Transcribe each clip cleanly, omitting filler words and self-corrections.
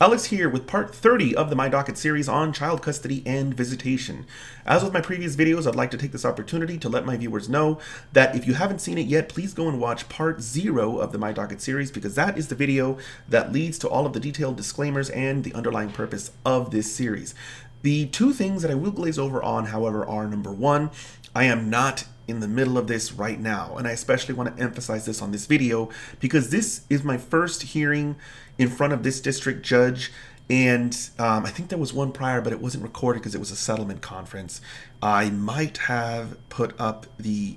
Alex here with part 30 of the My Docket series on child custody and visitation. As with my previous videos, I'd like to take this opportunity to let my viewers know that if you haven't seen it yet, please go and watch part 0 of the My Docket series, because that is the video that leads to all of the detailed disclaimers and the underlying purpose of this series. The two things that I will glaze over on, however, are number one, I am not in the middle of this right now, and I especially want to emphasize this on this video because this is my first hearing in front of this district judge, and I think there was one prior, but it wasn't recorded because it was a settlement conference. I might have put up the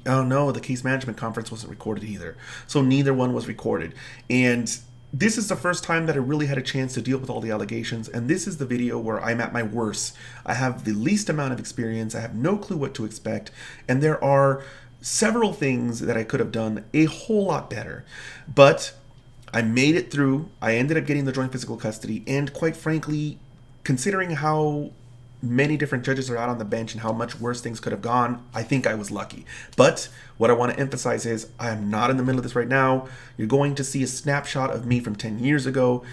case management conference wasn't recorded either, so neither one was recorded. And this is the first time that I really had a chance to deal with all the allegations, and this is the video where I'm at my worst. I have the least amount of experience, I have no clue what to expect, and there are several things that I could have done a whole lot better. But I made it through. I ended up getting the joint physical custody, and quite frankly, considering how many different judges are out on the bench and how much worse things could have gone, I think I was lucky. But what I want to emphasize is I am not in the middle of this right now. You're going to see a snapshot of me from 10 years ago.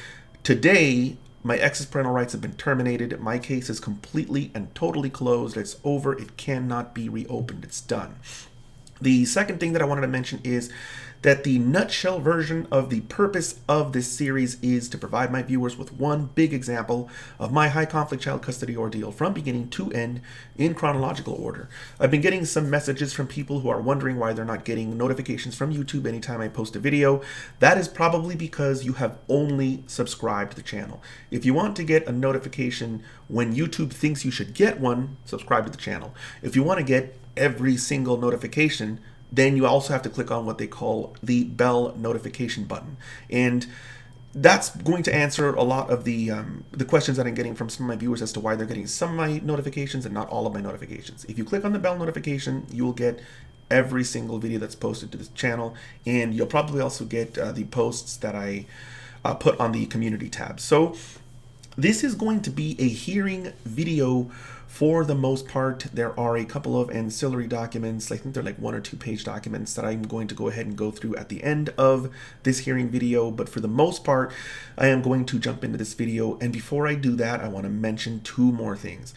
Today, my ex's parental rights have been terminated. My case is completely and totally closed. It's over. It cannot be reopened. It's done. The second thing that I wanted to mention is that the nutshell version of the purpose of this series is to provide my viewers with one big example of my high conflict child custody ordeal from beginning to end in chronological order. I've been getting some messages from people who are wondering why they're not getting notifications from YouTube anytime I post a video. That is probably because you have only subscribed to the channel. If you want to get a notification when YouTube thinks you should get one, subscribe to the channel. If you want to get every single notification, then you also have to click on what they call the bell notification button. And that's going to answer a lot of the questions that I'm getting from some of my viewers as to why they're getting some of my notifications and not all of my notifications. If you click on the bell notification, you will get every single video that's posted to this channel, and you'll probably also get the posts that I put on the community tab. So this is going to be a hearing video for the most part. There are a couple of ancillary documents, I think they're like 1 or 2 page documents, that I'm going to go ahead and go through at the end of this hearing video. But for the most part, I am going to jump into this video. And before I do that, I want to mention 2 more things.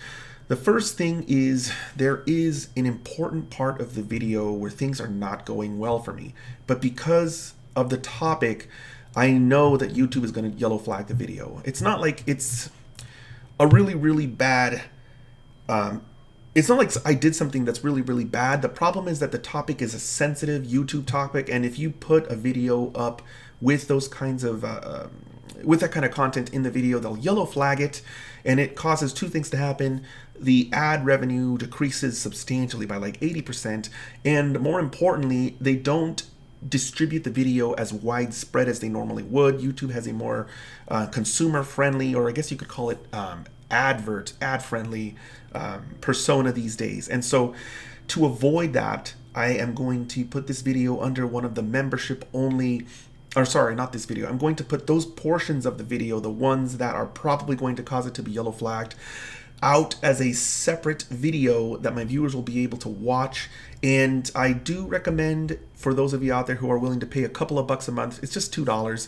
The first thing is there is an important part of the video where things are not going well for me. But because of the topic, I know that YouTube is going to yellow flag the video. It's not like it's a really bad it's not like I did something that's really bad. The problem is that the topic is a sensitive YouTube topic, and if you put a video up with those kinds of with that kind of content in the video, they'll yellow flag it, and it causes 2 things to happen. The ad revenue decreases substantially by like 80%, and more importantly, they don't distribute the video as widespread as they normally would. YouTube has a more consumer friendly, or I guess you could call it ad friendly persona these days. And so to avoid that, I am going to put this video under one of the membership only, or sorry, not this video. I'm going to put those portions of the video, the ones that are probably going to cause it to be yellow flagged, out as a separate video that my viewers will be able to watch. And I do recommend, for those of you out there who are willing to pay a couple of bucks a month, it's just $2,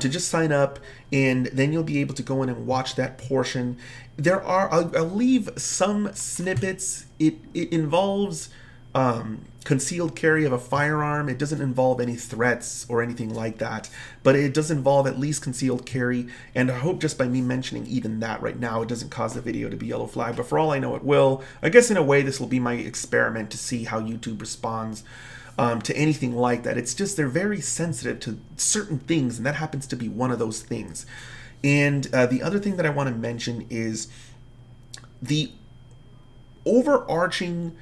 to just sign up, and then you'll be able to go in and watch that portion. There are, I'll leave some snippets. It involves concealed carry of a firearm. It doesn't involve any threats or anything like that, but it does involve at least concealed carry, and I hope just by me mentioning even that right now, it doesn't cause the video to be yellow flagged, but for all I know it will. I guess in a way this will be my experiment to see how YouTube responds to anything like that. It's just they're very sensitive to certain things, and that happens to be one of those things. And the other thing that I want to mention is the overarching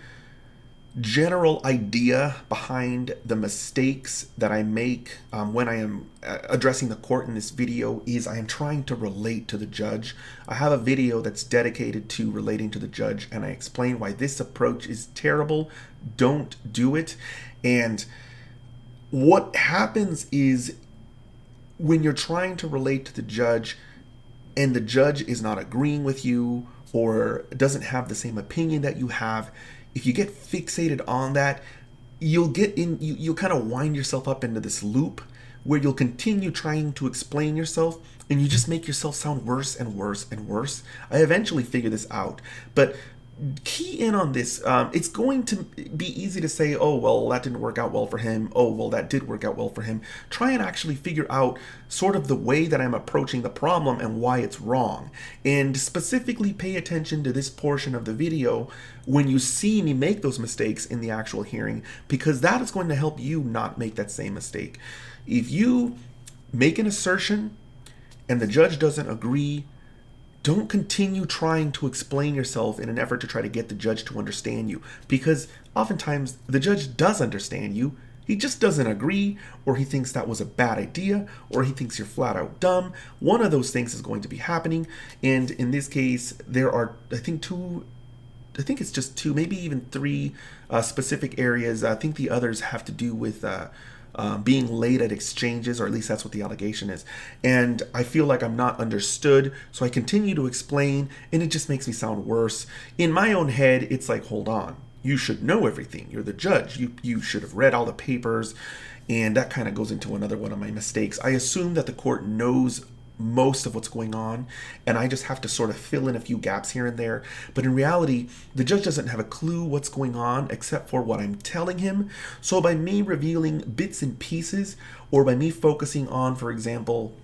general idea behind the mistakes that I make when I am addressing the court in this video is I am trying to relate to the judge. I have a video that's dedicated to relating to the judge, and I explain why this approach is terrible. Don't do it. And what happens is when you're trying to relate to the judge and the judge is not agreeing with you or doesn't have the same opinion that you have, if you get fixated on that, you'll kind of wind yourself up into this loop where you'll continue trying to explain yourself and you just make yourself sound worse and worse and worse. I eventually figured this out, but key in on this. It's going to be easy to say, oh, well, that didn't work out well for him. Oh, well, that did work out well for him. Try and actually figure out sort of the way that I'm approaching the problem and why it's wrong. And specifically pay attention to this portion of the video when you see me make those mistakes in the actual hearing, because that is going to help you not make that same mistake. If you make an assertion and the judge doesn't agree, don't continue trying to explain yourself in an effort to try to get the judge to understand you, because oftentimes the judge does understand you. He just doesn't agree, or he thinks that was a bad idea, or he thinks you're flat out dumb. One of those things is going to be happening. And in this case, there are, I think it's just two, maybe even three specific areas. I think the others have to do with being late at exchanges, or at least that's what the allegation is. And I feel like I'm not understood, so I continue to explain, and it just makes me sound worse. In my own head, it's like, hold on, you should know everything. You're the judge. You should have read all the papers, and that kind of goes into another one of my mistakes. I assume that the court knows most of what's going on, and I just have to sort of fill in a few gaps here and there. But in reality, the judge doesn't have a clue what's going on except for what I'm telling him. So by me revealing bits and pieces, or by me focusing on, for example,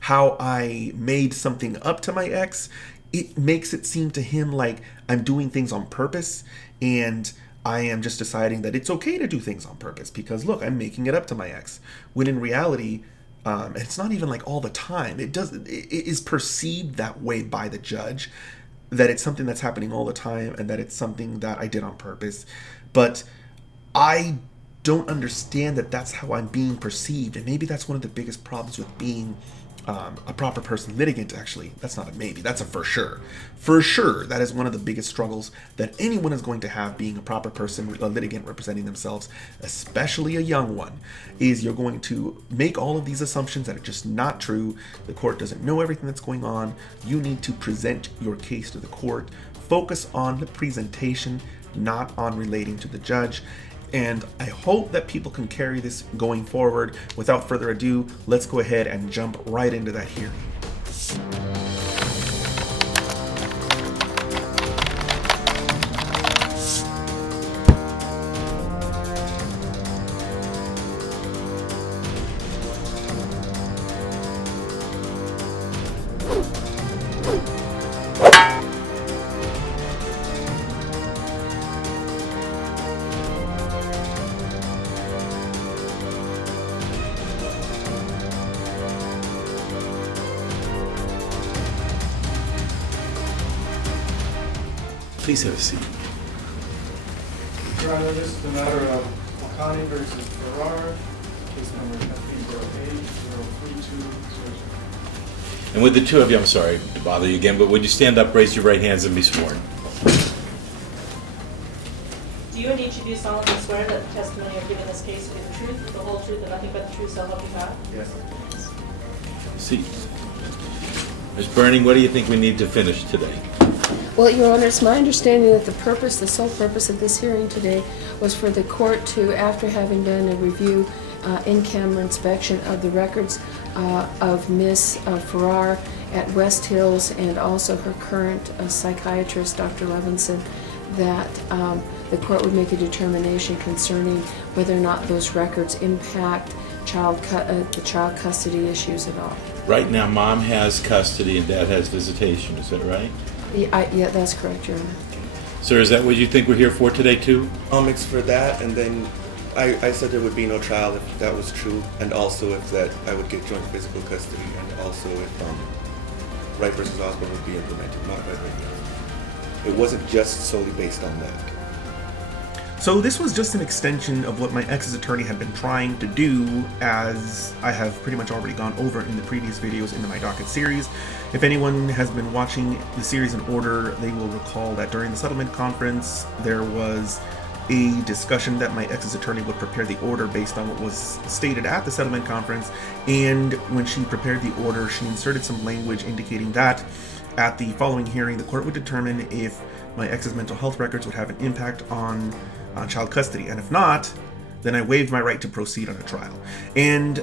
how I made something up to my ex, it makes it seem to him like I'm doing things on purpose, and I am just deciding that it's okay to do things on purpose because, look, I'm making it up to my ex. When in reality, it's not even like all the time. It is perceived that way by the judge, that it's something that's happening all the time and that it's something that I did on purpose. But I don't understand that that's how I'm being perceived. And maybe that's one of the biggest problems with being a proper person litigant. Actually, that's not a maybe, that's a for sure. For sure, that is one of the biggest struggles that anyone is going to have being a proper person, a litigant representing themselves, especially a young one, is you're going to make all of these assumptions that are just not true. The court doesn't know everything that's going on. You need to present your case to the court. Focus on the presentation, not on relating to the judge. And I hope that people can carry this going forward. Without further ado, let's go ahead and jump right into that hearing. Please have a seat. Your Honor, this is the matter of Wakani versus Farrar, case number F308-032. And with the two of you, I'm sorry to bother you again, but would you stand up, raise your right hands, and be sworn? Do you and each of you solemnly swear that the testimony you are giving in this case will be the truth, the whole truth, and nothing but the truth, so help you God? Yes. Seat. Ms. Berning, what do you think we need to finish today? Well, Your Honor, it's my understanding that the sole purpose of this hearing today was for the court to, after having done a review, in-camera inspection of the records of Ms. Farrar at West Hills and also her current psychiatrist, Dr. Levinson, that the court would make a determination concerning whether or not those records impact the child custody issues at all. Right now, Mom has custody and Dad has visitation. Is that right? Yeah, that's correct, Your Honor. Sir, is that what you think we're here for today, too? It's for that, and then I said there would be no trial if that was true, and also if that I would get joint physical custody, and also if Wright versus Osborne would be implemented, not right now. It wasn't just solely based on that. So this was just an extension of what my ex's attorney had been trying to do, as I have pretty much already gone over in the previous videos in my Docket series. If anyone has been watching the series in order, they will recall that during the settlement conference, there was a discussion that my ex's attorney would prepare the order based on what was stated at the settlement conference. And when she prepared the order, she inserted some language indicating that at the following hearing, the court would determine if my ex's mental health records would have an impact on child custody, and if not, then I waived my right to proceed on a trial. And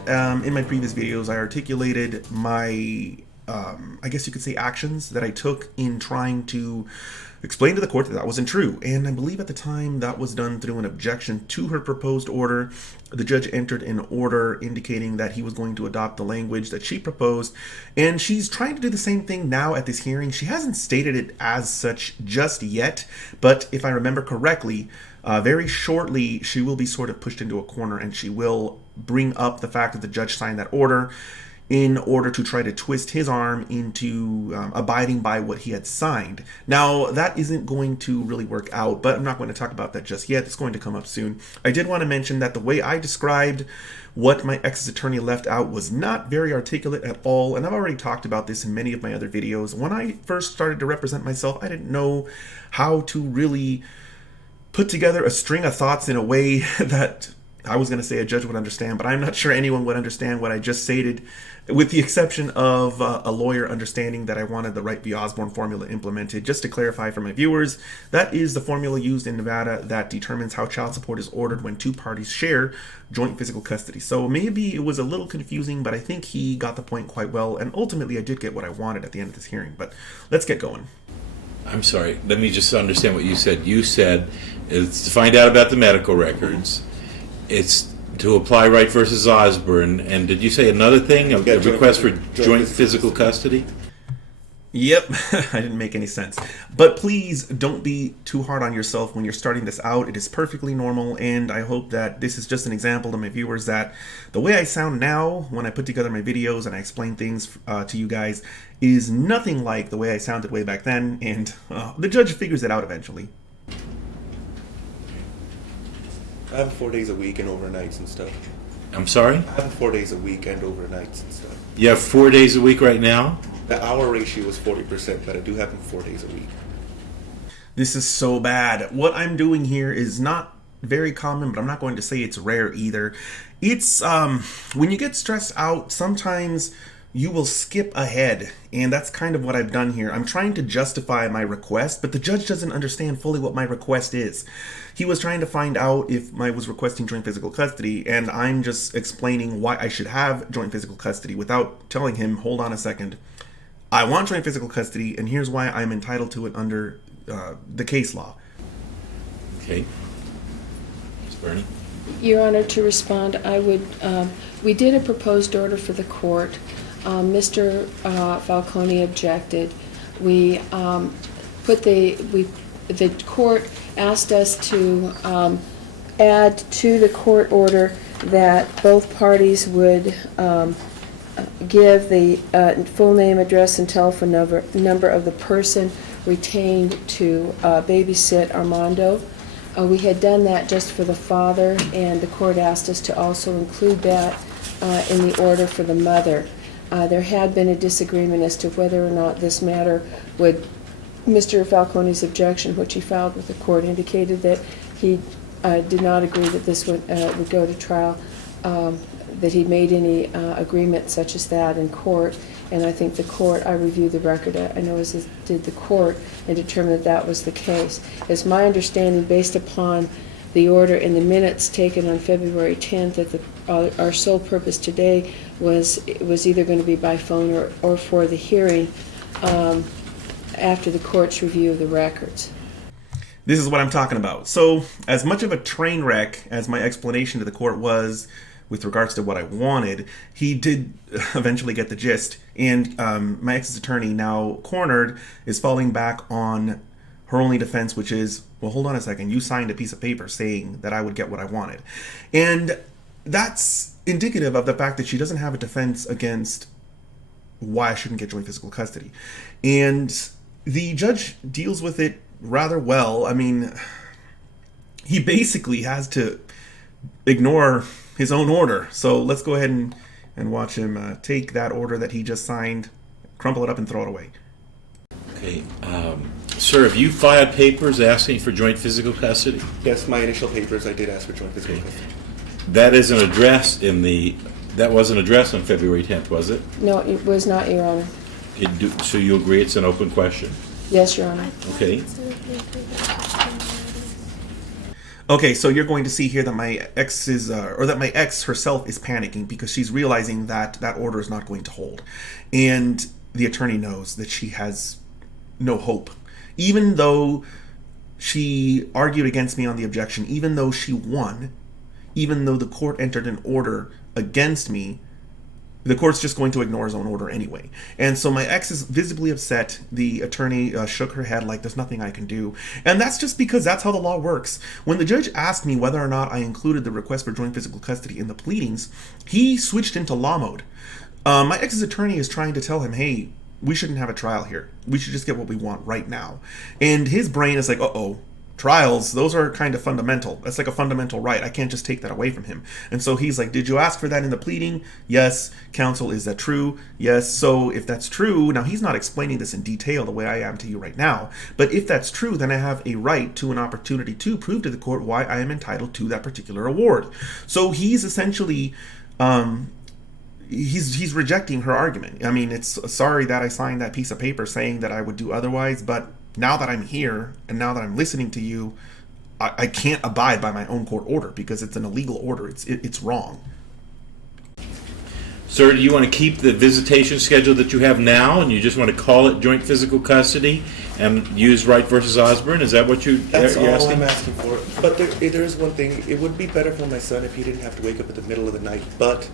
in my previous videos, I articulated my, I guess you could say, actions that I took in trying to explain to the court that that wasn't true. And I believe at the time that was done through an objection to her proposed order. The judge entered an order indicating that he was going to adopt the language that she proposed. And she's trying to do the same thing now at this hearing. She hasn't stated it as such just yet, but if I remember correctly, very shortly she will be sort of pushed into a corner, and she will bring up the fact that the judge signed that order in order to try to twist his arm into abiding by what he had signed. Now, that isn't going to really work out, but I'm not going to talk about that just yet. It's going to come up soon. I did want to mention that the way I described what my ex's attorney left out was not very articulate at all, and I've already talked about this in many of my other videos. When I first started to represent myself, I didn't know how to really put together a string of thoughts in a way that I was going to say a judge would understand, but I'm not sure anyone would understand what I just stated, with the exception of a lawyer understanding that I wanted the Wright v. Osborne formula implemented. Just to clarify for my viewers, that is the formula used in Nevada that determines how child support is ordered when two parties share joint physical custody. So maybe it was a little confusing, but I think he got the point quite well, and ultimately I did get what I wanted at the end of this hearing. But let's get going. I'm sorry, let me just understand what you said. You said it's to find out about the medical records. It's to apply Wright versus Osborne, and did you say another thing? A request for joint physical custody? Yep, I didn't make any sense. But please don't be too hard on yourself when you're starting this out. It is perfectly normal, and I hope that this is just an example to my viewers that the way I sound now when I put together my videos and I explain things to you guys is nothing like the way I sounded way back then, and the judge figures it out eventually. I have 4 days a week and overnights and stuff. I'm sorry? I have 4 days a week and overnights and stuff. You have 4 days a week right now? The hour ratio is 40%, but I do have them 4 days a week. This is so bad. What I'm doing here is not very common, but I'm not going to say it's rare either. It's when you get stressed out, sometimes you will skip ahead, and that's kind of what I've done here. I'm trying to justify my request, but the judge doesn't understand fully what my request is. He was trying to find out if I was requesting joint physical custody, and I'm just explaining why I should have joint physical custody without telling him, hold on a second, I want joint physical custody, and here's why I'm entitled to it under the case law. Okay. Ms. Berning? Your Honor, to respond, I would, we did a proposed order for the court. Mr. Falcone objected. The court asked us to add to the court order that both parties would give the full name, address, and telephone number of the person retained to babysit Armando. We had done that just for the father, and the court asked us to also include that in the order for the mother. There had been a disagreement as to whether or not this matter would, Mr. Falcone's objection, which he filed with the court, indicated that he did not agree that this would go to trial, that he made any agreement such as that in court. And I think the court, I reviewed the record, I know as did the court, and determined that that was the case. It's my understanding, based upon the order in the minutes taken on February 10th, that our sole purpose today was either going to be by phone or for the hearing after the court's review of the records. This is what I'm talking about. So, as much of a train wreck as my explanation to the court was with regards to what I wanted, he did eventually get the gist. And my ex's attorney, now cornered, is falling back on her only defense, which is, well, hold on a second, you signed a piece of paper saying that I would get what I wanted. And that's indicative of the fact that she doesn't have a defense against why I shouldn't get joint physical custody. And the judge deals with it rather well. I mean, he basically has to ignore his own order. So let's go ahead and watch him take that order that he just signed, crumple it up, and throw it away. Okay. Sir, have you filed papers asking for joint physical custody? Yes, my initial papers, I did ask for joint physical custody. That isn't addressed in the... That wasn't addressed on February 10th, was it? No, it was not, Your Honor. So you agree it's an open question? Yes, Your Honor. Okay. Okay, so you're going to see here that my ex is, or that my ex herself is panicking because she's realizing that that order is not going to hold. And the attorney knows that she has no hope. Even though she argued against me on the objection, even though she won, even though the court entered an order against me, the court's just going to ignore his own order anyway. And so my ex is visibly upset. The attorney shook her head like there's nothing I can do. And that's just because that's how the law works. When the judge asked me whether or not I included the request for joint physical custody in the pleadings, he switched into law mode. My ex's attorney is trying to tell him, hey, we shouldn't have a trial here. We should just get what we want right now. And his brain is like, uh-oh. Trials, those are kind of fundamental. That's like a fundamental right. I can't just take that away from him. And so he's like, did you ask for that in the pleading? Yes. Counsel, is that true? Yes. So if that's true, now he's not explaining this in detail the way I am to you right now, but if that's true, then I have a right to an opportunity to prove to the court why I am entitled to that particular award. So he's essentially, he's rejecting her argument. I mean, it's sorry that I signed that piece of paper saying that I would do otherwise, but now that I'm here and now that I'm listening to you, I can't abide by my own court order because it's an illegal order. It's wrong. Sir, do you want to keep the visitation schedule that you have now and you just want to call it joint physical custody and use Wright versus Osborne? Is that what you're That's all asking? I'm asking for. But there is one thing. It would be better for my son if he didn't have to wake up at the middle of the night. But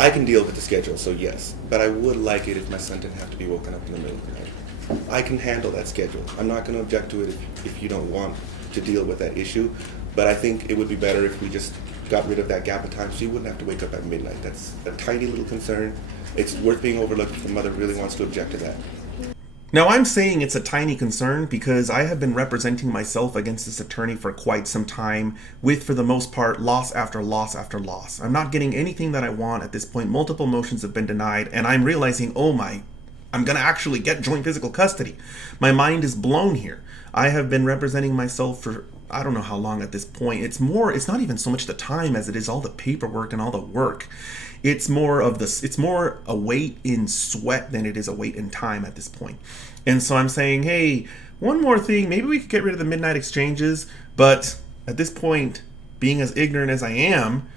I can deal with the schedule, so yes. But I would like it if my son didn't have to be woken up in the middle of the night. I can handle that schedule. I'm not going to object to it if you don't want to deal with that issue. But I think it would be better if we just got rid of that gap of time so you wouldn't have to wake up at midnight. That's a tiny little concern. It's worth being overlooked if the mother really wants to object to that. Now, I'm saying it's a tiny concern because I have been representing myself against this attorney for quite some time with, for the most part, loss after loss after loss. I'm not getting anything that I want at this point. Multiple motions have been denied, and I'm realizing, I'm going to actually get joint physical custody. My mind is blown here. I have been representing myself for I don't know how long at this point. It's not even so much the time as it is all the paperwork and all the work. It's more a weight in sweat than it is a weight in time at this point. And so I'm saying, hey, one more thing, maybe we could get rid of the midnight exchanges, but at this point, being as ignorant as I am,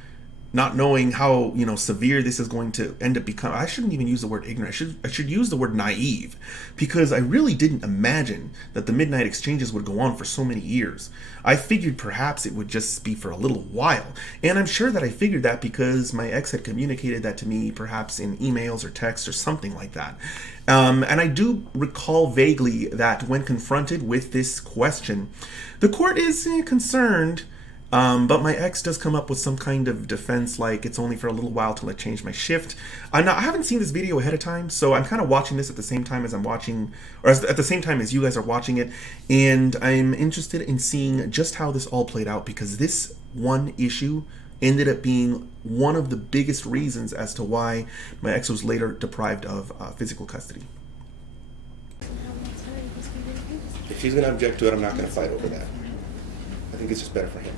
not knowing how severe this is going to end up becoming, I shouldn't even use the word ignorant. I should use the word naive, because I really didn't imagine that the midnight exchanges would go on for so many years. I figured perhaps it would just be for a little while, and I'm sure that I figured that because my ex had communicated that to me, perhaps in emails or texts or something like that. And I do recall vaguely that when confronted with this question, the court is concerned. But my ex does come up with some kind of defense, like it's only for a little while till I change my shift. I haven't seen this video ahead of time, so I'm kind of watching this at the same time as I'm watching, or at the same time as you guys are watching it, and I'm interested in seeing just how this all played out, because this one issue ended up being one of the biggest reasons as to why my ex was later deprived of physical custody. If she's going to object to it, I'm not going to fight over that. I think it's just better for him.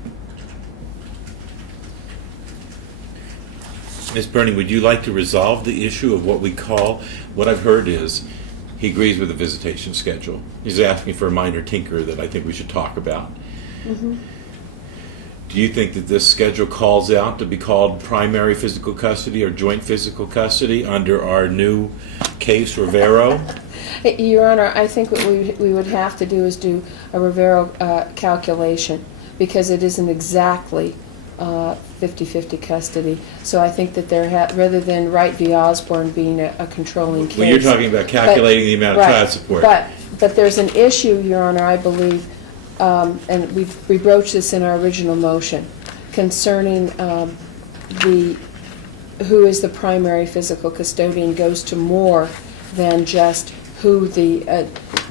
Ms. Berning, would you like to resolve the issue of what I've heard is he agrees with the visitation schedule. He's asking for a minor tinker that I think we should talk about. Mm-hmm. Do you think that this schedule calls out to be called primary physical custody or joint physical custody under our new case, Rivero? Your Honor, I think what we would have to do is do a Rivero calculation, because it isn't exactly 50-50 custody. So I think that rather than Wright v. Osborne being a controlling case. Well, you're talking about calculating the amount of child support. But there's an issue, Your Honor, I believe, and we broached this in our original motion, concerning who is the primary physical custodian goes to more than just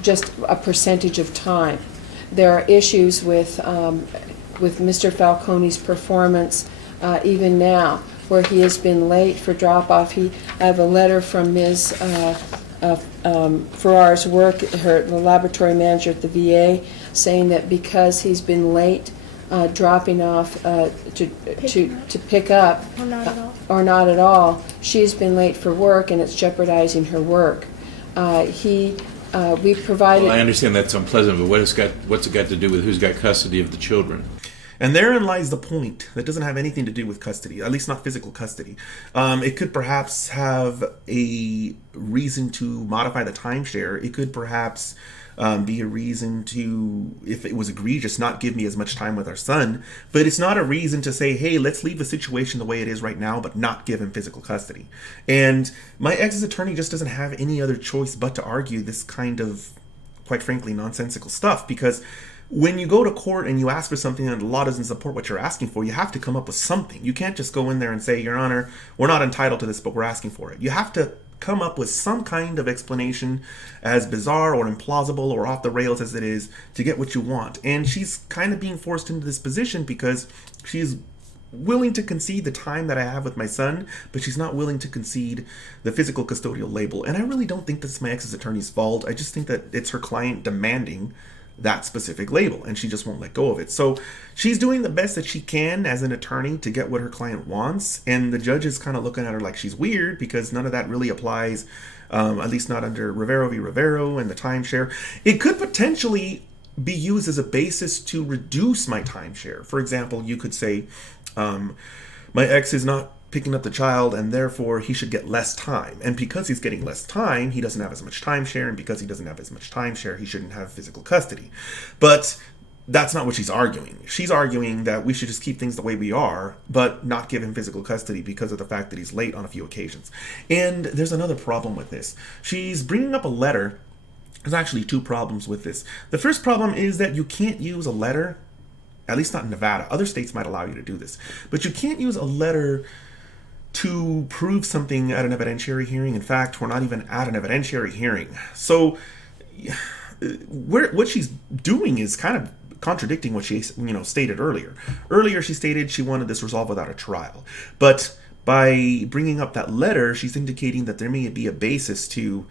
just a percentage of time. There are issues with Mr. Falcone's performance even now, where he has been late for drop-off. I have a letter from Ms. Farrar's work, the laboratory manager at the VA, saying that because he's been late dropping off to pick up, or not at all, she's been late for work, and it's jeopardizing her work. We provided. Well, I understand that's unpleasant, but what's it got to do with who's got custody of the children? And therein lies the point. That doesn't have anything to do with custody, at least not physical custody. It could perhaps have a reason to modify the timeshare. It could perhaps be a reason to, if it was egregious, not give me as much time with our son. But it's not a reason to say, hey, let's leave the situation the way it is right now, but not give him physical custody. And my ex's attorney just doesn't have any other choice but to argue this kind of, quite frankly, nonsensical stuff, because when you go to court and you ask for something and the law doesn't support what you're asking for, you have to come up with something. You can't just go in there and say, Your Honor, we're not entitled to this, but we're asking for it. You have to come up with some kind of explanation, as bizarre or implausible or off the rails as it is, to get what you want. And she's kind of being forced into this position because she's willing to concede the time that I have with my son, but she's not willing to concede the physical custodial label. And I really don't think that's my ex's attorney's fault. I just think that it's her client demanding that specific label, and she just won't let go of it. So she's doing the best that she can as an attorney to get what her client wants, and the judge is kind of looking at her like she's weird because none of that really applies, at least not under Rivero v. Rivero and the timeshare. It could potentially be used as a basis to reduce my timeshare. For example, you could say, my ex is not picking up the child, and therefore he should get less time. And because he's getting less time, he doesn't have as much timeshare, and because he doesn't have as much timeshare, he shouldn't have physical custody. But that's not what she's arguing. She's arguing that we should just keep things the way we are, but not give him physical custody because of the fact that he's late on a few occasions. And there's another problem with this. She's bringing up a letter. There's actually two problems with this. The first problem is that you can't use a letter, at least not in Nevada. Other states might allow you to do this, but you can't use a letter to prove something at an evidentiary hearing. In fact, we're not even at an evidentiary hearing. So what she's doing is kind of contradicting what she stated earlier. Earlier, she stated she wanted this resolved without a trial. But by bringing up that letter, she's indicating that there may be a basis to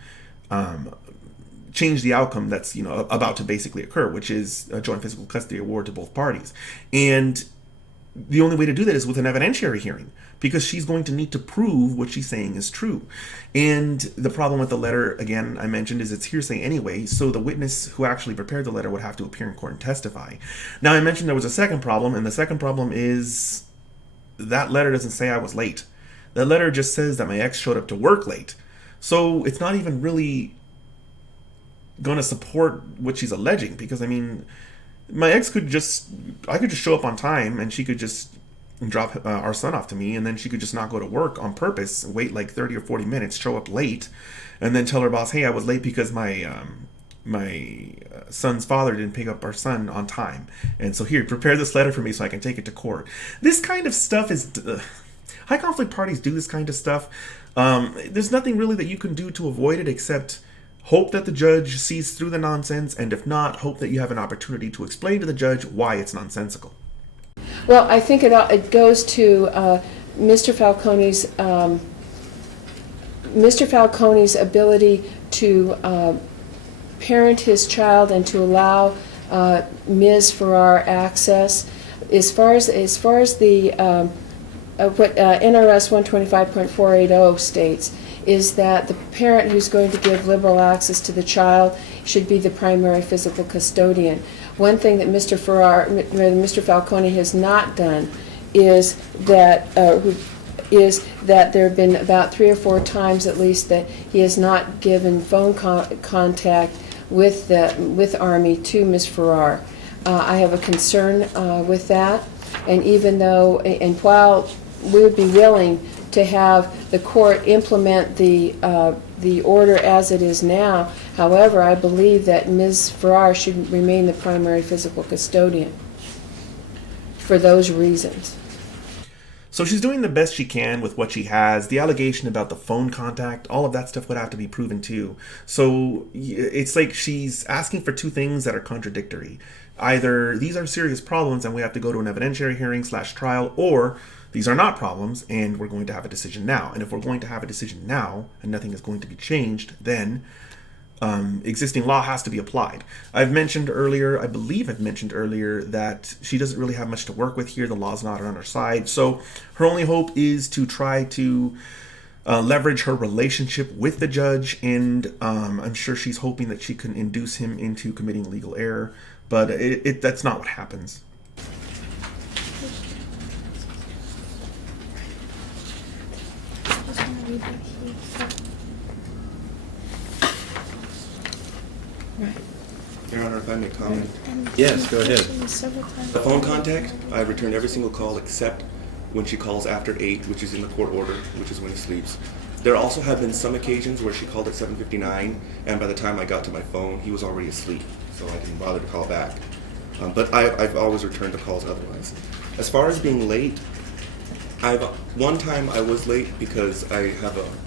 change the outcome that's about to basically occur, which is a joint physical custody award to both parties. And the only way to do that is with an evidentiary hearing, because she's going to need to prove what she's saying is true. And the problem with the letter, again, I mentioned, is it's hearsay anyway, so the witness who actually prepared the letter would have to appear in court and testify. Now, I mentioned there was a second problem, and the second problem is that letter doesn't say I was late. That letter just says that my ex showed up to work late. So it's not even really going to support what she's alleging, because, I mean, my ex I could just show up on time, and she could just drop our son off to me, and then she could just not go to work on purpose, wait like 30 or 40 minutes, show up late, and then tell her boss, hey, I was late because my son's father didn't pick up our son on time, and so here, prepare this letter for me so I can take it to court. This kind of stuff is high conflict parties do this kind of stuff. There's nothing really that you can do to avoid it except hope that the judge sees through the nonsense, and if not, hope that you have an opportunity to explain to the judge why it's nonsensical. Well, I think it goes to Mr. Falcone's ability to parent his child and to allow Ms. Farrar access. As far as the what NRS 125.480 states, is that the parent who's going to give liberal access to the child should be the primary physical custodian. One thing that Mr. Falcone has not done is that there have been about 3 or 4 times at least that he has not given phone contact with Army to Ms. Farrar. I have a concern with that, and while we would be willing to have the court implement the order as it is now, however, I believe that Ms. Farrar should remain the primary physical custodian for those reasons. So she's doing the best she can with what she has. The allegation about the phone contact, all of that stuff would have to be proven too. So it's like she's asking for two things that are contradictory. Either these are serious problems and we have to go to an evidentiary hearing / trial, or these are not problems and we're going to have a decision now. And if we're going to have a decision now and nothing is going to be changed, then existing law has to be applied. I believe I've mentioned earlier that she doesn't really have much to work with here. The law's not on her side. So her only hope is to try to leverage her relationship with the judge, and I'm sure she's hoping that she can induce him into committing legal error, but that's not what happens. Right. Your Honor, if I may comment. Yes, go ahead. The phone contact, I return every single call except when she calls after 8, which is in the court order, which is when he sleeps. There also have been some occasions where she called at 7:59, and by the time I got to my phone, he was already asleep, so I didn't bother to call back. But I've always returned the calls otherwise. As far as being late, one time I was late because I'm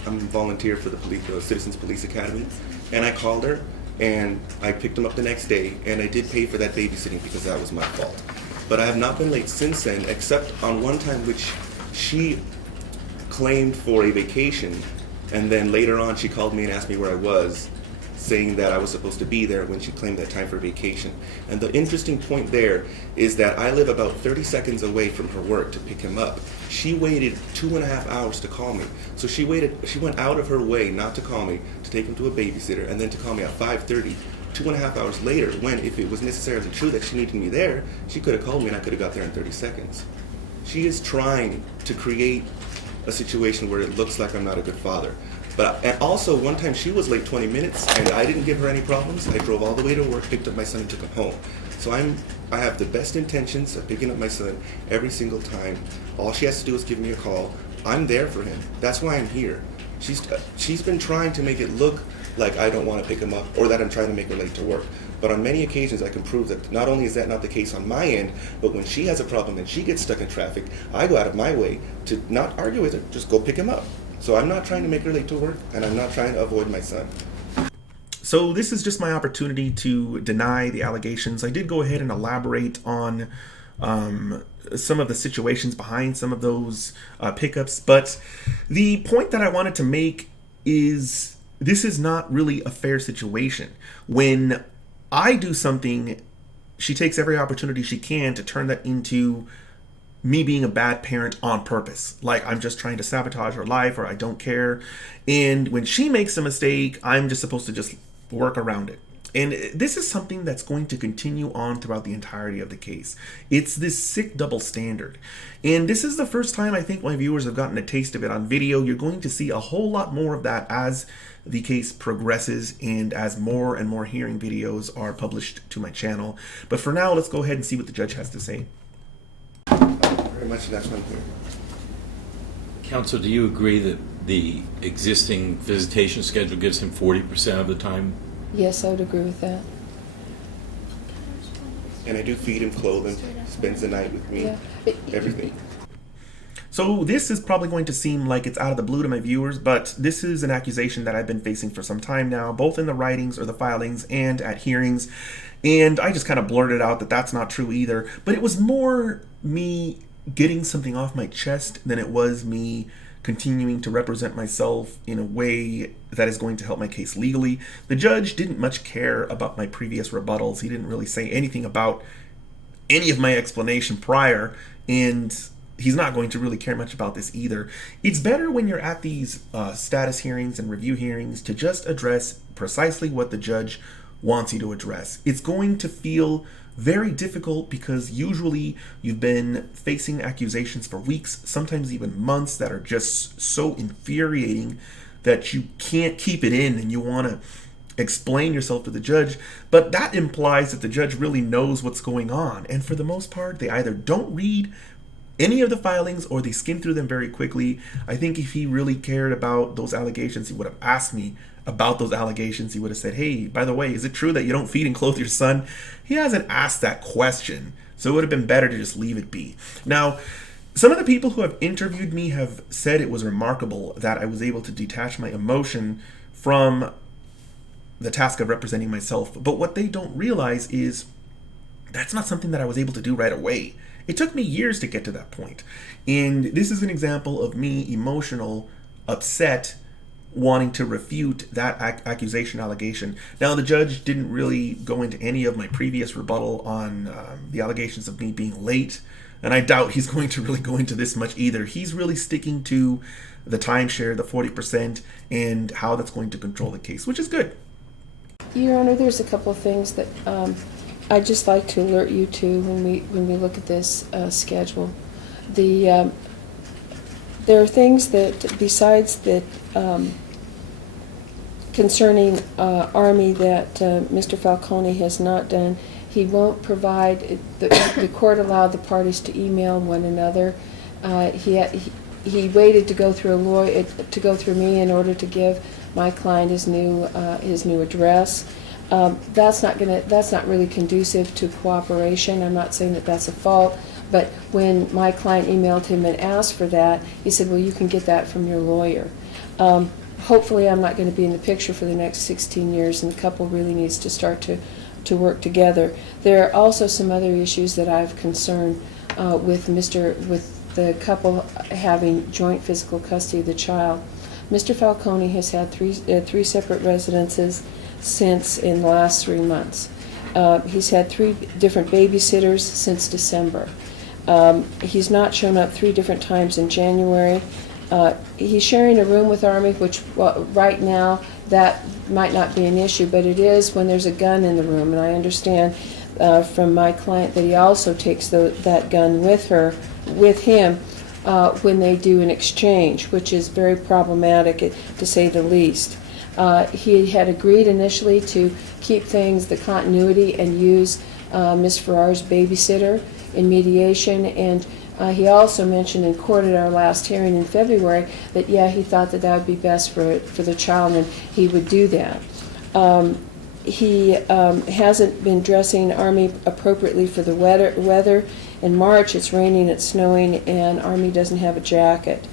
a volunteer for the Citizens Police Academy, and I called her, and I picked him up the next day, and I did pay for that babysitting because that was my fault. But I have not been late since then, except on one time which she claimed for a vacation, and then later on she called me and asked me where I was, saying that I was supposed to be there when she claimed that time for vacation. And the interesting point there is that I live about 30 seconds away from her work to pick him up. She waited 2.5 hours to call me. So she went out of her way not to call me, to take him to a babysitter, and then to call me at 5:30, 2.5 hours later, when if it was necessarily true that she needed me there, she could have called me and I could have got there in 30 seconds. She is trying to create a situation where it looks like I'm not a good father. And also, one time she was late 20 minutes, and I didn't give her any problems. I drove all the way to work, picked up my son, and took him home. So I have the best intentions of picking up my son every single time. All she has to do is give me a call. I'm there for him. That's why I'm here. She's been trying to make it look like I don't want to pick him up, or that I'm trying to make her late to work. But on many occasions, I can prove that not only is that not the case on my end, but when she has a problem and she gets stuck in traffic, I go out of my way to not argue with her, just go pick him up. So I'm not trying to make her late to work, and I'm not trying to avoid my son. So this is just my opportunity to deny the allegations. I did go ahead and elaborate on some of the situations behind some of those pickups, but the point that I wanted to make is this is not really a fair situation. When I do something, she takes every opportunity she can to turn that into me being a bad parent on purpose. Like I'm just trying to sabotage her life, or I don't care. And when she makes a mistake, I'm just supposed to just work around it. And this is something that's going to continue on throughout the entirety of the case. It's this sick double standard. And this is the first time I think my viewers have gotten a taste of it on video. You're going to see a whole lot more of that as the case progresses and as more and more hearing videos are published to my channel. But for now, let's go ahead and see what the judge has to say. Very much, that's one thing. Counsel, do you agree that the existing visitation schedule gives him 40% of the time? Yes, I would agree with that. And I do feed him, clothe him, spends the night with me, Yeah. everything. So this is probably going to seem like it's out of the blue to my viewers, but this is an accusation that I've been facing for some time now, both in the writings or the filings and at hearings. And I just kind of blurted out that that's not true either. But it was more me getting something off my chest than it was me continuing to represent myself in a way that is going to help my case legally. The judge didn't much care about my previous rebuttals. He didn't really say anything about any of my explanation prior, and he's not going to really care much about this either. It's better when you're at these status hearings and review hearings to just address precisely what the judge wants you to address. It's going to feel very difficult because usually you've been facing accusations for weeks, sometimes even months, that are just so infuriating that you can't keep it in and you want to explain yourself to the judge. But that implies that the judge really knows what's going on. And for the most part, they either don't read any of the filings or they skim through them very quickly. I think if he really cared about those allegations, he would have asked me about those allegations. He would have said, hey, by the way, is it true that you don't feed and clothe your son? He hasn't asked that question, so it would have been better to just leave it be. Now, some of the people who have interviewed me have said it was remarkable that I was able to detach my emotion from the task of representing myself. But what they don't realize is that's not something that I was able to do right away. It took me years to get to that point. And this is an example of me emotional, upset, wanting to refute that accusation allegation. Now, the judge didn't really go into any of my previous rebuttal on the allegations of me being late, and I doubt he's going to really go into this much either. He's really sticking to the timeshare, the 40%, and how that's going to control the case, which is good. Your Honor, there's a couple of things that I'd just like to alert you to when we look at this schedule. The There are things that, besides that, concerning Army that Mr. Falcone has not done. He won't provide, the court allowed the parties to email one another. He waited to go through a lawyer, to go through me in order to give my client his new address. That's not really conducive to cooperation. I'm not saying that that's a fault, but when my client emailed him and asked for that, he said, well, you can get that from your lawyer. Hopefully I'm not going to be in the picture for the next 16 years, and the couple really needs to start to work together. There are also some other issues that I've concerned with the couple having joint physical custody of the child. Mr. Falcone has had three separate residences since in the last 3 months. He's had 3 different babysitters since December. He's not shown up 3 different times in January. He's sharing a room with Army, which right now that might not be an issue, but it is when there's a gun in the room. And I understand from my client that he also takes that gun with him when they do an exchange, which is very problematic to say the least. He had agreed initially to keep the continuity, and use Ms. Farrar's babysitter in mediation, and he also mentioned in court at our last hearing in February that, yeah, he thought that would be best for the child, and he would do that. He hasn't been dressing Army appropriately for the weather. In March, it's raining, it's snowing, and Army doesn't have a jacket.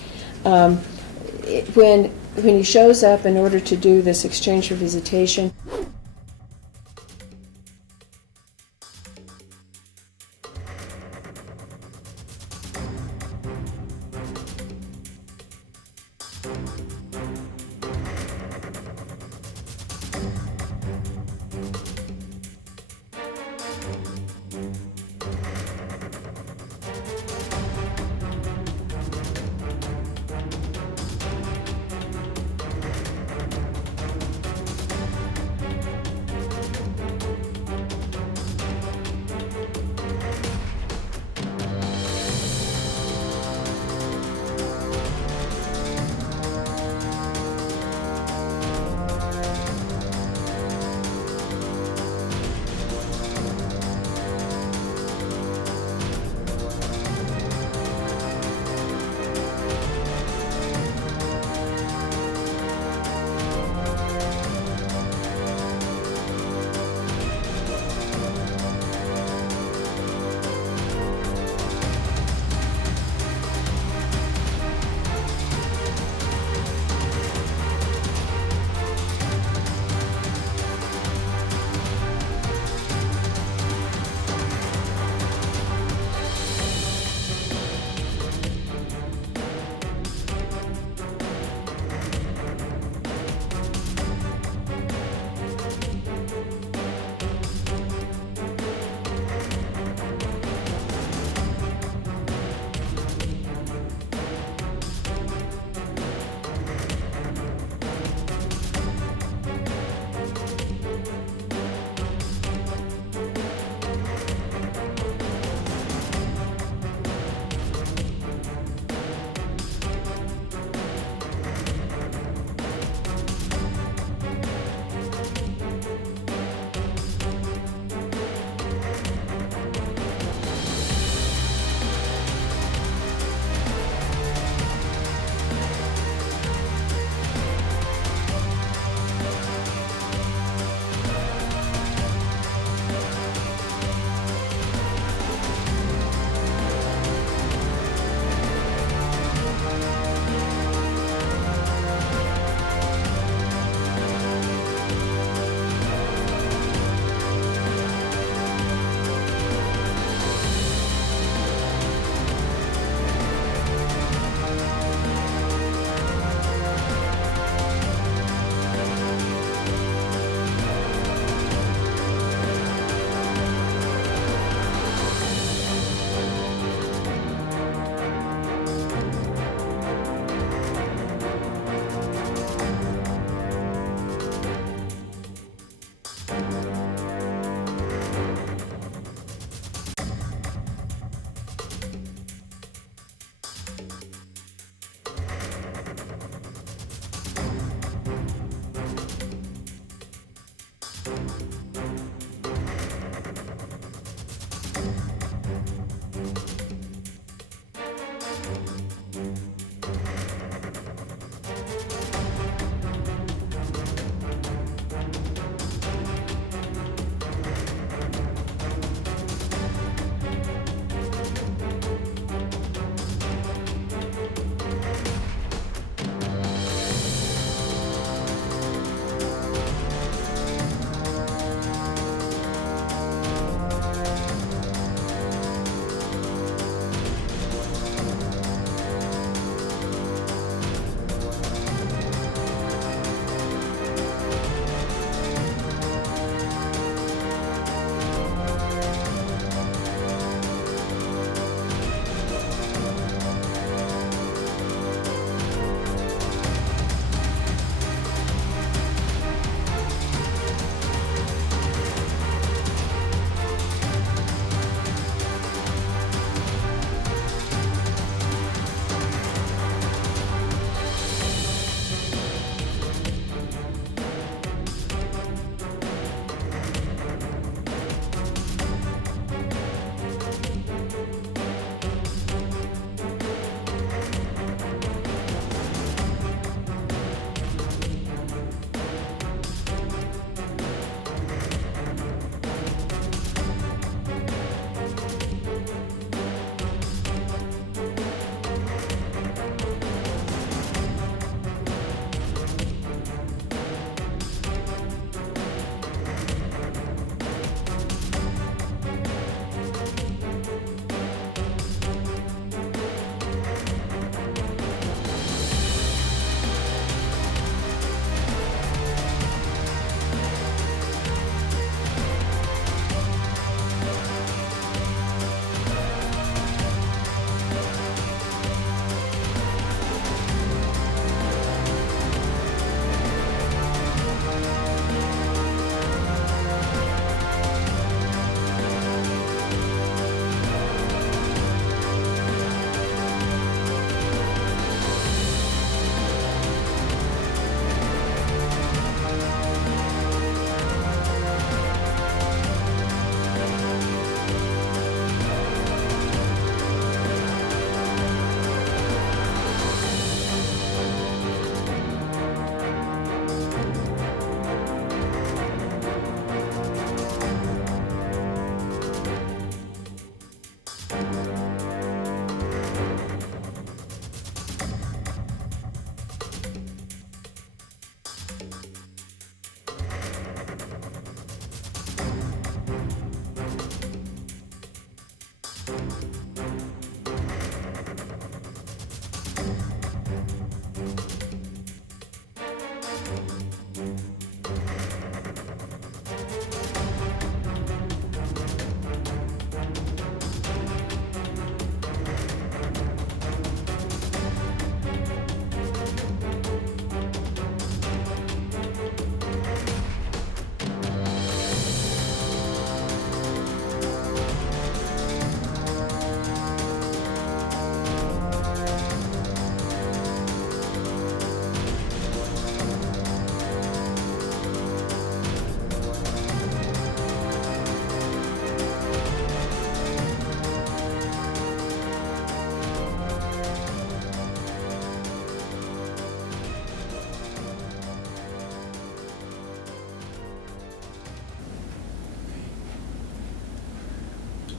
When he shows up in order to do this exchange for visitation,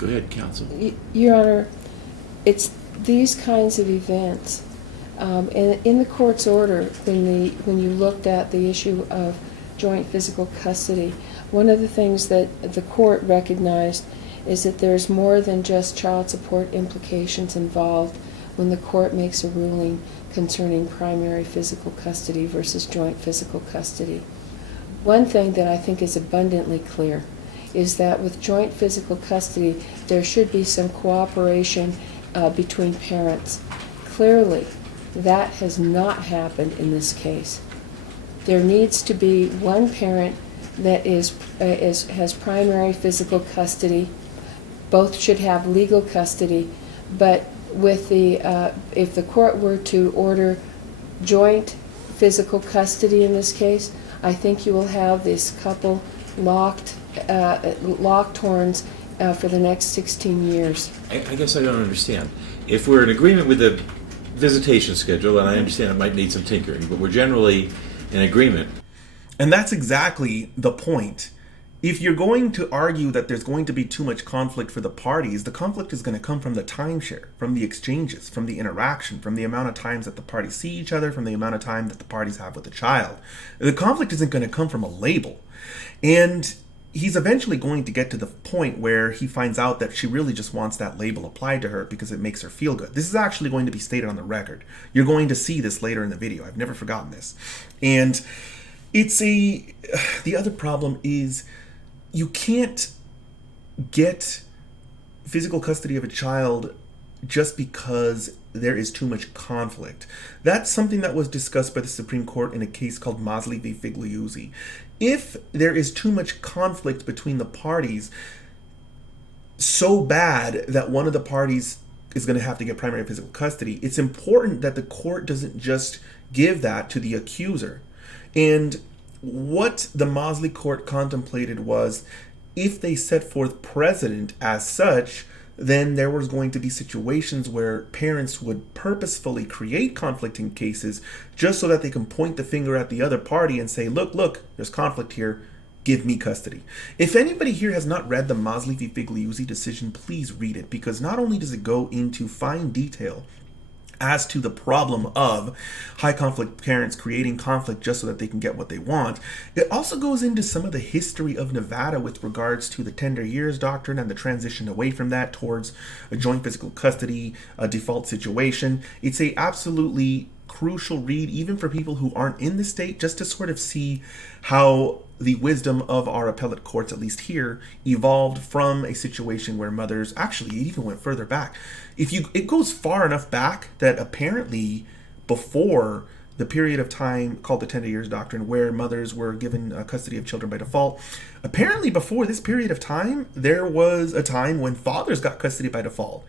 Go ahead, counsel. Your Honor, it's these kinds of events. And in the court's order, when you looked at the issue of joint physical custody, one of the things that the court recognized is that there's more than just child support implications involved when the court makes a ruling concerning primary physical custody versus joint physical custody. One thing that I think is abundantly clear is that with joint physical custody, there should be some cooperation between parents. Clearly, that has not happened in this case. There needs to be one parent that has primary physical custody. Both should have legal custody, but with if the court were to order joint physical custody in this case, I think you will have this couple locked horns for the next 16 years. I guess I don't understand. If we're in agreement with the visitation schedule, and I understand it might need some tinkering, but we're generally in agreement. And that's exactly the point. If you're going to argue that there's going to be too much conflict for the parties, the conflict is going to come from the timeshare, from the exchanges, from the interaction, from the amount of times that the parties see each other, from the amount of time that the parties have with the child. The conflict isn't going to come from a label. And he's eventually going to get to the point where he finds out that she really just wants that label applied to her because it makes her feel good. This is actually going to be stated on the record. You're going to see this later in the video. I've never forgotten this. And the other problem is you can't get physical custody of a child just because there is too much conflict. That's something that was discussed by the Supreme Court in a case called Mosley v. Figliuzzi. If there is too much conflict between the parties, so bad that one of the parties is going to have to get primary physical custody, it's important that the court doesn't just give that to the accuser. And what the Mosley court contemplated was, if they set forth precedent as such, then there was going to be situations where parents would purposefully create conflicting cases just so that they can point the finger at the other party and say, look, there's conflict here, give me custody. If anybody here has not read the Mosley v. Figliuzzi decision, please read it, because not only does it go into fine detail as to the problem of high conflict parents creating conflict just so that they can get what they want, it also goes into some of the history of Nevada with regards to the tender years doctrine and the transition away from that towards a joint physical custody default situation. It's a absolutely crucial read, even for people who aren't in the state, just to sort of see how the wisdom of our appellate courts, at least here, evolved from a situation where mothers, actually it even went further back. It goes far enough back that apparently before the period of time called the tender years doctrine, where mothers were given custody of children by default, apparently before this period of time, there was a time when fathers got custody by default.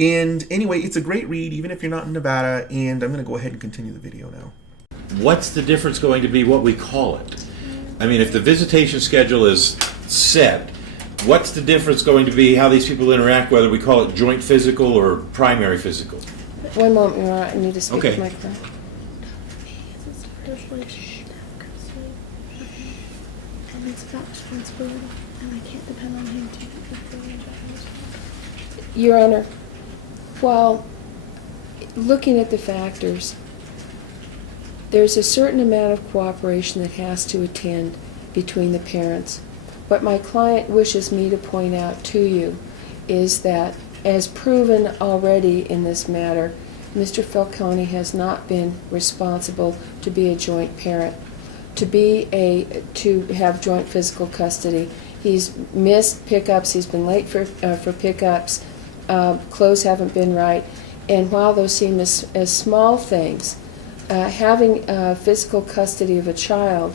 And anyway, it's a great read, even if you're not in Nevada, and I'm going to go ahead and continue the video now. What's the difference going to be what we call it? I mean, if the visitation schedule is set, what's the difference going to be how these people interact, whether we call it joint physical or primary physical? One moment, Your Honor, I need to speak Okay. to my client. And it's about responsibility, and I can't depend on him to Your Honor, while looking at the factors, there's a certain amount of cooperation that has to attend between the parents. What my client wishes me to point out to you is that, as proven already in this matter, Mr. Falcone has not been responsible to be a joint parent, to have joint physical custody. He's missed pickups, he's been late for pickups, clothes haven't been right, and while those seem as small things, having physical custody of a child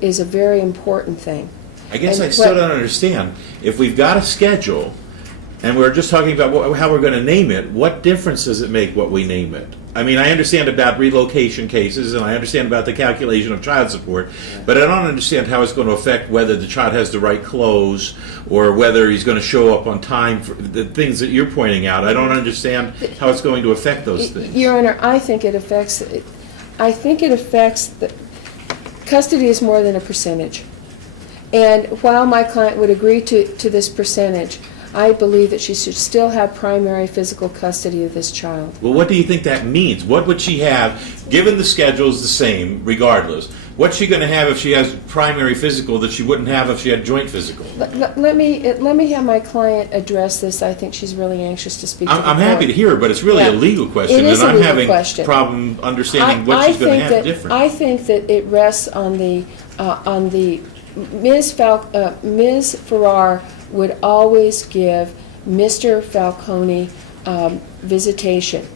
is a very important thing. I guess And I still don't understand. If we've got a schedule, and we're just talking about how we're going to name it, what difference does it make what we name it? I mean, I understand about relocation cases, and I understand about the calculation of child support, but I don't understand how it's going to affect whether the child has the right clothes or whether he's going to show up on time for the things that you're pointing out. I don't understand how it's going to affect those things. Your Honor, I think it affects the custody is more than a percentage. And while my client would agree to this percentage, I believe that she should still have primary physical custody of this child. Well, what do you think that means? What would she have, given the schedule is the same regardless? What's she going to have if she has primary physical that she wouldn't have if she had joint physical? Let me have my client address this. I think she's really anxious to speak to the I'm court. happy to hear it, but it's really Yeah. a legal question, It is and a I'm legal having question. problem understanding what she's going to have different. I think that it rests on the Ms. Farrar would always give Mr. Falcone visitation.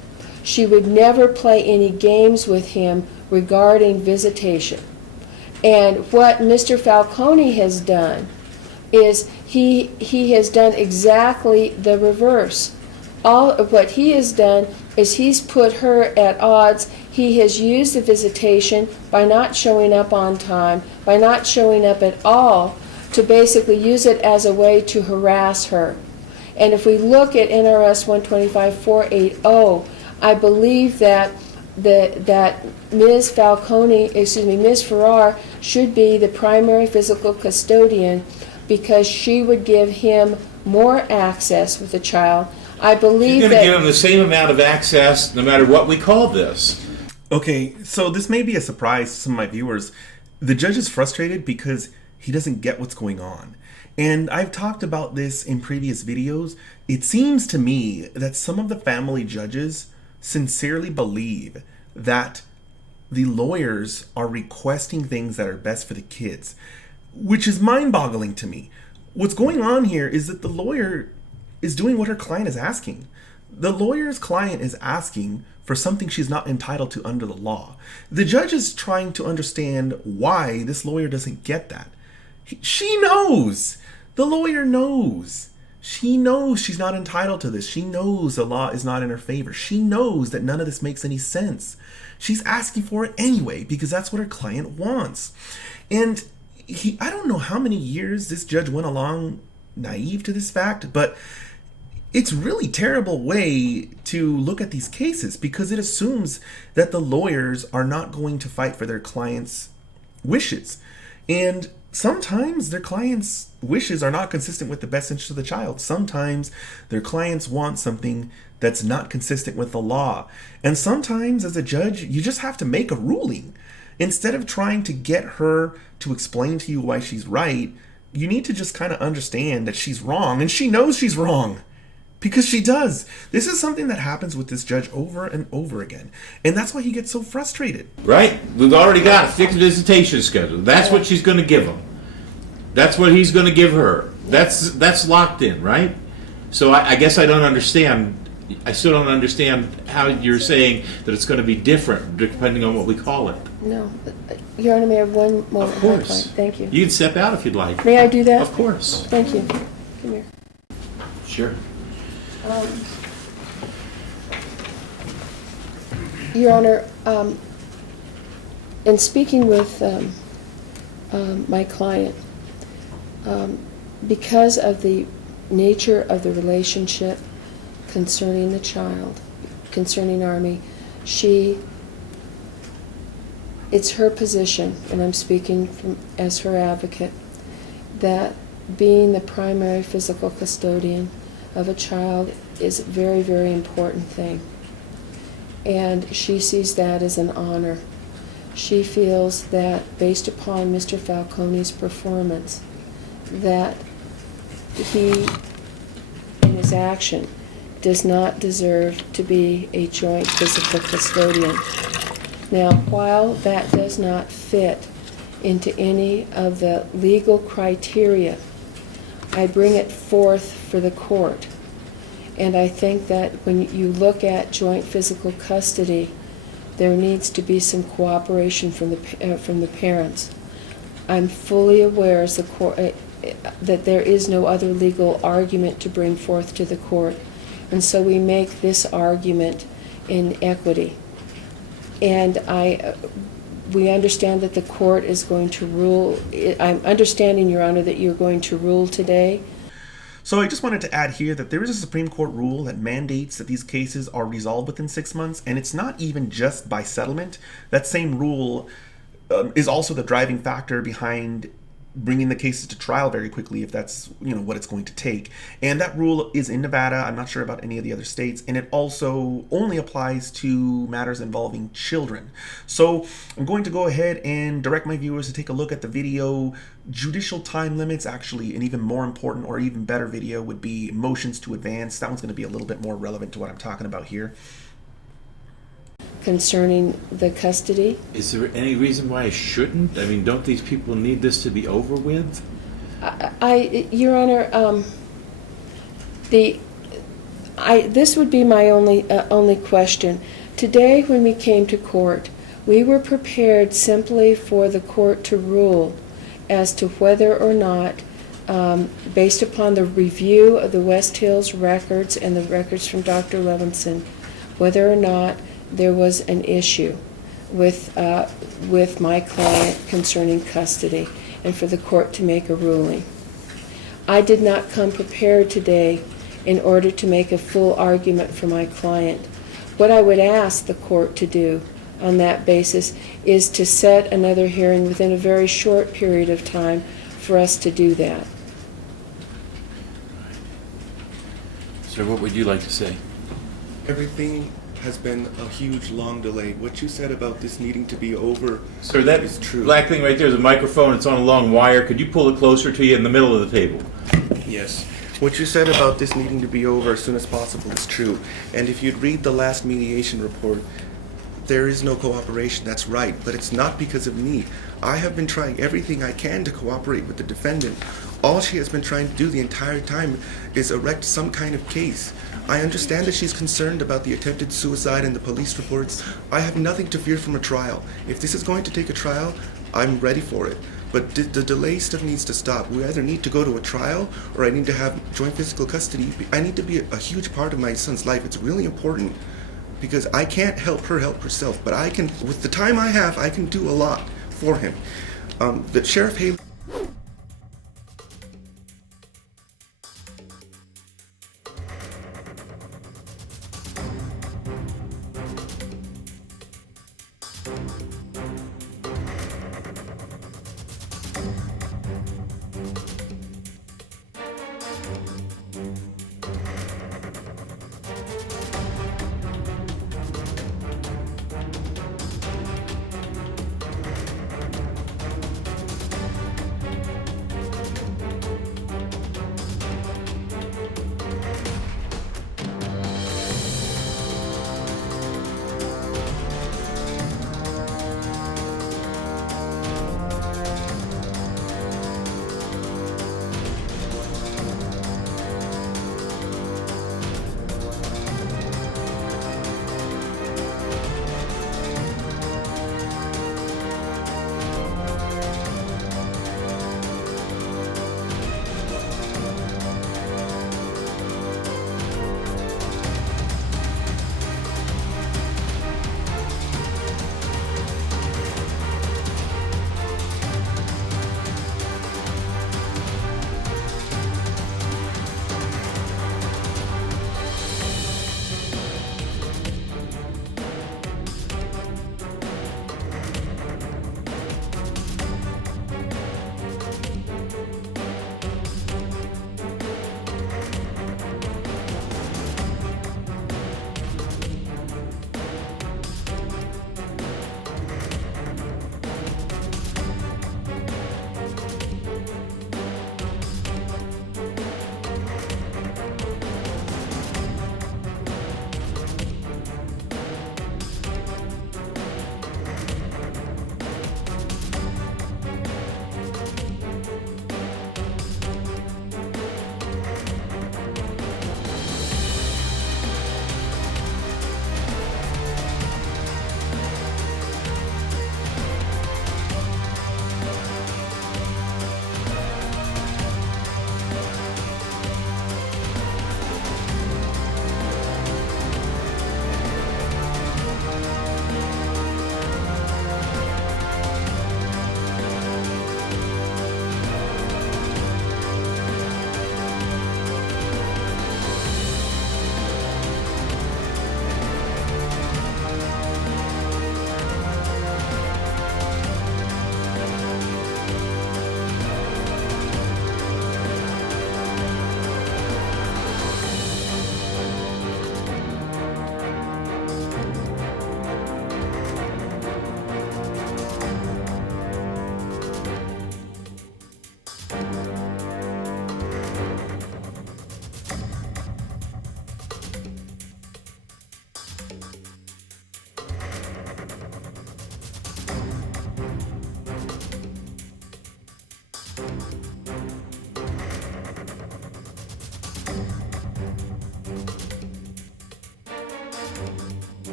She would never play any games with him regarding visitation. And what Mr. Falcone has done is he has done exactly the reverse. All of what he has done is he's put her at odds. He has used the visitation by not showing up on time, by not showing up at all, to basically use it as a way to harass her. And if we look at NRS 125.480, I believe that Ms. Farrar should be the primary physical custodian because she would give him more access with the child. I believe She's that... going to give him the same amount of access no matter what we call this. Okay, so this may be a surprise to some of my viewers. The judge is frustrated because he doesn't get what's going on. And I've talked about this in previous videos. It seems to me that some of the family judges sincerely believe that the lawyers are requesting things that are best for the kids, which is mind-boggling to me. What's going on here is that the lawyer is doing what her client is asking. The lawyer's client is asking for something she's not entitled to under the law. The judge is trying to understand why this lawyer doesn't get that. She knows. The lawyer knows. She knows she's not entitled to this. She knows the law is not in her favor. She knows that none of this makes any sense. She's asking for it anyway because that's what her client wants. And I don't know how many years this judge went along naive to this fact, but it's really terrible way to look at these cases because it assumes that the lawyers are not going to fight for their clients' wishes. And sometimes their clients' wishes are not consistent with the best interest of the child. Sometimes their clients want something that's not consistent with the law. And sometimes as a judge, you just have to make a ruling. Instead of trying to get her to explain to you why she's right, you need to just kind of understand that she's wrong, and she knows she's wrong. Because she does. This is something that happens with this judge over and over again. And that's why he gets so frustrated. Right? We've already got a fixed visitation schedule. That's what she's going to give him. That's what he's going to give her. That's locked in, right? So I guess I don't understand. I still don't understand how you're saying that it's going to be different depending on what we call it. No. Your Honor, may I have one moment? Of course. Thank you. You can step out if you'd like. May I do that? Of course. Thank you. Come here. Sure. Your Honor, in speaking with my client, because of the nature of the relationship concerning the child, concerning Army, it's her position, and I'm speaking as her advocate, that being the primary physical custodian of a child is a very, very important thing. And she sees that as an honor. She feels that based upon Mr. Falcone's performance, that he, in his action, does not deserve to be a joint physical custodian. Now, while that does not fit into any of the legal criteria, I bring it forth for the court. And I think that when you look at joint physical custody, there needs to be some cooperation from the parents. I'm fully aware as the court that there is no other legal argument to bring forth to the court, and so we make this argument in equity. And we understand that the court is going to rule. I'm understanding, Your Honor, that you're going to rule today. So I just wanted to add here that there is a Supreme Court rule that mandates that these cases are resolved within 6 months, and it's not even just by settlement. That same rule is also the driving factor behind bringing the cases to trial very quickly if that's what it's going to take. And that rule is in Nevada. I'm not sure about any of the other states, and it also only applies to matters involving children. So I'm going to go ahead and direct my viewers to take a look at the video Judicial Time Limits. Actually, an even more important or even better video would be Motions to Advance. That one's going to be a little bit more relevant to what I'm talking about here. Concerning the custody. Is there any reason why I shouldn't? I mean, don't these people need this to be over with? Your Honor, this would be my only question. Today, when we came to court, we were prepared simply for the court to rule as to whether or not, based upon the review of the West Hills records and the records from Dr. Levinson, whether or not there was an issue with my client concerning custody, and for the court to make a ruling. I did not come prepared today in order to make a full argument for my client. What I would ask the court to do on that basis is to set another hearing within a very short period of time for us to do that. Sir, what would you like to say? Everything has been a huge, long delay. What you said about this needing to be over, Sir, that is true. black thing right there is a microphone. It's on a long wire. Could you pull it closer to you in the middle of the table? Yes. What you said about this needing to be over as soon as possible is true. And if you'd read the last mediation report, there is no cooperation. That's right. But it's not because of me. I have been trying everything I can to cooperate with the defendant. All she has been trying to do the entire time is erect some kind of case. I understand that she's concerned about the attempted suicide and the police reports. I have nothing to fear from a trial. If this is going to take a trial, I'm ready for it. But the delay stuff needs to stop. We either need to go to a trial or I need to have joint physical custody. I need to be a huge part of my son's life. It's really important because I can't help her help herself, but I can, with the time I have, I can do a lot for him. The Sheriff Haley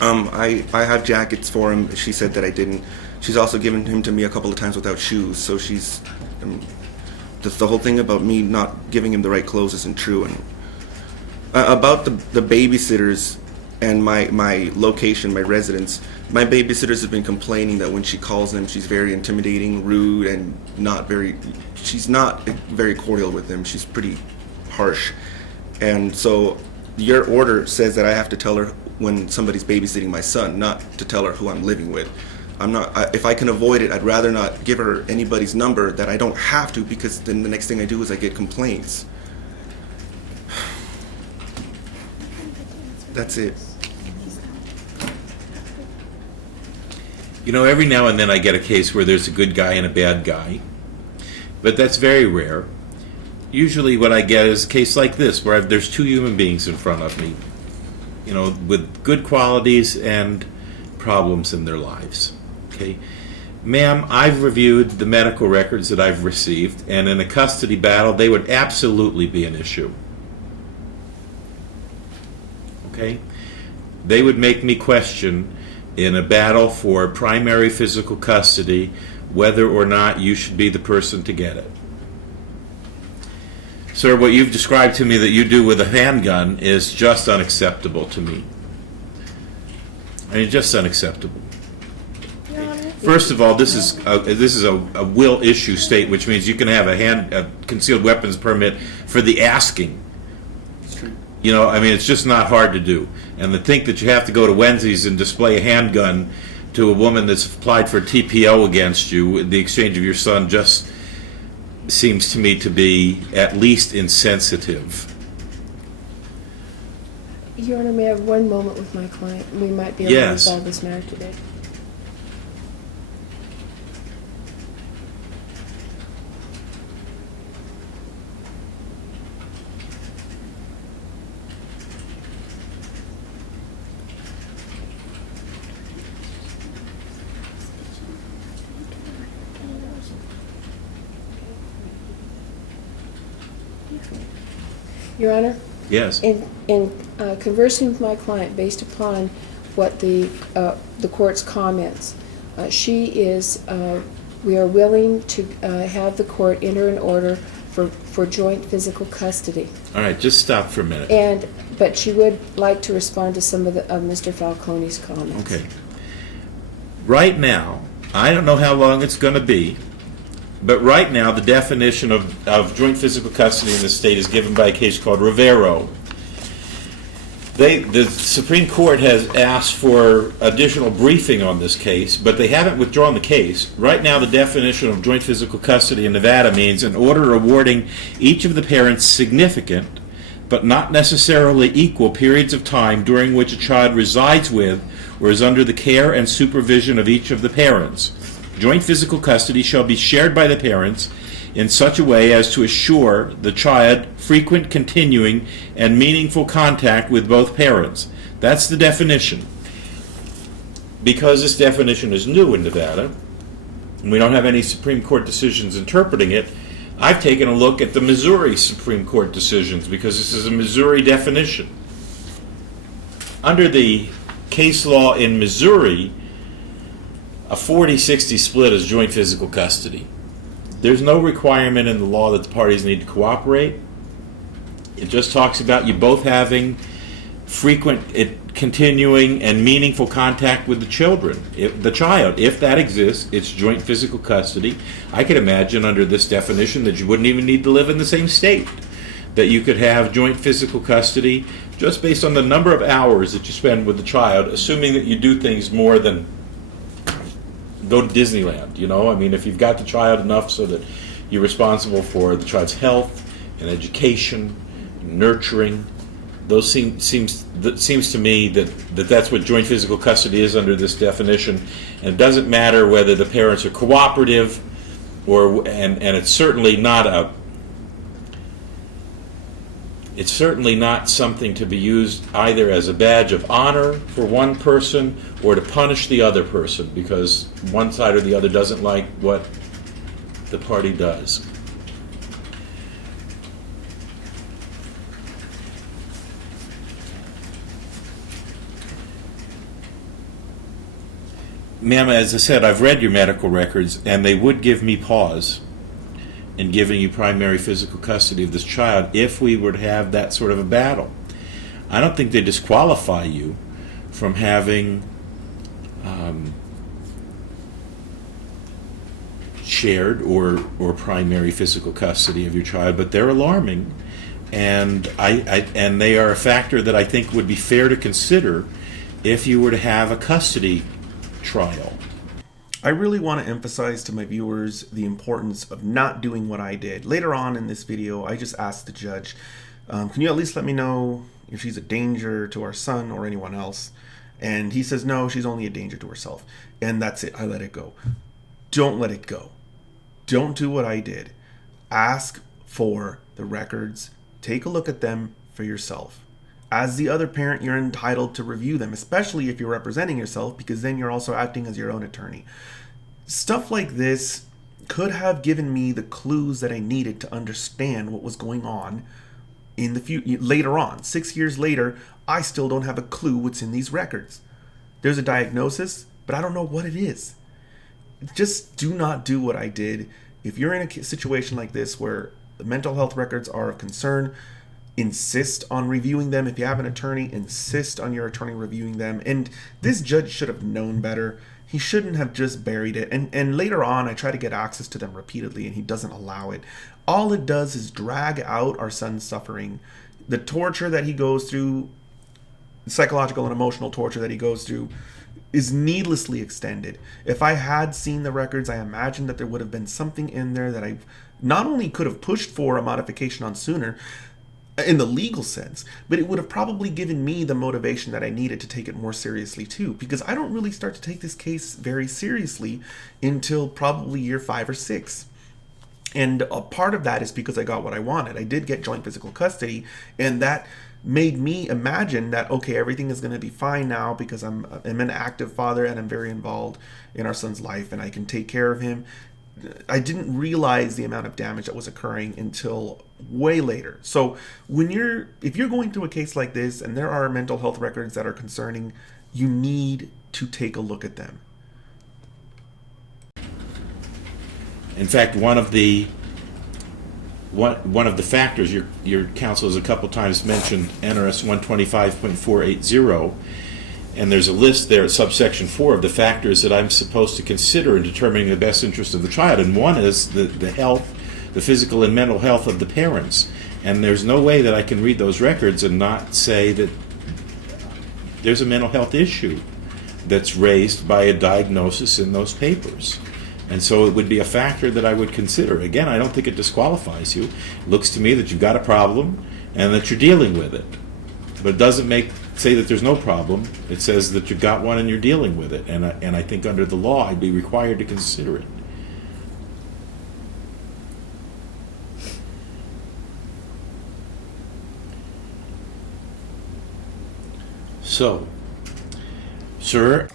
I have jackets for him. She said that I didn't. She's also given him to me a couple of times without shoes. So she's the whole thing about me not giving him the right clothes isn't true. And about the babysitters and my location, my residence, my babysitters have been complaining that when she calls them, she's very intimidating, rude, and she's not very cordial with them. She's pretty harsh. And so your order says that I have to tell her when somebody's babysitting my son, not to tell her who I'm living with. If I can avoid it, I'd rather not give her anybody's number that I don't have to, because then the next thing I do is I get complaints. That's it. You know, every now and then I get a case where there's a good guy and a bad guy, but that's very rare. Usually what I get is a case like this, where there's two human beings in front of me, you know, with good qualities and problems in their lives. Okay, ma'am, I've reviewed the medical records that I've received, and in a custody battle, they would absolutely be an issue. Okay, they would make me question in a battle for primary physical custody whether or not you should be the person to get it. Sir, what you've described to me that you do with a handgun is just unacceptable to me. I mean, just unacceptable. First of all, this is a will issue state, which means you can have a concealed weapons permit for the asking. You know, I mean, it's just not hard to do. And to think that you have to go to Wednesday's and display a handgun to a woman that's applied for TPO against you in the exchange of your son just seems to me to be at least insensitive. Your Honor, may I have one moment with my client? We might be able to resolve this matter today. Your Honor? Yes. In conversing with my client based upon what the court's comments, we are willing to have the court enter an order for joint physical custody. All right, just stop for a minute. But she would like to respond to some of Mr. Falcone's comments. Okay. Right now, I don't know how long it's going to be, but right now the definition of joint physical custody in the state is given by a case called Rivero. The Supreme Court has asked for additional briefing on this case, but they haven't withdrawn the case. Right now the definition of joint physical custody in Nevada means an order awarding each of the parents significant but not necessarily equal periods of time during which a child resides with or is under the care and supervision of each of the parents. Joint physical custody shall be shared by the parents in such a way as to assure the child frequent, continuing, and meaningful contact with both parents. That's the definition. Because this definition is new in Nevada, and we don't have any Supreme Court decisions interpreting it, I've taken a look at the Missouri Supreme Court decisions because this is a Missouri definition. Under the case law in Missouri, a 40-60 split is joint physical custody. There's no requirement in the law that the parties need to cooperate. It just talks about you both having frequent, continuing, and meaningful contact with the child. If that exists, it's joint physical custody. I could imagine under this definition that you wouldn't even need to live in the same state, that you could have joint physical custody just based on the number of hours that you spend with the child, assuming that you do things more than go to Disneyland, you know? I mean, if you've got the child enough so that you're responsible for the child's health and education, and nurturing, those seems to me that's what joint physical custody is under this definition. And it doesn't matter whether the parents are cooperative and it's certainly not it's certainly not something to be used either as a badge of honor for one person or to punish the other person because one side or the other doesn't like what the party does. Ma'am, as I said, I've read your medical records, and they would give me pause in giving you primary physical custody of this child if we were to have that sort of a battle. I don't think they disqualify you from having shared or primary physical custody of your child, but they're alarming, and and they are a factor that I think would be fair to consider if you were to have a custody trial. I really want to emphasize to my viewers the importance of not doing what I did. Later on in this video, I just asked the judge, can you at least let me know if she's a danger to our son or anyone else? And he says, no, she's only a danger to herself. And that's it. I let it go. Don't let it go. Don't do what I did. Ask for the records. Take a look at them for yourself. As the other parent, you're entitled to review them, especially if you're representing yourself, because then you're also acting as your own attorney. Stuff like this could have given me the clues that I needed to understand what was going on in the future. Later on, 6 years later, I still don't have a clue what's in these records. There's a diagnosis, but I don't know what it is. Just do not do what I did. If you're in a situation like this where the mental health records are of concern, insist on reviewing them. If you have an attorney, insist on your attorney reviewing them. And this judge should have known better. He shouldn't have just buried it. And later on, I try to get access to them repeatedly, and he doesn't allow it. All it does is drag out our son's suffering. The torture that he goes through, psychological and emotional torture that he goes through, is needlessly extended. If I had seen the records, I imagine that there would have been something in there that I not only could have pushed for a modification on sooner, in the legal sense, but it would have probably given me the motivation that I needed to take it more seriously too, because I don't really start to take this case very seriously until probably year 5 or 6. And a part of that is because I got what I wanted. I did get joint physical custody, and that made me imagine that, okay, everything is going to be fine now because I'm an active father and I'm very involved in our son's life and I can take care of him. I didn't realize the amount of damage that was occurring until way later. So if you're going through a case like this and there are mental health records that are concerning, you need to take a look at them. In fact, one of the factors your counsel has a couple times mentioned NRS 125.480, and there's a list there at subsection 4 of the factors that I'm supposed to consider in determining the best interest of the child, and one is the health, the physical and mental health of the parents. And there's no way that I can read those records and not say that there's a mental health issue that's raised by a diagnosis in those papers. And so it would be a factor that I would consider. Again, I don't think it disqualifies you. It looks to me that you've got a problem and that you're dealing with it. But it doesn't say that there's no problem. It says that you've got one and you're dealing with it. And I think under the law, I'd be required to consider it. So, sir,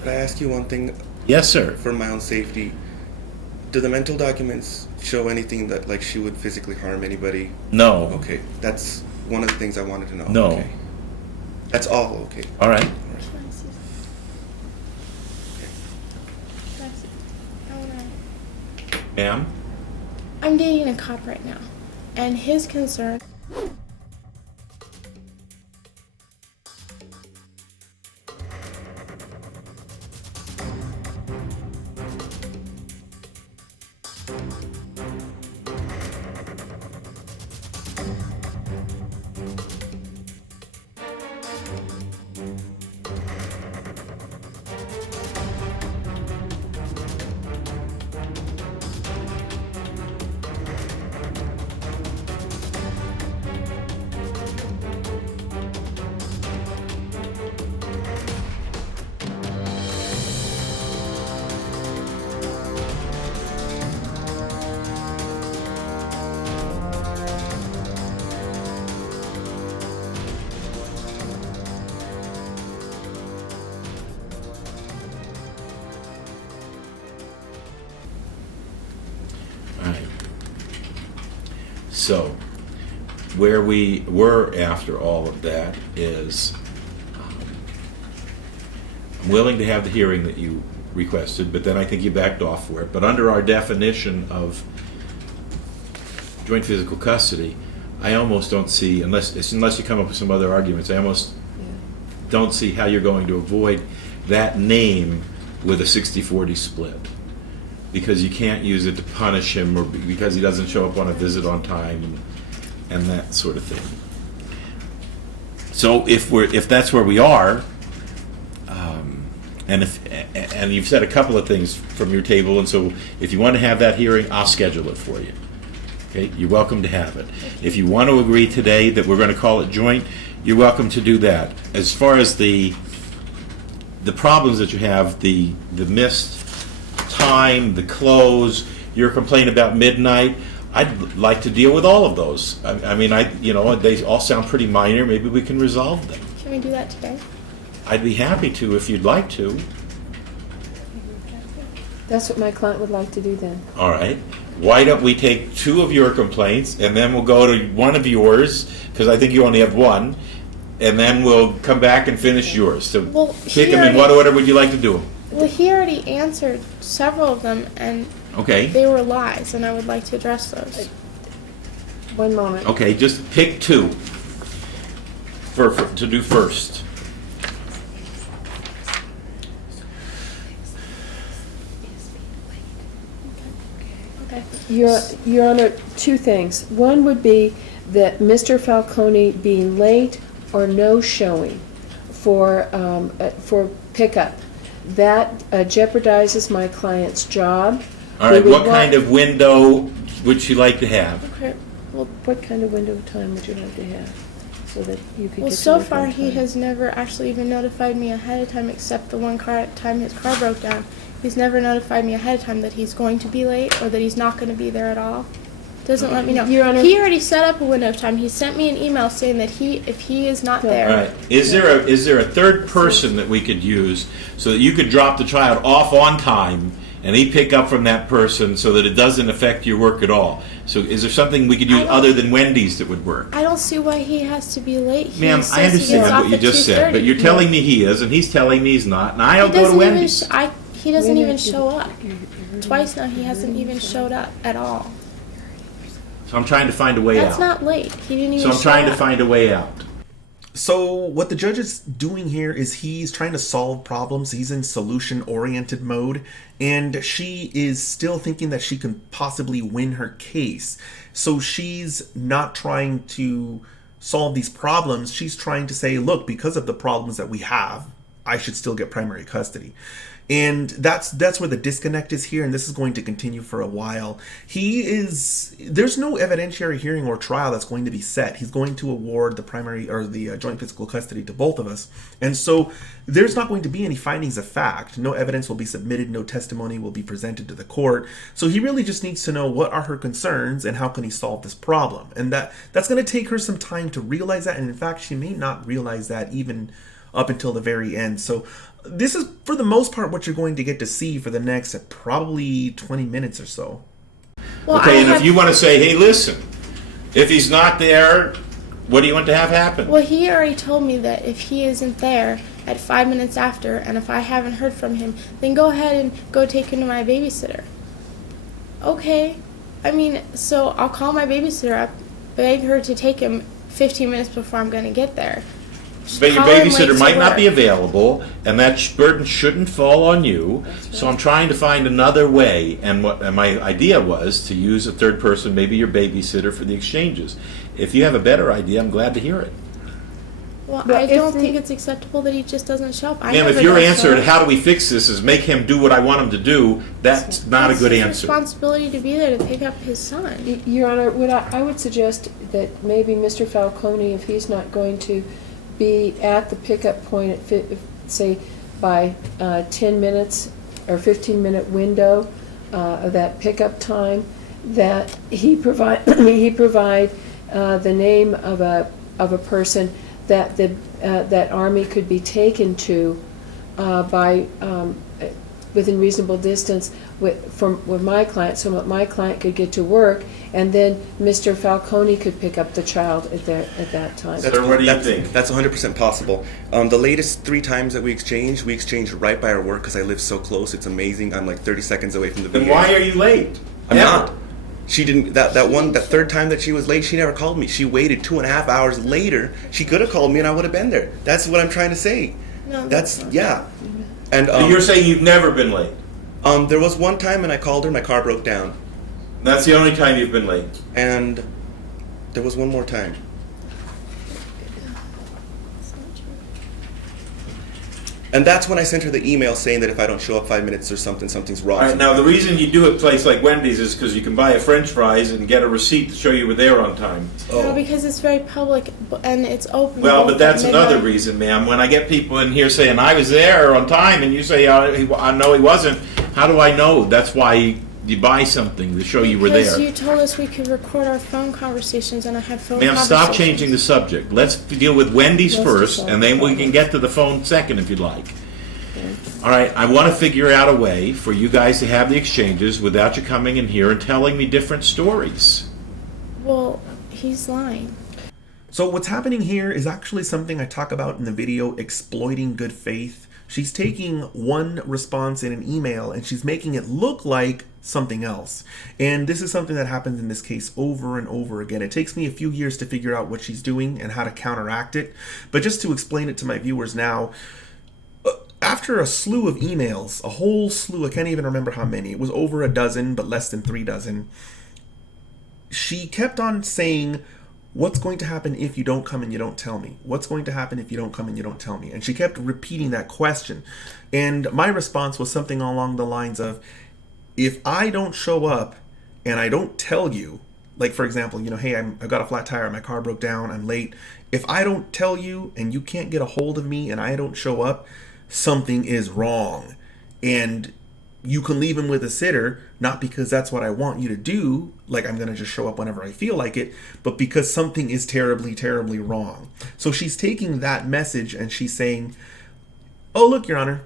Could I ask you one thing Yes, sir. for my own safety? Do the mental documents show anything that like she would physically harm anybody? No. Okay, that's one of the things I wanted to know. No. Okay. That's all. Okay. All right. Can I see? Can I see? I wanna... Ma'am? I'm dating a cop right now, and his concern. All right. So, where we were after all of that is, I'm willing to have the hearing that you requested, but then I think you backed off for it. But under our definition of joint physical custody, I almost don't see, unless you come up with some other arguments, I almost don't see how you're going to avoid that name with a 60-40 split. Because you can't use it to punish him, or because he doesn't show up on a visit on time, and that sort of thing. So if that's where we are, and you've said a couple of things from your table, and so if you want to have that hearing, I'll schedule it for you. Okay, you're welcome to have it. If you want to agree today that we're going to call it joint, you're welcome to do that. As far as the problems that you have, the missed time, the close, your complaint about midnight, I'd like to deal with all of those. I mean, they all sound pretty minor. Maybe we can resolve them. Can we do that today? I'd be happy to if you'd like to. That's what my client would like to do then. All right. Why don't we take 2 of your complaints, and then we'll go to 1 of yours, because I think you only have 1, and then we'll come back and finish yours. So Well, pick them in what order would you like to do them? Well, he already answered several of them, and Okay. they were lies, and I would like to address those. One moment. Okay, just pick 2 to do first. Okay. Your Honor, 2 things. One would be that Mr. Falcone being late or no showing for pickup. That jeopardizes my client's job. All right, We would what kind want- of window would you like to have? Okay. Well, What kind of window of time would you like to have so that you could well, get to so work far on he time? has never actually even notified me ahead of time, except the one time his car broke down. He's never notified me ahead of time that he's going to be late or that he's not going to be there at all. Doesn't let me know. Your Honor- He already set up a window of time. He sent me an email saying that if he is not No. there. All right, is there a third person that we could use so that you could drop the child off on time and he pick up from that person so that it doesn't affect your work at all? So is there something we could use I don't- other than Wendy's that would work? I don't see why he has to be late. He Ma'am, says I he gets understand off what you at just said, 2:30. but you're telling me he is, and he's telling me he's not, and I'll He go to doesn't even Wendy's. he doesn't Wait a even minute, show up. you're- Twice now he hasn't even showed up at all. So I'm trying to find a way That's out. not late. He didn't even So I'm show trying to up. find a way out. So what the judge is doing here is he's trying to solve problems. He's in solution-oriented mode, and she is still thinking that she can possibly win her case. So she's not trying to solve these problems. She's trying to say, look, because of the problems that we have, I should still get primary custody. And that's where the disconnect is here, and this is going to continue for a while. There's no evidentiary hearing or trial that's going to be set. He's going to award the primary or the joint physical custody to both of us. And so there's not going to be any findings of fact. No evidence will be submitted, no testimony will be presented to the court. So he really just needs to know what are her concerns and how can he solve this problem. And that's going to take her some time to realize that, and in fact, she may not realize that even up until the very end. So this is, for the most part, what you're going to get to see for the next probably 20 minutes or so. Well, Okay, and if you want to say, hey, listen, if he's not there, what do you want to have happen? Well, he already told me that if he isn't there at 5 minutes after, and if I haven't heard from him, then go ahead and go take him to my babysitter. Okay. I mean, so I'll call my babysitter up, beg her to take him 15 minutes before I'm going to get there. But your Call him late babysitter to might not be work. available, and that burden shouldn't fall on you. So I'm trying to find another way, and my idea was to use a third person, maybe your babysitter, for the exchanges. If you have a better idea, I'm glad to hear it. Well, But I if don't the- think it's acceptable that he just doesn't show up. I Ma'am, if never your don't answer show to up. how do we fix this is make him do what I want him to do, that's not a It's good his answer. responsibility to be there to pick up his son. Your Honor, I would suggest that maybe Mr. Falcone, if he's not going to be at the pickup point at, say, by 10 minutes or 15-minute window of that pickup time, that he provide the name of a person that that Army could be taken to by within reasonable distance with my client, so that my client could get to work, and then Mr. Falcone could pick up the child at that time. Sir, what do you think? That's 100% possible. The latest 3 times that we exchanged right by our work because I live so close. It's amazing. I'm like 30 seconds away from the VA. Then why are you late? I'm Ever. not. She didn't. That third time that she was late, she never called me. She waited 2.5 hours later. She could have called me and I would have been there. That's what I'm trying to say. No, That's yeah. And So you're saying you've never been late? there was one time and I called her. My car broke down. That's the only time you've been late. And there was one more time. And that's when I sent her the email saying that if I don't show up 5 minutes or something's wrong. All right, now the reason you do a place like Wendy's is because you can buy a French fries and get a receipt to show you were there on time. No, because it's very public and it's open. Well, both but that's at another midnight. reason, ma'am. When I get people in here saying I was there on time and you say I know he wasn't, how do I know? That's why you buy something to show you were Because there. you told us we could record our phone conversations, and I had phone Ma'am, conversations. stop changing the subject. Let's deal with Wendy's Let's first, decide. and then we can get to the phone second if you'd like. All right, I want to figure out a way for you guys to have the exchanges without you coming in here and telling me different stories. Well, he's lying. So what's happening here is actually something I talk about in the video, exploiting good faith. She's taking one response in an email and she's making it look like something else. And this is something that happens in this case over and over again. It takes me a few years to figure out what she's doing and how to counteract it. But just to explain it to my viewers now, after a slew of emails, a whole slew, I can't even remember how many, it was over a dozen, but less than 3 dozen, she kept on saying, what's going to happen if you don't come and you don't tell me? What's going to happen if you don't come and you don't tell me? And she kept repeating that question. And my response was something along the lines of, if I don't show up and I don't tell you, like for example, hey, I got a flat tire, my car broke down, I'm late. If I don't tell you and you can't get a hold of me and I don't show up, something is wrong. And you can leave him with a sitter, not because that's what I want you to do, like I'm going to just show up whenever I feel like it, but because something is terribly, terribly wrong. So she's taking that message and she's saying, oh, look, Your Honor,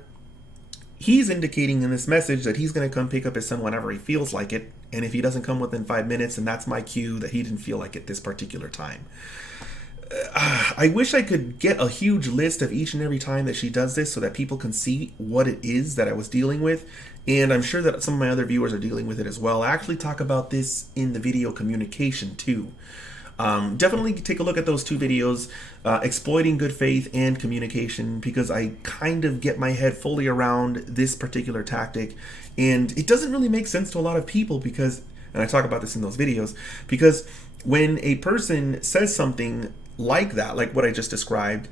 he's indicating in this message that he's going to come pick up his son whenever he feels like it. And if he doesn't come within 5 minutes, then that's my cue that he didn't feel like it this particular time. I wish I could get a huge list of each and every time that she does this so that people can see what it is that I was dealing with. And I'm sure that some of my other viewers are dealing with it as well. I actually talk about this in the video communication too. Definitely take a look at those 2 videos, exploiting good faith and communication, because I kind of get my head fully around this particular tactic. And it doesn't really make sense to a lot of people because, and I talk about this in those videos, because when a person says something like that, like what I just described,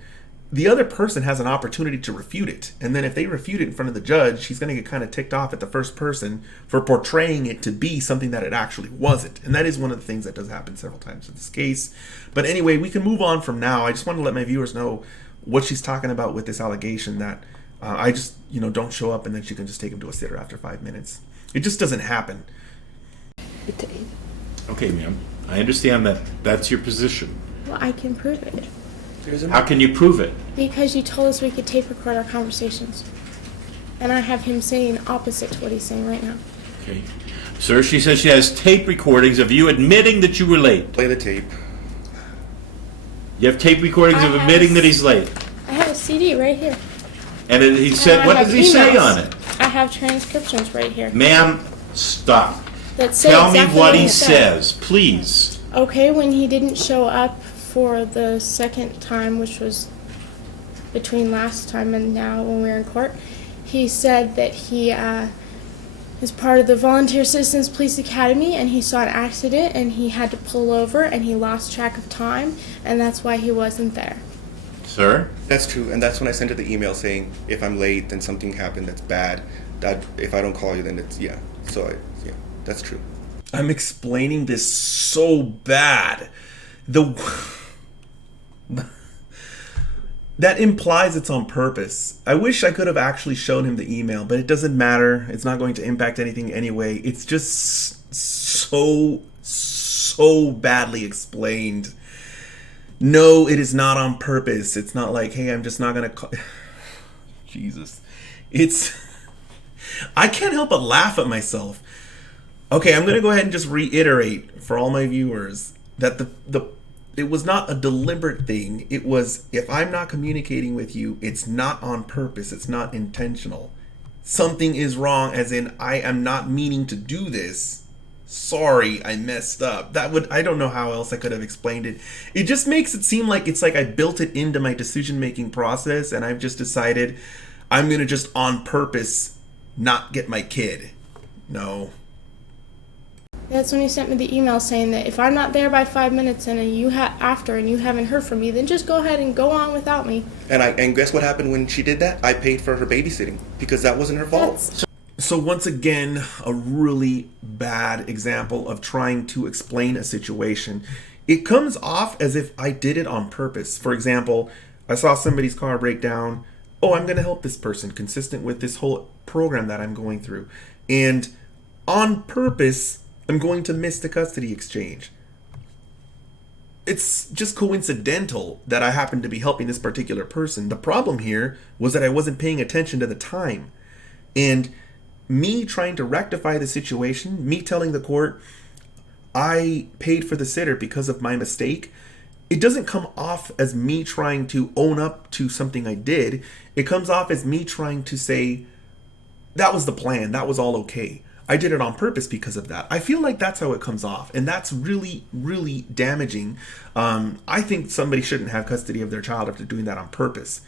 the other person has an opportunity to refute it. And then if they refute it in front of the judge, he's going to get kind of ticked off at the first person for portraying it to be something that it actually wasn't. And that is one of the things that does happen several times in this case. But anyway, we can move on from now. I just want to let my viewers know what she's talking about with this allegation that I just, don't show up and then she can just take him to a sitter after 5 minutes. It just doesn't happen. Okay, ma'am. I understand that that's your position. Well, I can prove it. How can you prove it? Because you told us we could tape record our conversations. And I have him saying opposite to what he's saying right now. Okay. Sir, she says she has tape recordings of you admitting that you were late. Play the tape. You have tape recordings of admitting that he's late. I have a CD right here. And he said, And I what have does he say emails. on it? I have transcriptions right here. Ma'am, stop. That say Tell me exactly what he it said. says, please. Okay, when he didn't show up for the second time, which was between last time and now when we were in court, he said that he is part of the Volunteer Citizens Police Academy and he saw an accident and he had to pull over and he lost track of time and that's why he wasn't there. Sir? That's true, and that's when I sent her the email saying if I'm late, then something happened that's bad. That if I don't call you, then it's yeah. So yeah, that's true. I'm explaining this so bad. That implies it's on purpose. I wish I could have actually shown him the email, but it doesn't matter. It's not going to impact anything anyway. It's just so badly explained. No, it is not on purpose. It's not like, hey, I'm just not going to call. Jesus. I can't help but laugh at myself. Okay, I'm going to go ahead and just reiterate for all my viewers that it was not a deliberate thing. It was, if I'm not communicating with you, it's not on purpose. It's not intentional. Something is wrong, as in I am not meaning to do this. Sorry, I messed up. I don't know how else I could have explained it. It just makes it seem like it's like I built it into my decision-making process and I've just decided I'm going to just on purpose not get my kid. No. That's when he sent me the email saying that if I'm not there by 5 minutes and you haven't heard from me, then just go ahead and go on without me. And guess what happened when she did that? I paid for her babysitting because that wasn't her fault. So once again, a really bad example of trying to explain a situation. It comes off as if I did it on purpose. For example, I saw somebody's car break down. Oh, I'm going to help this person, consistent with this whole program that I'm going through. And on purpose, I'm going to miss the custody exchange. It's just coincidental that I happen to be helping this particular person. The problem here was that I wasn't paying attention to the time. And me trying to rectify the situation, me telling the court I paid for the sitter because of my mistake, it doesn't come off as me trying to own up to something I did. It comes off as me trying to say, that was the plan, that was all okay. I did it on purpose because of that. I feel like that's how it comes off, and that's really, really damaging. I think somebody shouldn't have custody of their child after doing that on purpose.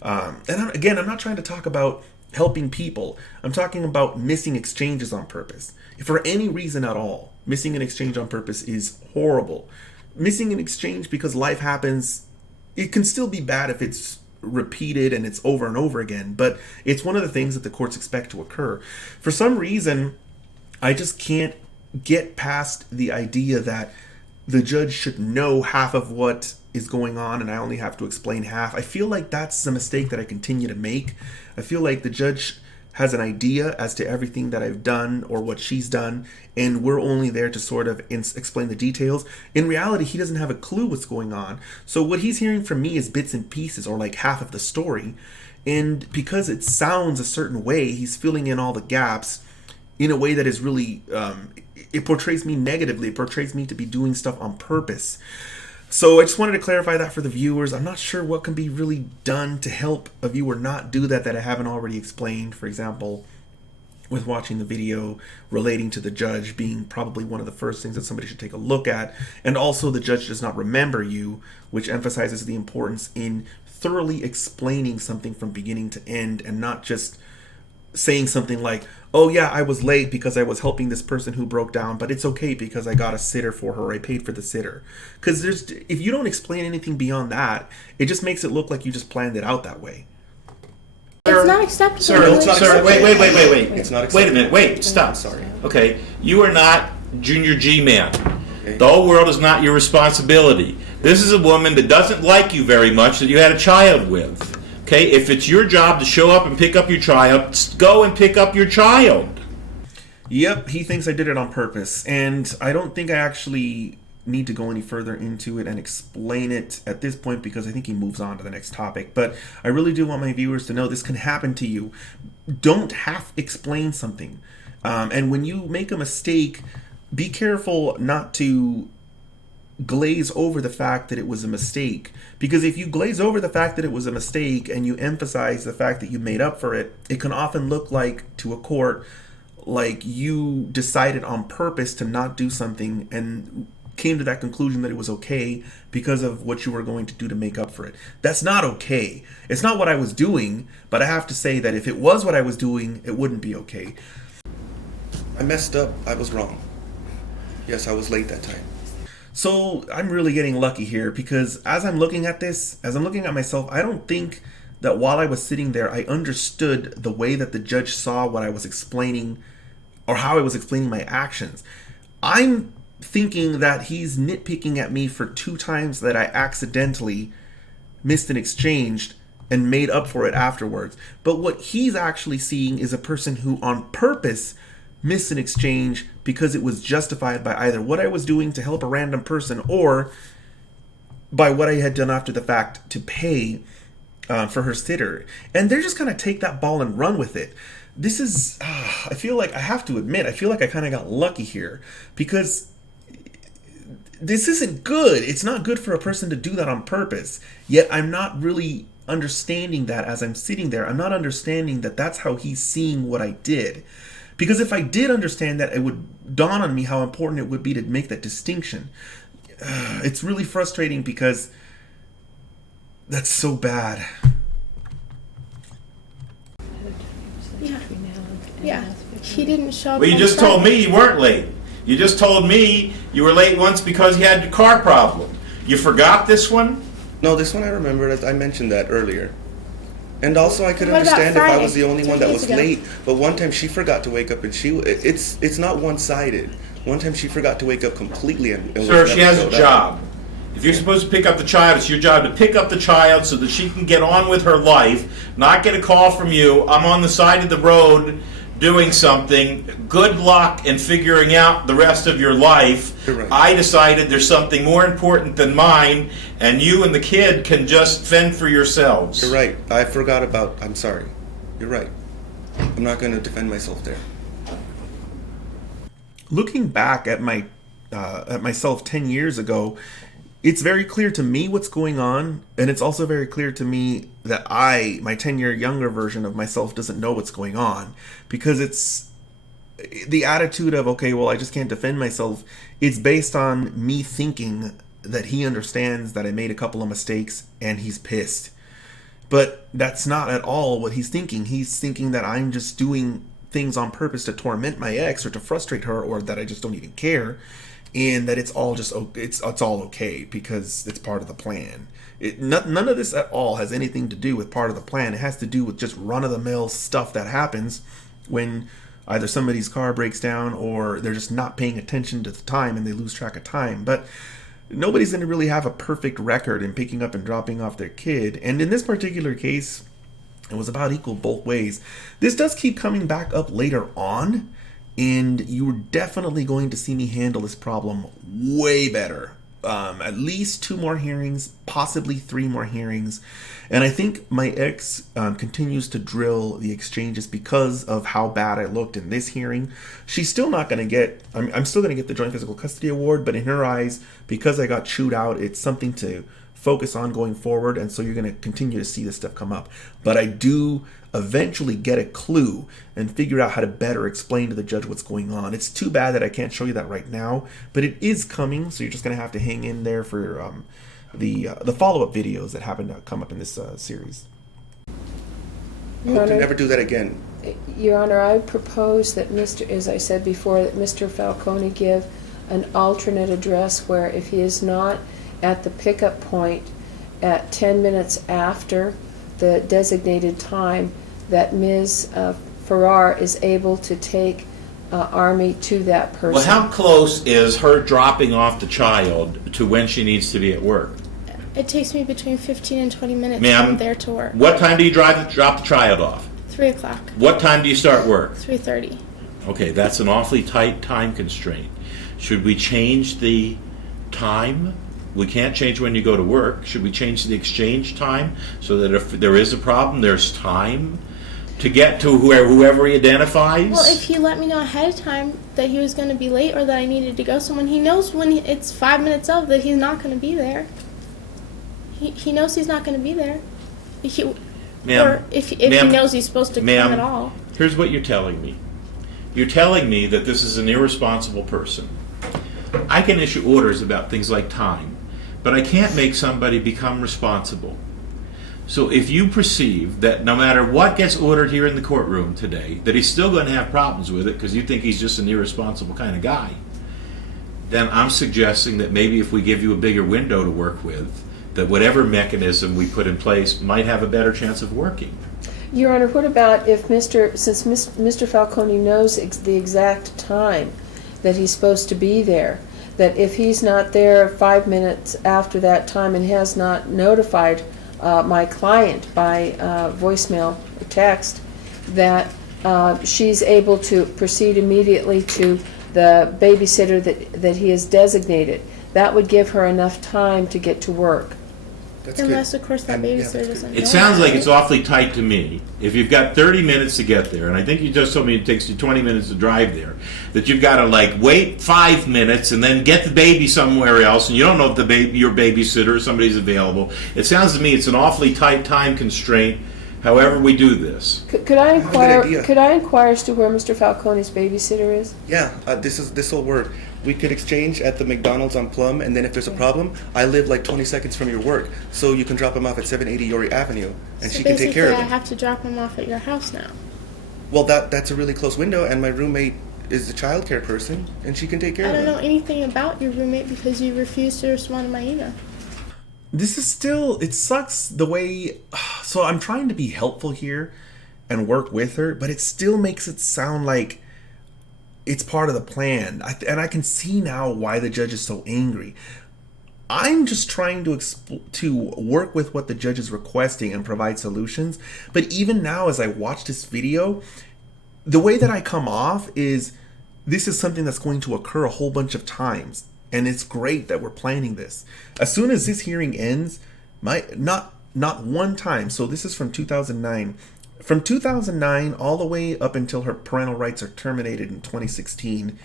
And I'm not trying to talk about helping people. I'm talking about missing exchanges on purpose. If for any reason at all, missing an exchange on purpose is horrible. Missing an exchange because life happens, it can still be bad if it's repeated and it's over and over again, but it's one of the things that the courts expect to occur. For some reason, I just can't get past the idea that the judge should know half of what is going on and I only have to explain half. I feel like that's the mistake that I continue to make. I feel like the judge has an idea as to everything that I've done or what she's done, and we're only there to sort of explain the details. In reality, he doesn't have a clue what's going on. So what he's hearing from me is bits and pieces, or like half of the story. And because it sounds a certain way, he's filling in all the gaps in a way that is really, it portrays me negatively. It portrays me to be doing stuff on purpose. So I just wanted to clarify that for the viewers. I'm not sure what can be really done to help a viewer not do that I haven't already explained. For example, with watching the video relating to the judge being probably one of the first things that somebody should take a look at. And also the judge does not remember you, which emphasizes the importance in thoroughly explaining something from beginning to end and not just saying something like, oh yeah, I was late because I was helping this person who broke down, but it's okay because I got a sitter for her, I paid for the sitter. Because if you don't explain anything beyond that, it just makes it look like you just planned it out that way. It's not acceptable. Sir, wait. It's not acceptable. Wait a minute, wait, stop. I'm sorry. Okay, you are not Junior G-Man. Okay. The whole world is not your responsibility. This is a woman that doesn't like you very much that you had a child with. Okay, if it's your job to show up and pick up your child, go and pick up your child. Yep, he thinks I did it on purpose, and I don't think I actually need to go any further into it and explain it at this point because I think he moves on to the next topic. But I really do want my viewers to know this can happen to you. Don't half explain something. And when you make a mistake, be careful not to glaze over the fact that it was a mistake. Because if you glaze over the fact that it was a mistake and you emphasize the fact that you made up for it, it can often look like, to a court, like you decided on purpose to not do something and came to that conclusion that it was okay because of what you were going to do to make up for it. That's not okay. It's not what I was doing, but I have to say that if it was what I was doing, it wouldn't be okay. I messed up. I was wrong. Yes, I was late that time. So I'm really getting lucky here because as I'm looking at this, as I'm looking at myself, I don't think that while I was sitting there, I understood the way that the judge saw what I was explaining or how I was explaining my actions. I'm thinking that he's nitpicking at me for 2 times that I accidentally missed an exchange and made up for it afterwards. But what he's actually seeing is a person who on purpose missed an exchange because it was justified by either what I was doing to help a random person or by what I had done after the fact to pay for her sitter. And they're just going to take that ball and run with it. This is, I feel like, I have to admit, I feel like I kind of got lucky here because this isn't good. It's not good for a person to do that on purpose. Yet I'm not really understanding that as I'm sitting there. I'm not understanding that that's how he's seeing what I did. Because if I did understand that, it would dawn on me how important it would be to make that distinction. It's really frustrating because that's so bad. Yeah. He didn't show up. Well, you on just Friday. told me you weren't late. You just told me you were late once because you had a car problem. You forgot this one? No, this one I remember. As I mentioned that earlier. And also, I could What about understand if I Friday? was the only 2 one that days was ago. late. But one time she forgot to wake up, and it's not one-sided. One time she forgot to wake up completely, and Sir, was she never has a showed up. job. If you're supposed to pick up the child, it's your job to pick up the child so that she can get on with her life, not get a call from you. I'm on the side of the road doing something. Good luck in figuring out the rest of your life. You're right. I decided there's something more important than mine, and you and the kid can just fend for yourselves. You're right. I forgot about. I'm sorry. You're right. I'm not going to defend myself there. Looking back at myself 10 years ago, it's very clear to me what's going on, and it's also very clear to me that my 10-year younger version of myself doesn't know what's going on, because it's the attitude of, okay, well, I just can't defend myself. It's based on me thinking that he understands that I made a couple of mistakes and he's pissed. But that's not at all what he's thinking. He's thinking that I'm just doing things on purpose to torment my ex or to frustrate her, or that I just don't even care, and that it's all just it's all okay because it's part of the plan. None of this at all has anything to do with part of the plan. It has to do with just run-of-the-mill stuff that happens when either somebody's car breaks down or they're just not paying attention to the time and they lose track of time. But nobody's going to really have a perfect record in picking up and dropping off their kid. And in this particular case, it was about equal both ways. This does keep coming back up later on, and you're definitely going to see me handle this problem way better. At least 2 more hearings, possibly 3 more hearings. And I think my ex continues to drill the exchanges because of how bad I looked in this hearing. She's still not going to get, I'm still going to get the Joint Physical Custody Award, but in her eyes, because I got chewed out, it's something to focus on going forward, and so you're going to continue to see this stuff come up. But I do eventually get a clue and figure out how to better explain to the judge what's going on. It's too bad that I can't show you that right now, but it is coming, so you're just going to have to hang in there for the follow-up videos that happen to come up in this series. I hope to never do that again. Your Honor, I propose that as I said before, that Mr. Falcone give an alternate address where if he is not at the pickup point at 10 minutes after the designated time, that Ms. Farrar is able to take Army to that person. Well, how close is her dropping off the child to when she needs to be at work? It takes me between 15 and 20 minutes Ma'am, from there to work. What time do you drop the child off? 3 o'clock, What time do you start work? 3:30. Okay, that's an awfully tight time constraint. Should we change the time? We can't change when you go to work. Should we change the exchange time so that if there is a problem, there's time to get to whoever he identifies? Well, if he let me know ahead of time that he was going to be late or that I needed to go somewhere, he knows when it's 5 minutes of that he's not going to be there. He knows he's not going to be there. Or if he knows he's supposed to come at all. Here's what you're telling me. You're telling me that this is an irresponsible person. I can issue orders about things like time, but I can't make somebody become responsible. So if you perceive that no matter what gets ordered here in the courtroom today, that he's still going to have problems with it because you think he's just an irresponsible kind of guy, then I'm suggesting that maybe if we give you a bigger window to work with, that whatever mechanism we put in place might have a better chance of working. Your Honor, what about if since Mr. Falcone knows the exact time that he's supposed to be there, that if he's not there 5 minutes after that time and has not notified my client by voicemail or text, that she's able to proceed immediately to the babysitter that he has designated. That would give her enough time to get to work. That's Unless, good. of course, that And, yeah, babysitter that's doesn't know. It sounds like about it's it. awfully tight to me. If you've got 30 minutes to get there, and I think you just told me it takes you 20 minutes to drive there, that you've got to wait 5 minutes and then get the baby somewhere else, and you don't know if your babysitter or somebody's available. It sounds to me it's an awfully tight time constraint. However we do this. Could I inquire? idea. Could I inquire as to where Mr. Falcone's babysitter is? Yeah, this will work. We could exchange at the McDonald's on Plum, and then if there's a problem, I live 20 seconds from your work, so you can drop him off at 780 Yory Avenue, and So she can take care of basically, I him. have to drop him off at your house now. Well, that's a really close window, and my roommate is a child care person, and she can take care I of don't him. know anything about your roommate because you refused to respond to my email. This is still, it sucks the way, so I'm trying to be helpful here and work with her, but it still makes it sound like it's part of the plan. And I can see now why the judge is so angry. I'm just trying to work with what the judge is requesting and provide solutions. But even now, as I watch this video, the way that I come off is this is something that's going to occur a whole bunch of times. And it's great that we're planning this. As soon as this hearing ends, not one time. So this is from 2009. From 2009 all the way up until her parental rights are terminated in 2016,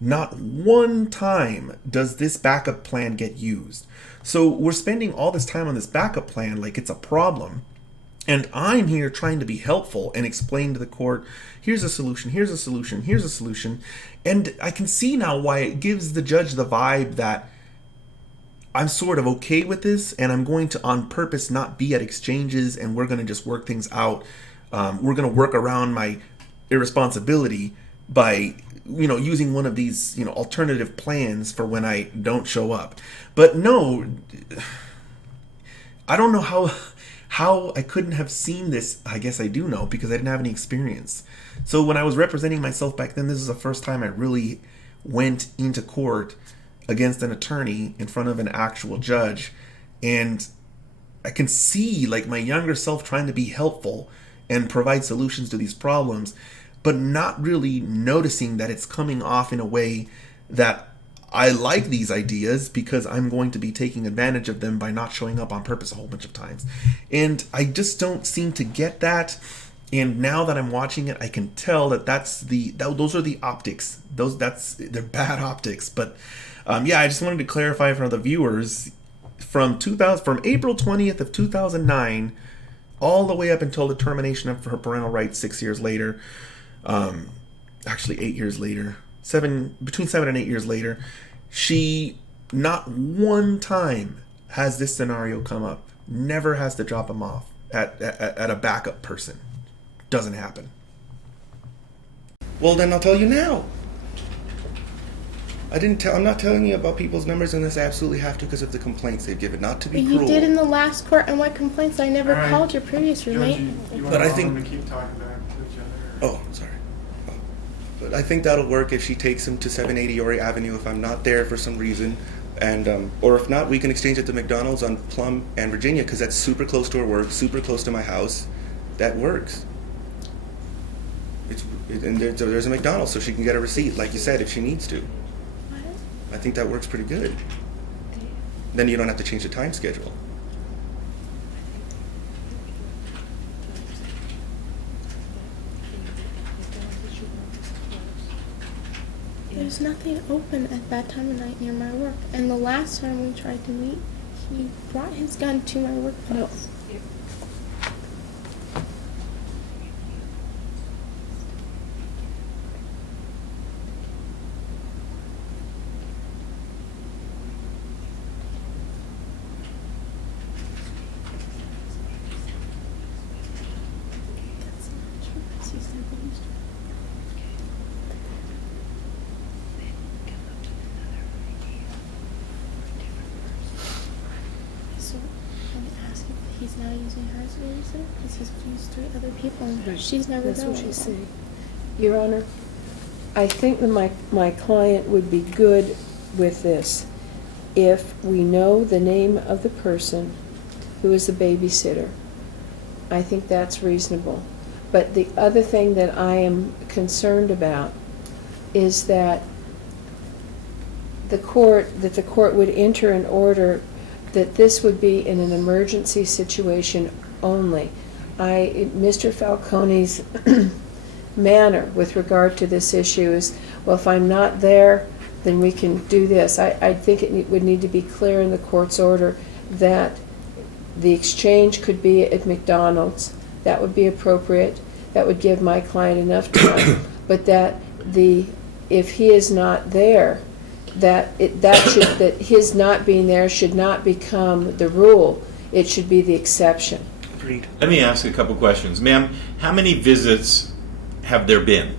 not one time does this backup plan get used. So we're spending all this time on this backup plan like it's a problem. And I'm here trying to be helpful and explain to the court, here's a solution, here's a solution, here's a solution. And I can see now why it gives the judge the vibe that I'm sort of okay with this and I'm going to on purpose not be at exchanges and we're going to just work things out. We're going to work around my irresponsibility by, using one of these, alternative plans for when I don't show up. But no, I don't know how I couldn't have seen this. I guess I do know because I didn't have any experience. So when I was representing myself back then, this is the first time I really went into court against an attorney in front of an actual judge. And I can see my younger self trying to be helpful and provide solutions to these problems, but not really noticing that it's coming off in a way that I like these ideas because I'm going to be taking advantage of them by not showing up on purpose a whole bunch of times. And I just don't seem to get that. And now that I'm watching it, I can tell that those are the optics. They're bad optics. But I just wanted to clarify for the viewers from April 20th of 2009 all the way up until the termination of her parental rights 6 years later. Actually 8 years later. Between 7 and 8 years later, she not one time has this scenario come up. Never has to drop him off at a backup person. Doesn't happen. Well, then I'll tell you now. I'm not telling you about people's numbers unless I absolutely have to because of the complaints they've given. Not to be But cruel. you did in the last court, and what complaints? I never All right. called your previous Judge, roommate. you But I want think- them to keep talking back to each other? Oh, sorry. Oh. But I think that'll work if she takes him to 780 Yory Avenue if I'm not there for some reason. And or if not, we can exchange at the McDonald's on Plum and Virginia because that's super close to her work, super close to my house. That works. And there's a McDonald's so she can get a receipt, like you said, if she needs to. I think that works pretty good. Then you don't have to change the time schedule. There's nothing open at that time of night near my work. And the last time we tried to meet, he brought his gun to my workplace. That's not true. He's never used it. So I'm asking if he's now using her as a babysitter because he's used 3 other people and she's never That's done what she's it. saying. Your Honor, I think that my client would be good with this if we know the name of the person who is the babysitter. I think that's reasonable. But the other thing that I am concerned about is that the court would enter an order that this would be in an emergency situation only. Mr. Falcone's manner with regard to this issue is, well, if I'm not there, then we can do this. I think it would need to be clear in the court's order that the exchange could be at McDonald's. That would be appropriate. That would give my client enough time. But that if he is not there, that his not being there should not become the rule. It should be the exception. Agreed. Let me ask a couple questions. Ma'am, how many visits have there been?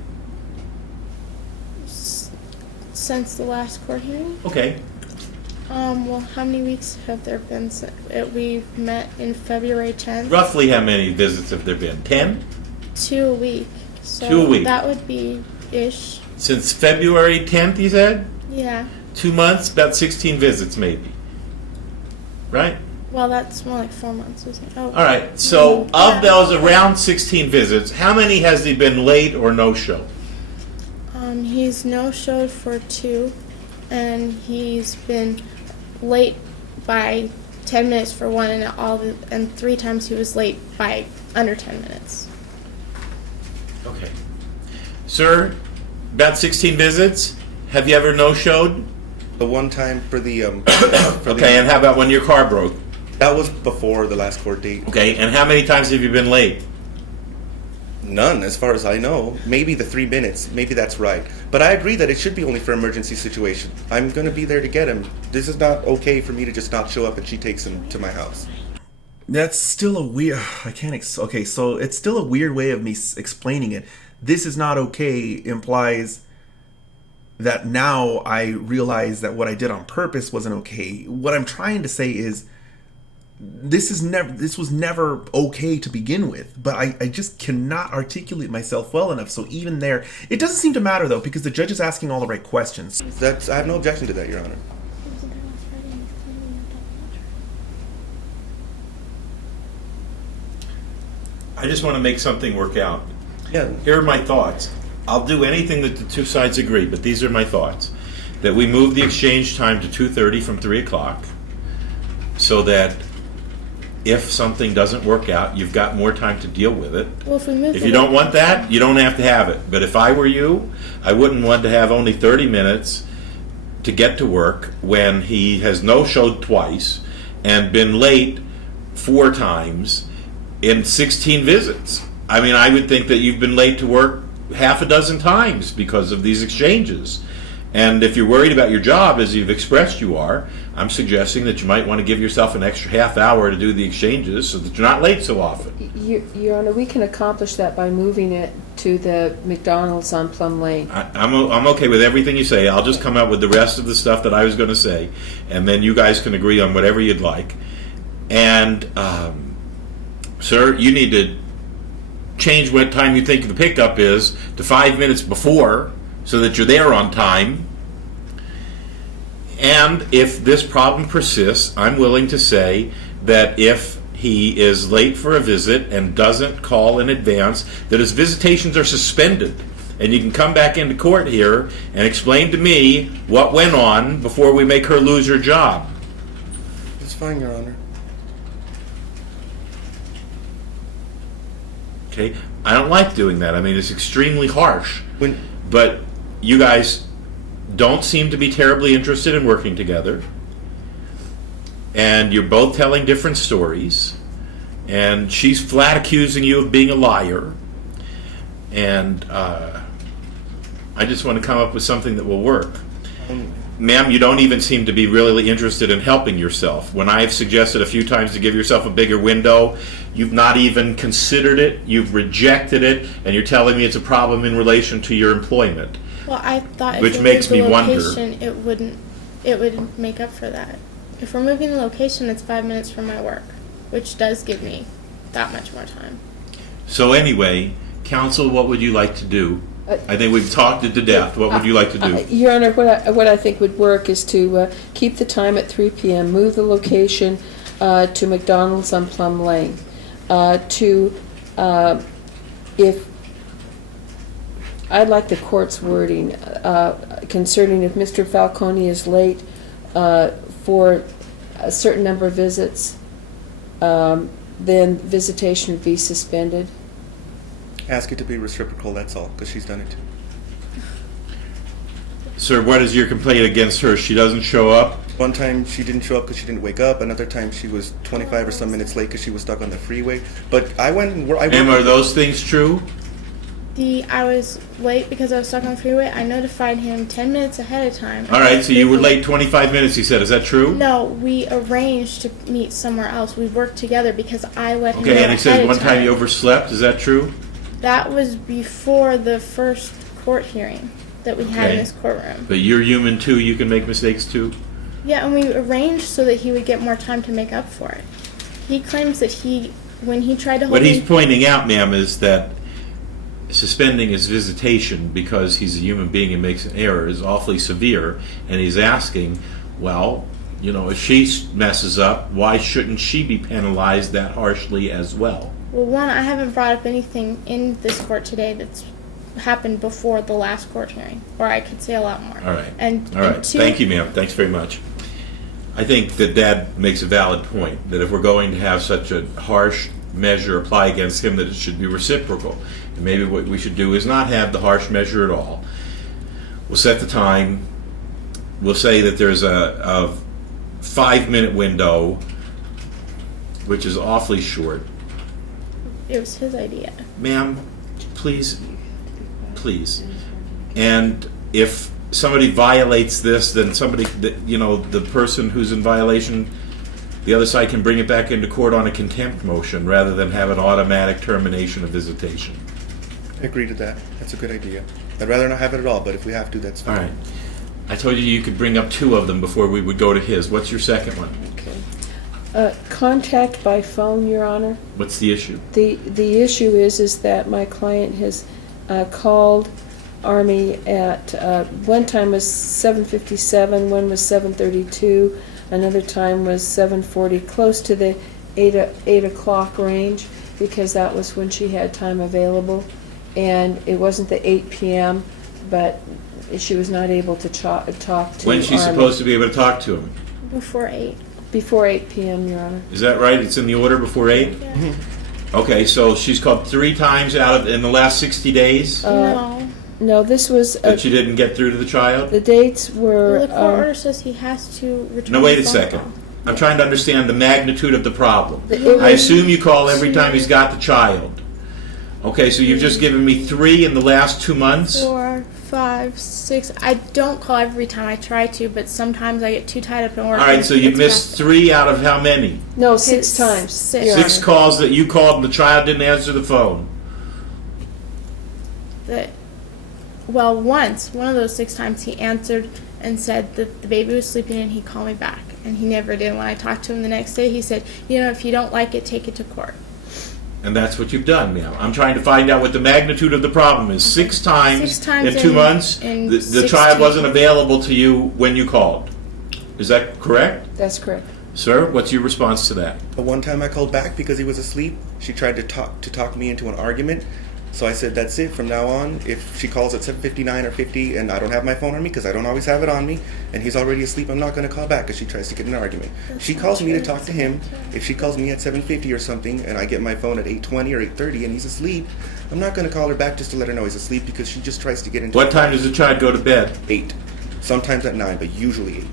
Since the last court hearing? Okay. Well, how many weeks have there been? We met in February 10th. Roughly how many visits have there been? 10? 2 a week. So 2 a week. that would be ish. Since February 10th, you said? Yeah. 2 months, about 16 visits maybe. Right? Well, that's more like 4 months, isn't it? Oh. All right. So of those around 16 visits, how many has he been late or no-show? He's no-showed for 2, and he's been late by 10 minutes for 1, and 3 times he was late by under 10 minutes. Okay. Sir, about 16 visits. Have you ever no-showed? The one time for the Okay, and how about when your car broke? that was before the last court date. Okay, and how many times have you been late? None, as far as I know. Maybe the 3 minutes. Maybe that's right. But I agree that it should be only for emergency situation. I'm going to be there to get him. This is not okay for me to just not show up and she takes him to my house. That's still a weird. Okay, so it's still a weird way of me explaining it. This is not okay implies that now I realize that what I did on purpose wasn't okay. What I'm trying to say is this was never okay to begin with, but I just cannot articulate myself well enough. So even there, it doesn't seem to matter though, because the judge is asking all the right questions. I have no objection to that, Your Honor. I just want to make something work out. Yeah. Here are my thoughts. I'll do anything that the two sides agree, but these are my thoughts. That we move the exchange time to 2:30 from 3 o'clock so that if something doesn't work out, you've got more time to deal with it. Well, if we move If you don't want that, you don't have to have it. But if I were you, I wouldn't want to have only 30 minutes to get to work when he has no-showed twice and been late 4 times in 16 visits. I mean, I would think that you've been late to work half a dozen times because of these exchanges. And if you're worried about your job, as you've expressed you are, I'm suggesting that you might want to give yourself an extra half hour to do the exchanges so that you're not late so often. Your Honor, we can accomplish that by moving it to the McDonald's on Plum Lane. I'm okay with everything you say. I'll just come out with the rest of the stuff that I was going to say, and then you guys can agree on whatever you'd like. And, sir, you need to change what time you think the pickup is to 5 minutes before so that you're there on time. And if this problem persists, I'm willing to say that if he is late for a visit and doesn't call in advance, that his visitations are suspended. And you can come back into court here and explain to me what went on before we make her lose her job. fine, Your Honor. Okay, I don't like doing that. I mean, it's extremely harsh. When But you guys don't seem to be terribly interested in working together. And you're both telling different stories. And she's flat accusing you of being a liar. And I just want to come up with something that will work. Ma'am, you don't even seem to be really interested in helping yourself. When I've suggested a few times to give yourself a bigger window, you've not even considered it, you've rejected it, and you're telling me it's a problem in relation to your employment. Well, I thought Which if we makes moved the me wonder. location, it would make up for that. If we're moving the location, it's 5 minutes from my work, which does give me that much more time. So anyway, counsel, what would you like to do? I think we've talked it to death. What would you like to do? Your Honor, what I think would work is to keep the time at 3 p.m., move the location to McDonald's on Plum Lane. If I'd like the court's wording concerning if Mr. Falcone is late for a certain number of visits, then visitation would be suspended. ask it to be reciprocal, that's all, because she's done it too. Sir, what is your complaint against her? She doesn't show up? One time she didn't show up because she didn't wake up. Another time she was 25 or some minutes late because she was stuck on the freeway. But I went and And are those things true? I was late because I was stuck on the freeway. I notified him 10 minutes ahead of time. All right, so you were late 25 minutes, he said. Is that true? No, we arranged to meet somewhere else. We worked together because I let him know Okay, and he ahead said of one time you overslept. Is that true? That was before the first court hearing that we had in Okay. this courtroom. But you're human too. You can make mistakes too. Yeah, and we arranged so that he would get more time to make up for it. He claims that when he tried to hold What he's me, pointing out, ma'am, is that suspending his visitation because he's a human being and makes an error is awfully severe, and he's asking, well, you know, if she messes up, why shouldn't she be penalized that harshly as well? well, one, I haven't brought up anything in this court today that's happened before the last court hearing, or I could say a lot more. All right. And All right. and two, Thank you, ma'am. Thanks very much. I think that Dad makes a valid point, that if we're going to have such a harsh measure apply against him, that it should be reciprocal. And maybe what we should do is not have the harsh measure at all. We'll set the time. We'll say that there's a 5-minute window, which is awfully short. It was his idea. Ma'am, please. And if somebody violates this, then somebody, you know, the person who's in violation, the other side can bring it back into court on a contempt motion rather than have an automatic termination of visitation. I agree to that. That's a good idea. I'd rather not have it at all, but if we have to, that's All fine. right. I told you could bring up 2 of them before we would go to his. What's your second one? Contact by phone, Your Honor. What's the issue? The issue is that my client has called Army at one time was 7:57, one was 7:32, another time was 7:40, close to the 8 o'clock range, because that was when she had time available, and it wasn't the 8 p.m., but she was not able to talk to When's she Army supposed to be able to talk to him? Before 8. before 8 p.m., Your Honor. Is that right? It's in the order before 8? Yeah. Okay, so she's called 3 times in the last 60 days No. No, this was that she didn't get through to the child? the dates were. Well, the court order says he has to return No, wait the a phone second. call. I'm trying to understand the magnitude of the problem. It I was- assume you call every time he's got the child. Okay, so you've just given me 3 in the last 2 months? 4, 5, 6. I don't call every time. I try to, but sometimes I get too tied up in work. All right, and so you've it's missed past- 3 out of how many? No, 6 It's times. 6. Your 6 Honor. calls that you called and the child didn't answer the phone. Well, once, one of those 6 times, he answered and said that the baby was sleeping and he'd call me back. And he never did. When I talked to him the next day, he said, you know, if you don't like it, take it to court. And that's what you've done now. I'm trying to find out what the magnitude of the problem is. 6 times, 6 times in 2 in- months, in the 16. child wasn't available to you when you called. Is that correct? That's correct. Sir, what's your response to that? But one time I called back because he was asleep. She tried to talk me into an argument. So I said, that's it. From now on, if she calls at 7:59 or 50 and I don't have my phone on me, because I don't always have it on me, and he's already asleep, I'm not going to call back because she tries to get in an argument. She calls me to talk to him. If she calls me at 7:50 or something and I get my phone at 8:20 or 8:30 and he's asleep, I'm not going to call her back just to let her know he's asleep because she just tries to get into What time does the child go to bed? 8. Sometimes at 9, but usually 8.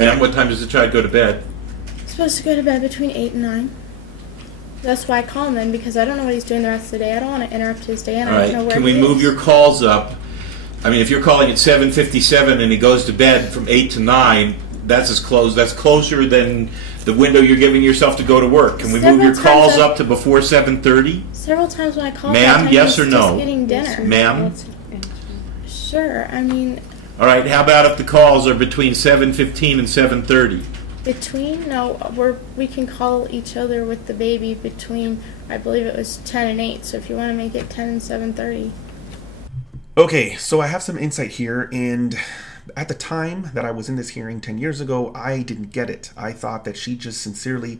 And what time does the child go to bed? Supposed to go to bed between 8 and 9. That's why I call him then, because I don't know what he's doing the rest of the day. I don't want to interrupt his day, and All I don't know right. where Can he we move is. your calls up? I mean, if you're calling at 7:57 and he goes to bed from 8 to 9, that's as close. That's closer than the window you're giving yourself to go to work. Can we move your Several calls times up to before 7:30? Several times when I call Ma'am, that time, yes he's or no? just getting dinner. Ma'am? Sure, I mean, All right. How about if the calls are between 7:15 and 7:30? we can call each other with the baby between, I believe it was 10 and 8, so if you want to make it 10 and 7:30. Okay, so I have some insight here, and at the time that I was in this hearing 10 years ago, I didn't get it. I thought that she just sincerely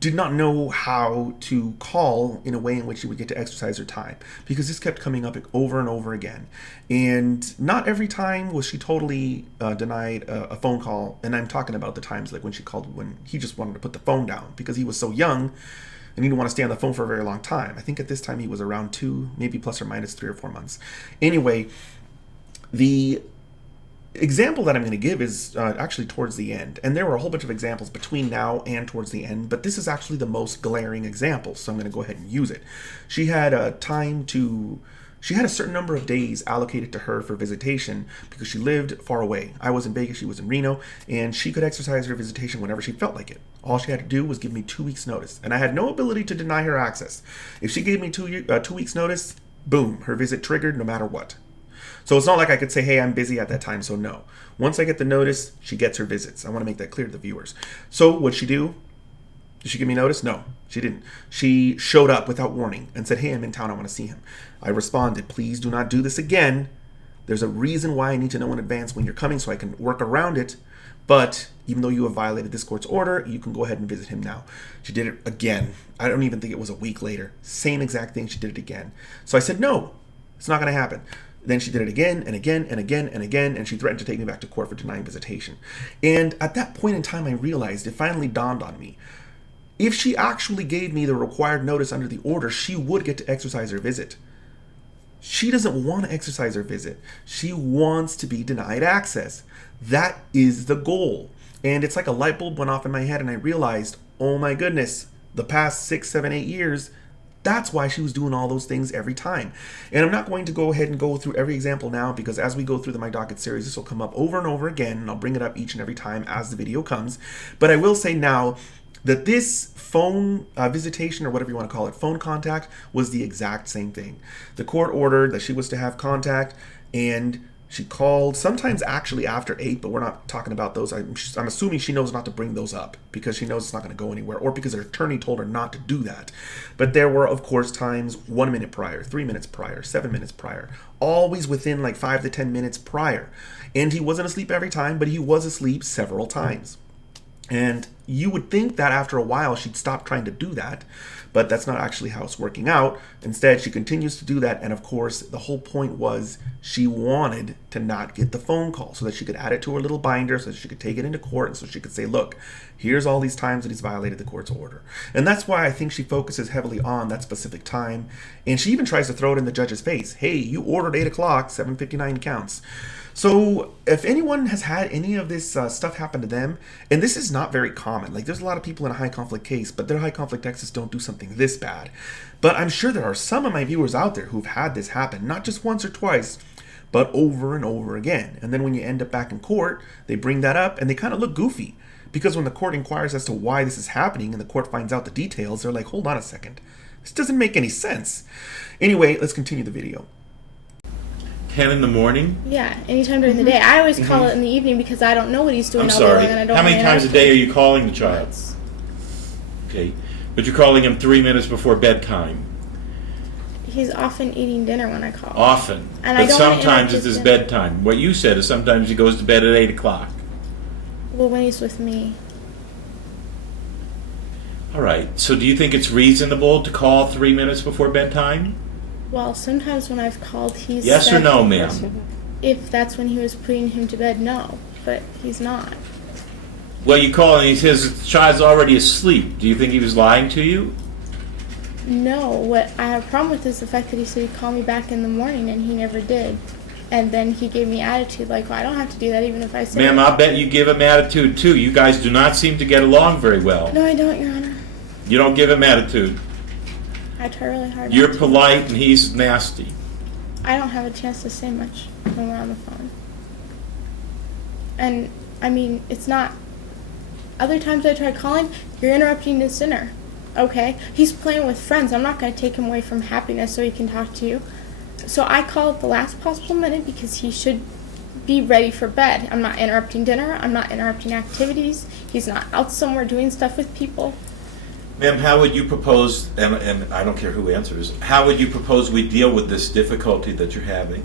did not know how to call in a way in which she would get to exercise her time, because this kept coming up over and over again. And not every time was she totally denied a phone call, and I'm talking about the times like when she called when he just wanted to put the phone down because he was so young and he didn't want to stay on the phone for a very long time. I think at this time he was around 2, maybe plus or minus 3 or 4 months. Anyway, the example that I'm going to give is actually towards the end, and there were a whole bunch of examples between now and towards the end, but this is actually the most glaring example, so I'm going to go ahead and use it. She had a certain number of days allocated to her for visitation because she lived far away. I was in Vegas, she was in Reno, and she could exercise her visitation whenever she felt like it. All she had to do was give me 2 weeks notice, and I had no ability to deny her access. If she gave me 2 weeks notice, boom, her visit triggered no matter what. So it's not like I could say, hey, I'm busy at that time, so no. Once I get the notice, she gets her visits. I want to make that clear to the viewers. So what'd she do? Did she give me notice? No, she didn't. She showed up without warning and said, hey, I'm in town, I want to see him. I responded, please do not do this again. There's a reason why I need to know in advance when you're coming so I can work around it. But even though you have violated this court's order, you can go ahead and visit him now. She did it again. I don't even think it was a week later. Same exact thing, she did it again. So I said, no, it's not going to happen. Then she did it again and again and again and again, and she threatened to take me back to court for denying visitation. And at that point in time, I realized, it finally dawned on me. If she actually gave me the required notice under the order, she would get to exercise her visit. She doesn't want to exercise her visit. She wants to be denied access. That is the goal. And it's like a light bulb went off in my head, and I realized, oh my goodness, the past 6, 7, 8 years, that's why she was doing all those things every time. And I'm not going to go ahead and go through every example now, because as we go through the My Docket series, this will come up over and over again, and I'll bring it up each and every time as the video comes. But I will say now that this phone visitation, or whatever you want to call it, phone contact, was the exact same thing. The court ordered that she was to have contact, and she called, sometimes actually after 8, but we're not talking about those. I'm assuming she knows not to bring those up because she knows it's not going to go anywhere, or because her attorney told her not to do that. But there were, of course, times 1 minute prior, 3 minutes prior, 7 minutes prior, always within like 5 to 10 minutes prior. And he wasn't asleep every time, but he was asleep several times. And you would think that after a while she'd stop trying to do that, but that's not actually how it's working out. Instead, she continues to do that, and of course, the whole point was she wanted to not get the phone call so that she could add it to her little binder, so that she could take it into court, and so she could say, look, here's all these times that he's violated the court's order. And that's why I think she focuses heavily on that specific time, and she even tries to throw it in the judge's face. Hey, you ordered 8 o'clock, 7:59 counts. So if anyone has had any of this stuff happen to them, and this is not very common, like there's a lot of people in a high conflict case, but their high conflict exes don't do something this bad. But I'm sure there are some of my viewers out there who've had this happen, not just once or twice, but over and over again. And then when you end up back in court, they bring that up and they kind of look goofy. Because when the court inquires as to why this is happening and the court finds out the details, they're like, hold on a second. This doesn't make any sense. Anyway, let's continue the video. 10 in the morning? Yeah, anytime during the day. I always call it in the evening because I don't know what he's doing I'm all sorry. day long, and I don't How many wanna times a interrupt day are him. you calling the child? Okay. But you're calling him 3 minutes before bedtime. He's often eating dinner when I call. Often. And I But don't wanna sometimes interrupt it's his his bedtime. What you said is sometimes he goes to bed at 8 o'clock. Well, when he's with me. All right. So do you think it's reasonable to call 3 minutes before bedtime? Well, sometimes when I've called, he's Yes or said no, ma'am? if that's when he was putting him to bed, no. But he's not. Well, you call and he says the child's already asleep. Do you think he was lying to you? No, what I have a problem with is the fact that he said he'd call me back in the morning, and he never did. And then he gave me attitude, like, well, I don't have to do that even if I say Ma'am, I'll bet you give him attitude too. You guys do not seem to get along very well. No, I don't, Your Honor. You don't give him attitude. I try really hard. You're not to. polite and he's nasty. I don't have a chance to say much when we're on the phone. And, I mean, it's not... Other times I try calling, you're interrupting his dinner. Okay? He's playing with friends. I'm not going to take him away from happiness so he can talk to you. So I call at the last possible minute because he should be ready for bed. I'm not interrupting dinner. I'm not interrupting activities. He's not out somewhere doing stuff with people. Ma'am, how would you propose, and I don't care who answers, how would you propose we deal with this difficulty that you're having?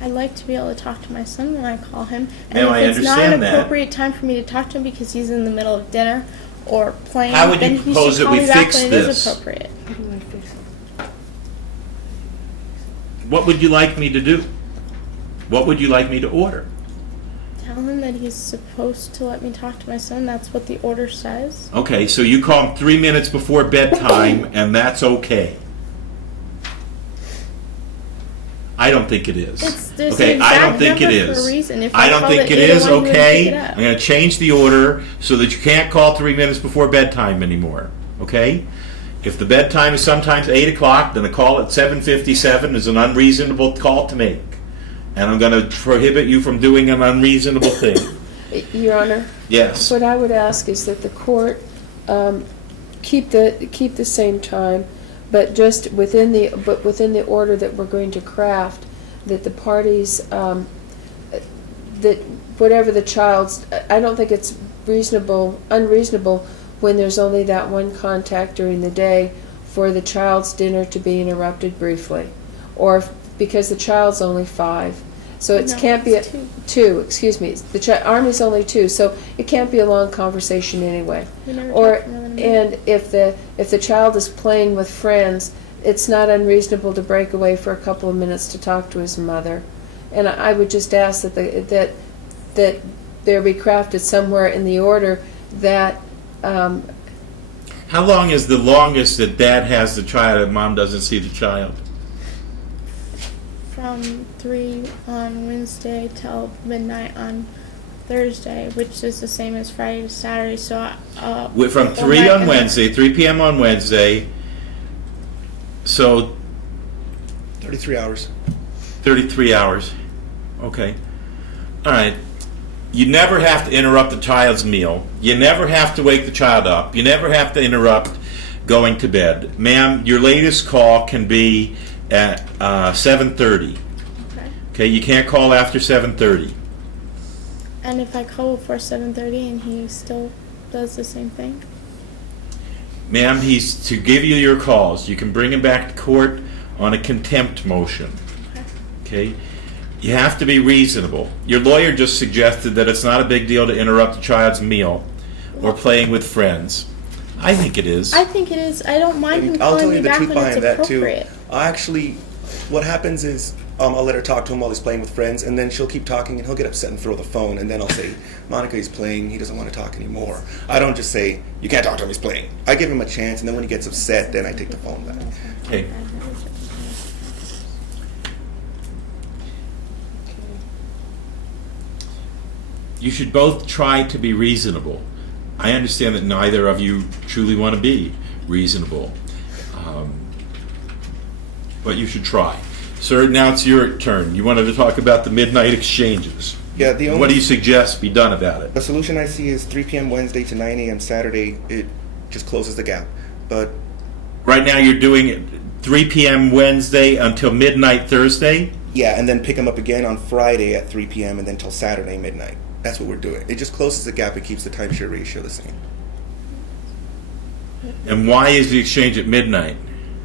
I like to be able to talk to my son when I call him. And Ma'am, if I it's not understand an that. appropriate time for me to talk to him because he's in the middle of dinner or playing, How would then you he propose should that call we me back fix when it this? is appropriate. How do I fix it? What would you like me to do? What would you like me to order? Tell him that he's supposed to let me talk to my son. That's what the order says. Okay, so you call him 3 minutes before bedtime, and that's okay. I don't think it is. There's Okay, an I exact don't think it number for is. a reason. If I I don't called think at it 8:01, is. he wouldn't Okay, pick it up. I'm going to change the order so that you can't call 3 minutes before bedtime anymore. Okay? If the bedtime is sometimes 8 o'clock, then a call at 7:57 is an unreasonable call to make. And I'm going to prohibit you from doing an unreasonable thing. Your Honor, Yes. what I would ask is that the court keep the same time, but just within the order that we're going to craft, that the parties that whatever the child's, I don't think it's unreasonable when there's only that one contact during the day for the child's dinner to be interrupted briefly, or because the child's only 5. So it No, can't be it's two. Excuse me. The Army's only 2, so it can't be a long conversation anyway. We never Or talk for more than a minute. and if the child is playing with friends, it's not unreasonable to break away for a couple of minutes to talk to his mother. And I would just ask that that there be crafted somewhere in the order that. How long is the longest that dad has the child and mom doesn't see the child? From 3 on Wednesday till midnight on Thursday, which is the same as Friday to Saturday. So From 3 on Wednesday, 3 p.m. on Wednesday, so 33 hours. 33 hours. Okay. All right. You never have to interrupt the child's meal. You never have to wake the child up. You never have to interrupt going to bed. Ma'am, your latest call can be at 7:30. Okay. Okay, you can't call after 7:30. And if I call before 7:30 and he still does the same thing? Ma'am, he's to give you your calls. You can bring him back to court on a contempt motion. Okay? You have to be reasonable. Your lawyer just suggested that it's not a big deal to interrupt a child's meal or playing with friends. I think it is. I think it is. I don't mind him I'll calling tell me you the back truth when it's behind that too. appropriate. Actually, what happens is I'll let her talk to him while he's playing with friends, and then she'll keep talking, and he'll get upset and throw the phone, and then I'll say, Monica, he's playing, he doesn't want to talk anymore. I don't just say, you can't talk to him, he's playing. I give him a chance, and then when he gets upset, then I take the phone back. Okay. You should both try to be reasonable. I understand that neither of you truly want to be reasonable, but you should try. Sir, now it's your turn. You wanted to talk about the midnight exchanges. Yeah, What do you suggest be done about it? The solution I see is 3 p.m. Wednesday to 9 a.m. Saturday. It just closes the gap. But Right now you're doing it 3 p.m. Wednesday until midnight Thursday? yeah, and then pick him up again on Friday at 3 p.m. and then till Saturday midnight. That's what we're doing. It just closes the gap. It keeps the timeshare ratio the same. And why is the exchange at midnight?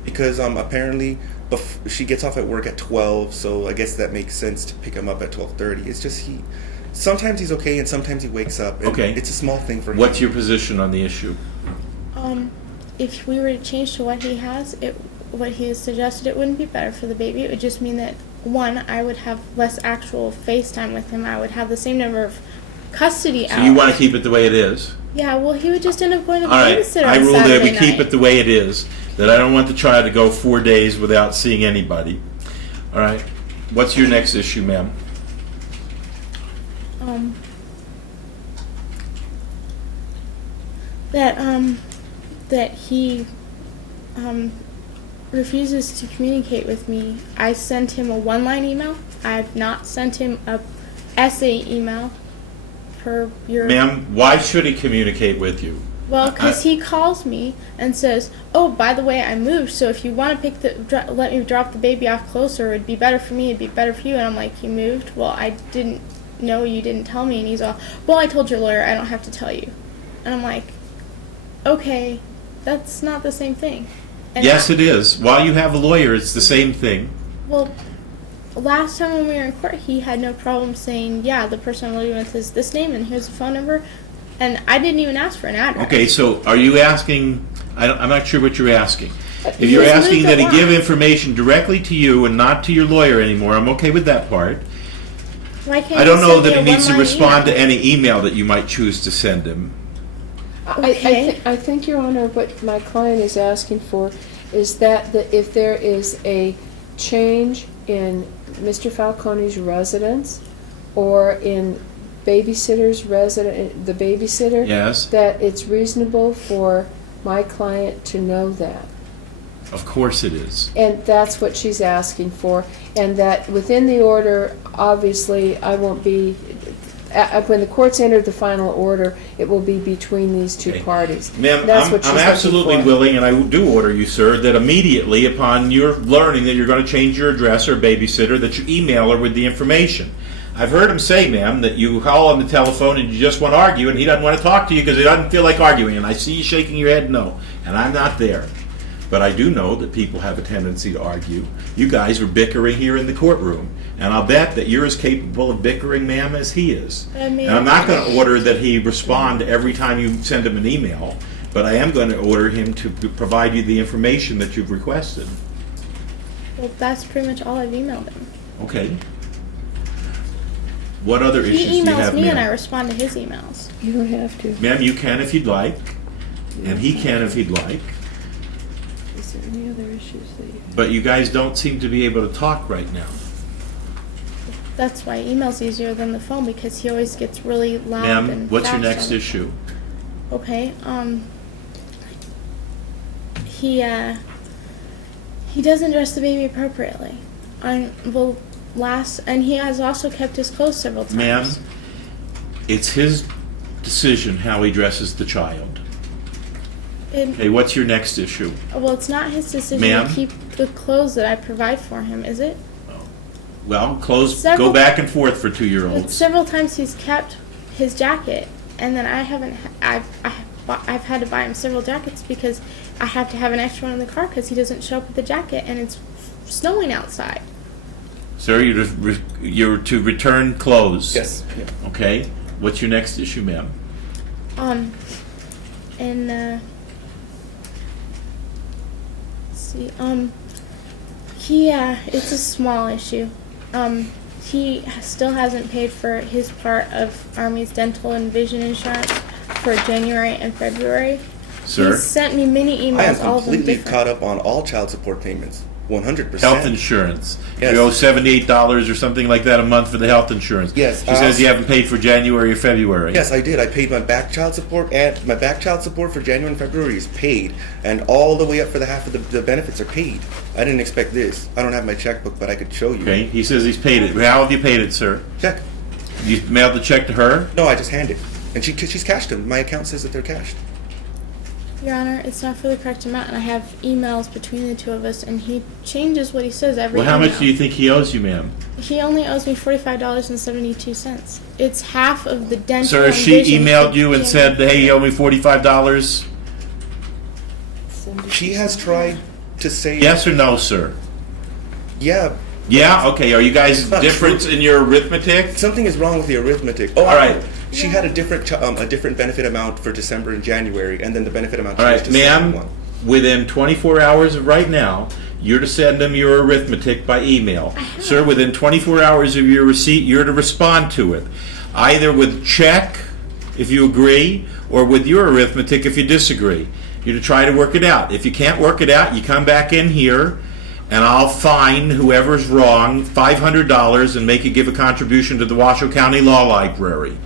Because apparently she gets off at work at 12, so I guess that makes sense to pick him up at 12:30. It's just sometimes he's okay and sometimes he wakes up. And Okay. It's a small thing for him. What's your position on the issue? if we were to change to what he has, what he has suggested, it wouldn't be better for the baby. It would just mean that, one, I would have less actual FaceTime with him. I would have the same number of custody hours. So you want to keep it the way it is? Yeah, well, he would just end up going to the All right, babysitter I on rule that Saturday we keep night. it the way it is, that I don't want the child to go 4 days without seeing anybody. All right, what's your next issue, ma'am? That he refuses to communicate with me. I sent him a one-line email. I have not sent him a essay email per your... Ma'am, why should he communicate with you? Well, because he calls me and says, "Oh, by the way, I moved, so if you want to let me drop the baby off closer, it'd be better for me, it'd be better for you." And I'm like, "You moved? Well, I didn't know, you didn't tell me." And he's all, "Well, I told your lawyer, I don't have to tell you." And I'm like, okay, that's not the same thing. And Yes, it is. While you have a lawyer, it's the same thing. Well, last time when we were in court, he had no problem saying, "Yeah, the person I'm living with is this name, and here's the phone number." And I didn't even ask for an address. Okay, so are you asking, I'm not sure what you're asking. If He you're has asking moved that a he give lot. information directly to you and not to your lawyer anymore, I'm okay with that part. Why can't I don't you know send me that he a needs to one-line respond to email? any email that you might choose to send him. Okay. I think, Your Honor, what my client is asking for is that if there is a change in Mr. Falcone's residence or in babysitter's resident, the babysitter, Yes, that it's reasonable for my client to know that. of course it is. And that's what she's asking for. And that within the order, obviously, I won't be, when the court's entered the final order, it will be between these two Okay. parties. Ma'am, That's I'm what she's absolutely looking for. willing, and I do order you, sir, that immediately upon your learning that you're going to change your address or babysitter, that you email her with the information. I've heard him say, ma'am, that you call on the telephone and you just want to argue, and he doesn't want to talk to you because he doesn't feel like arguing, and I see you shaking your head no, and I'm not there. But I do know that people have a tendency to argue. You guys were bickering here in the courtroom, and I'll bet that you're as capable of bickering, ma'am, as he is. I mean- And I'm not going to order that he respond every time you send him an email, but I am going to order him to provide you the information that you've requested. Well, that's pretty much all I've emailed him. Okay. What other issues do He you emails have, me and I ma'am? respond to his emails. You don't have to. Ma'am, you can if you'd like, and he can if he'd like, Is there any other issues that you... but you guys don't seem to be able to talk right now. That's why email's easier than the phone, because he always gets really loud Ma'am, and what's your fast next on the- issue? Okay, he doesn't dress the baby appropriately. And he has also kept his clothes several times. Ma'am, it's his decision how he dresses the child. And, Okay, what's your next issue? well, it's not his decision Ma'am? to keep the clothes that I provide for him, is it? Well, clothes Several- go back and forth for But 2-year-olds. several times he's kept his jacket, and then I haven't. I've had to buy him several jackets because I have to have an extra one in the car because he doesn't show up with the jacket, and it's snowing outside. Sir, you're to return clothes. Yes. Yeah. Okay, what's your next issue, ma'am? And let's see. It's a small issue. He still hasn't paid for his part of Army's dental and vision insurance for January and February. Sir? He sent me many emails, I am all of them completely different. caught up on all child support payments. 100%. Health insurance. Yes. You owe $78 or something like that a month for the health insurance. Yes, She says you haven't paid for January or February. Yes, I did. I paid my back child support, and my back child support for January and February is paid, and all the way up for the half of the benefits are paid. I didn't expect this. I don't have my checkbook, but I could show you. Okay, he says he's paid it. How have you paid it, sir? Check. You mailed the check to her? No, I just hand it, and she's cashed them. My account says that they're cashed. Your Honor, it's not for the correct amount, and I have emails between the two of us, and he changes what he says every Well, how email. much do you think he owes you, ma'am? He only owes me $45.72. It's half of the dental Sir, and she vision emailed for you and said, January. hey, you owe me $45? She has tried to say Yes or no, sir? Yeah, Yeah? Okay, are you guys It's not different true. in your arithmetic? something is wrong with the arithmetic. Oh, All right. She had a different benefit amount for December and January, and then the benefit amount All changed right, to ma'am, 71. within 24 hours of right now, you're to send them your arithmetic by email. Sir, within 24 hours of your receipt, you're to respond to it. Either with check, if you agree, or with your arithmetic if you disagree. You're to try to work it out. If you can't work it out, you come back in here, and I'll fine whoever's wrong $500 and make you give a contribution to the Washoe County Law Library.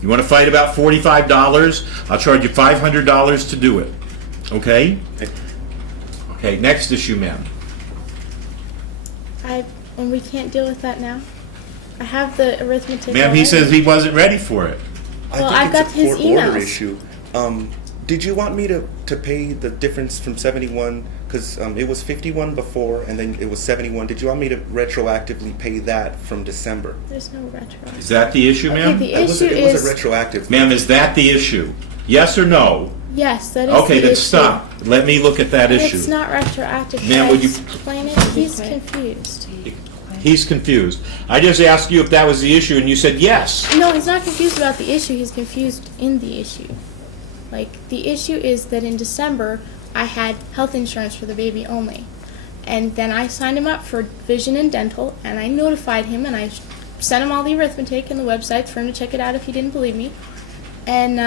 You want to fight about $45, I'll charge you $500 to do it. Okay? Okay, next issue, ma'am. And we can't deal with that now. I have the arithmetic. Ma'am, he says he wasn't ready for it. Well, I I've think got it's a his court order emails. issue. Did you want me to pay the difference from 71? Because it was 51 before, and then it was 71. Did you want me to retroactively pay that from December? There's no retroactive. Is that the issue, Okay, ma'am? the It was issue a is retroactive. Ma'am, is that the issue? Yes or no? yes, that is Okay, the then issue. stop. Let me look at that But issue. it's not retroactive. Ma'am, Can I would you- explain it? He's confused. He's confused. I just asked you if that was the issue, and you said yes. No, he's not confused about the issue. He's confused in the issue. Like, the issue is that in December, I had health insurance for the baby only. And then I signed him up for vision and dental, and I notified him, and I sent him all the arithmetic and the websites for him to check it out if he didn't believe me. And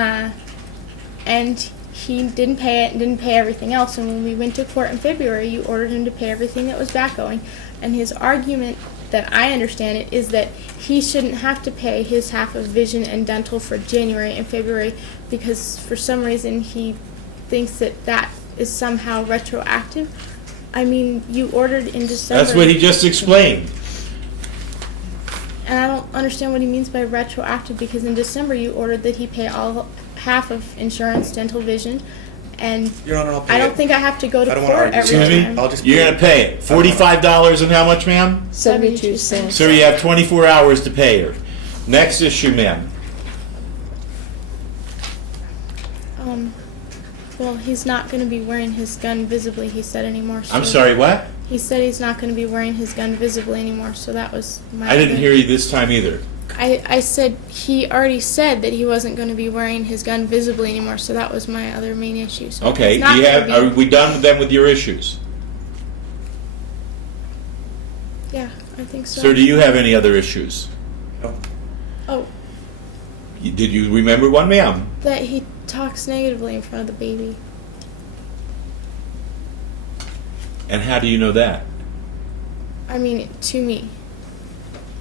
he didn't pay it and didn't pay everything else. And when we went to court in February, you ordered him to pay everything that was back going. And his argument, that I understand it, is that he shouldn't have to pay his half of vision and dental for January and February because for some reason he thinks that that is somehow retroactive. I mean, you ordered in December. That's what he just explained. And I don't understand what he means by retroactive because in December you ordered that he pay half of insurance, dental, vision, and Your Honor, I'll pay I don't it. think I have to go to I don't wanna court argue. every Excuse me? time. I'll just You're pay going to pay it. $45 and how much, ma'am? 72 cents. Sir, you have 24 hours to pay her. Next issue, ma'am. Well, he's not going to be wearing his gun visibly, he said anymore. So I'm sorry, what? He said he's not going to be wearing his gun visibly anymore, so that was my I didn't other- hear you this time either. I said he already said that he wasn't going to be wearing his gun visibly anymore, so that was my other main issue. So Okay, he's not do you gonna have, be- are we done with them with your issues? Yeah, I think so. Sir, do you have any other issues? Oh, Did you remember one, ma'am? that he talks negatively in front of the baby. And how do you know that? I mean, to me.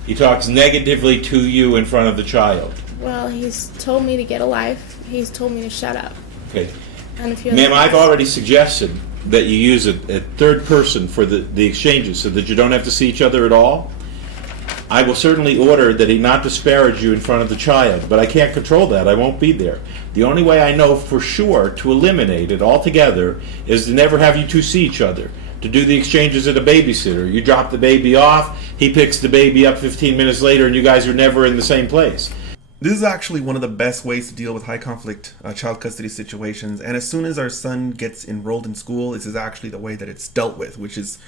He talks negatively to you in front of the child. Well, he's told me to get a life. He's told me to shut up. Okay. And a few Ma'am, other I've things. already suggested that you use a third person for the exchanges so that you don't have to see each other at all. I will certainly order that he not disparage you in front of the child, but I can't control that. I won't be there. The only way I know for sure to eliminate it altogether is to never have you two see each other. To do the exchanges at a babysitter. You drop the baby off, he picks the baby up 15 minutes later, and you guys are never in the same place. This is actually one of the best ways to deal with high conflict child custody situations. And as soon as our son gets enrolled in school, this is actually the way that it's dealt with, which is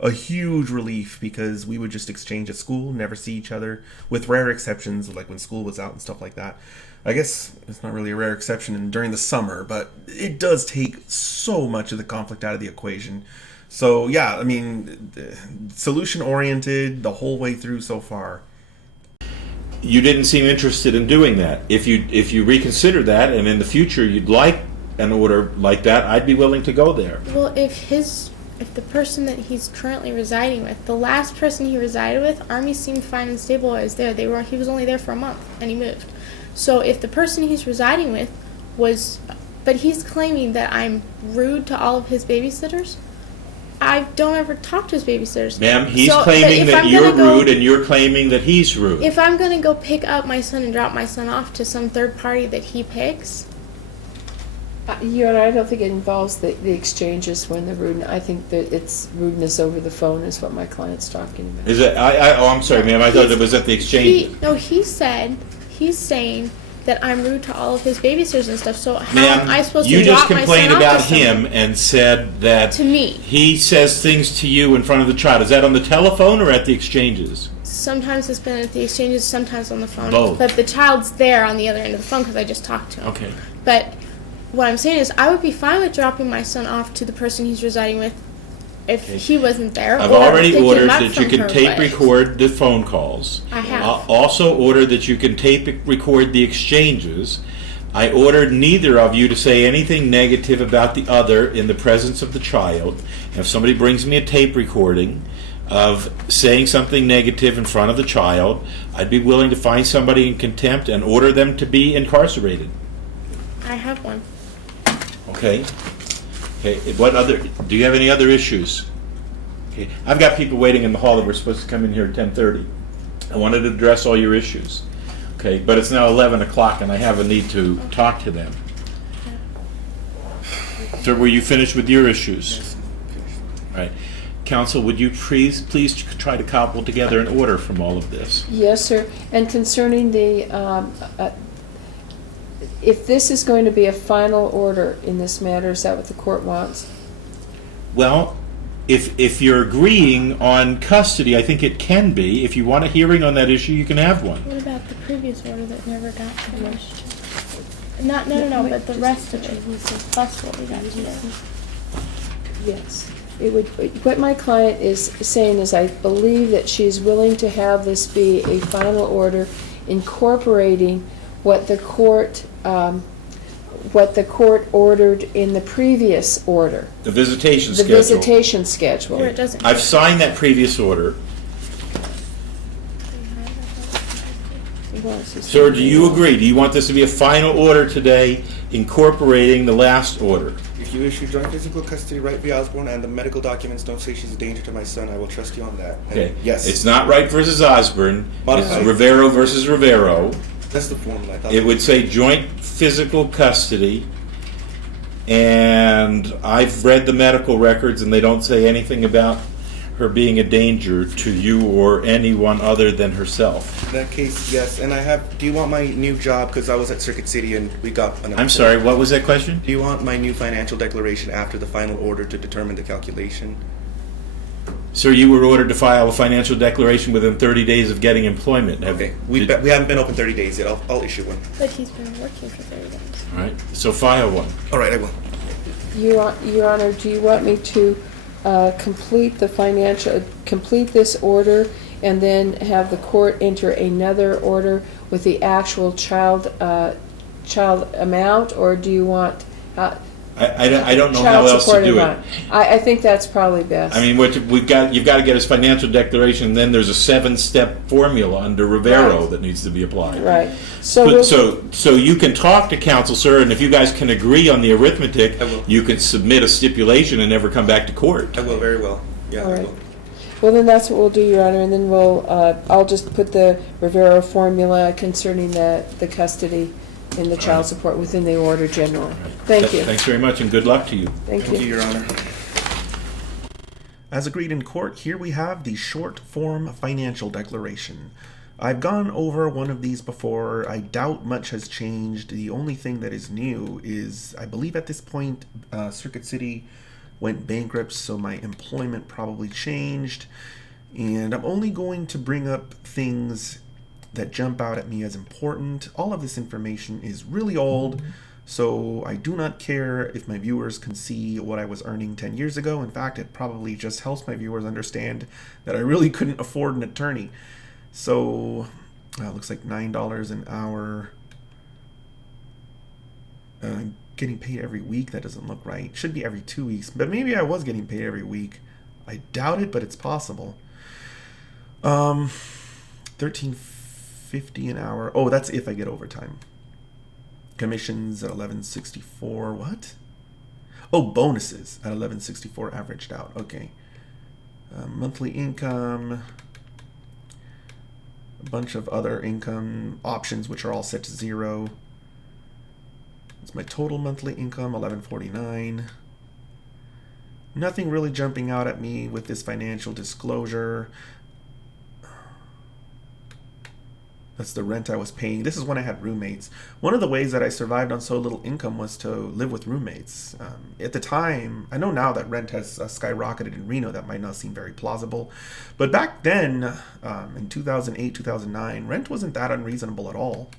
a huge relief because we would just exchange at school, never see each other, with rare exceptions like when school was out and stuff like that. I guess it's not really a rare exception during the summer, but it does take so much of the conflict out of the equation. So yeah, I mean, solution oriented the whole way through so far. You didn't seem interested in doing that. If you reconsider that and in the future you'd like an order like that, I'd be willing to go there. Well, if the person that he's currently residing with, the last person he resided with, Army seemed fine and stable while I was there. He was only there for a month and he moved. So if the person he's residing with but he's claiming that I'm rude to all of his babysitters. I don't ever talk to his babysitters. Ma'am, he's So, but claiming if that I'm you're gonna go- rude and you're claiming that he's rude. If I'm going to go pick up my son and drop my son off to some third party that he picks, Your Honor, I don't think it involves the exchanges when they're rude. I think that it's rudeness over the phone is what my client's talking about. Is it? Oh, I'm sorry, ma'am. I thought it was at the exchange. he's saying that I'm rude to all of his babysitters and stuff. So how Ma'am, am I supposed you to just drop my complained son off about to someone? him and said that To me. he says things to you in front of the child. Is that on the telephone or at the exchanges? Sometimes it's been at the exchanges, sometimes on the phone. Both. But the child's there on the other end of the phone because I just talked to him. Okay. But what I'm saying is I would be fine with dropping my son off to the person he's residing with if he wasn't there. I've or already picking him ordered up that you from can her tape place. record the phone calls. I have. Also ordered that you can tape record the exchanges. I ordered neither of you to say anything negative about the other in the presence of the child. And if somebody brings me a tape recording of saying something negative in front of the child, I'd be willing to find somebody in contempt and order them to be incarcerated. I have one. Okay. Okay. What other? Do you have any other issues? Okay. I've got people waiting in the hall that were supposed to come in here at 10:30. I wanted to address all your issues. Okay, but it's now 11 o'clock, and I have a need to talk to them. So, were you finished with your issues? Yes, finished. All right. Counsel, would you please try to cobble together an order from all of this? Yes, sir. And concerning the, if this is going to be a final order in this matter, is that what the court wants? Well, if you're agreeing on custody, I think it can be. If you want a hearing on that issue, you can have one. What about the previous order that never got finished? No, but the rest of it, plus what we got today. Yes. It would, what my client is saying is I believe that she's willing to have this be a final order incorporating what the court ordered in the previous order. The visitation The schedule. visitation schedule. Or it doesn't. I've signed that previous order. Sir, do you agree? Do you want this to be a final order today incorporating the last order? If you issue joint physical custody, Wright v. Osborne, and the medical documents don't say she's a danger to my son, I will trust you on that. And Okay. yes. It's not Wright versus Osborne. Modified. It's Rivero versus Rivero. That's the formula. I thought It would say joint physical custody, and I've read the medical records, and they don't say anything about her being a danger to you or anyone other than herself. In that case, yes. And I have. Do you want my new job? Because I was at Circuit City and we got an. I'm sorry, what was that question? Do you want my new financial declaration after the final order to determine the calculation? Sir, you were ordered to file a financial declaration within 30 days of getting employment. Okay. We haven't been open 30 days yet. I'll issue one. But he's been working for 30 days. All right, so file one. All right, I will. Your Honor, do you want me to complete this order and then have the court enter another order with the actual child amount, or do you want I don't know how child else to support do amount? it. I think that's probably best. I mean, you've got to get his financial declaration, and then there's a 7-step formula under Rivero Right. that needs to be applied. Right. So you can talk to counsel, sir, and if you guys can agree on the arithmetic, I will. you can submit a stipulation and never come back to court. I will very well. Yeah, All I right. will. Well, then that's what we'll do, Your Honor, and then I'll just put the Rivero formula concerning the custody and the child support within the order general. Thank you. Thanks very much, and good luck to you. Thank Thank you, you. Your Honor. As agreed in court, here we have the short form financial declaration. I've gone over one of these before. I doubt much has changed. The only thing that is new is, I believe at this point, Circuit City went bankrupt, so my employment probably changed. And I'm only going to bring up things that jump out at me as important. All of this information is really old, so I do not care if my viewers can see what I was earning 10 years ago. In fact, it probably just helps my viewers understand that I really couldn't afford an attorney. So, looks like $9 an hour. Getting paid every week, that doesn't look right. Should be every 2 weeks, but maybe I was getting paid every week. I doubt it, but it's possible. $13.50 an hour. Oh, that's if I get overtime. Commissions at $11.64. What? Oh, bonuses at $11.64 averaged out. Okay. Monthly income. A bunch of other income options which are all set to 0. It's my total monthly income, $11.49. Nothing really jumping out at me with this financial disclosure. That's the rent I was paying. This is when I had roommates. One of the ways that I survived on so little income was to live with roommates. At the time, I know now that rent has skyrocketed in Reno. That might not seem very plausible. But back then, in 2008, 2009, rent wasn't that unreasonable at all.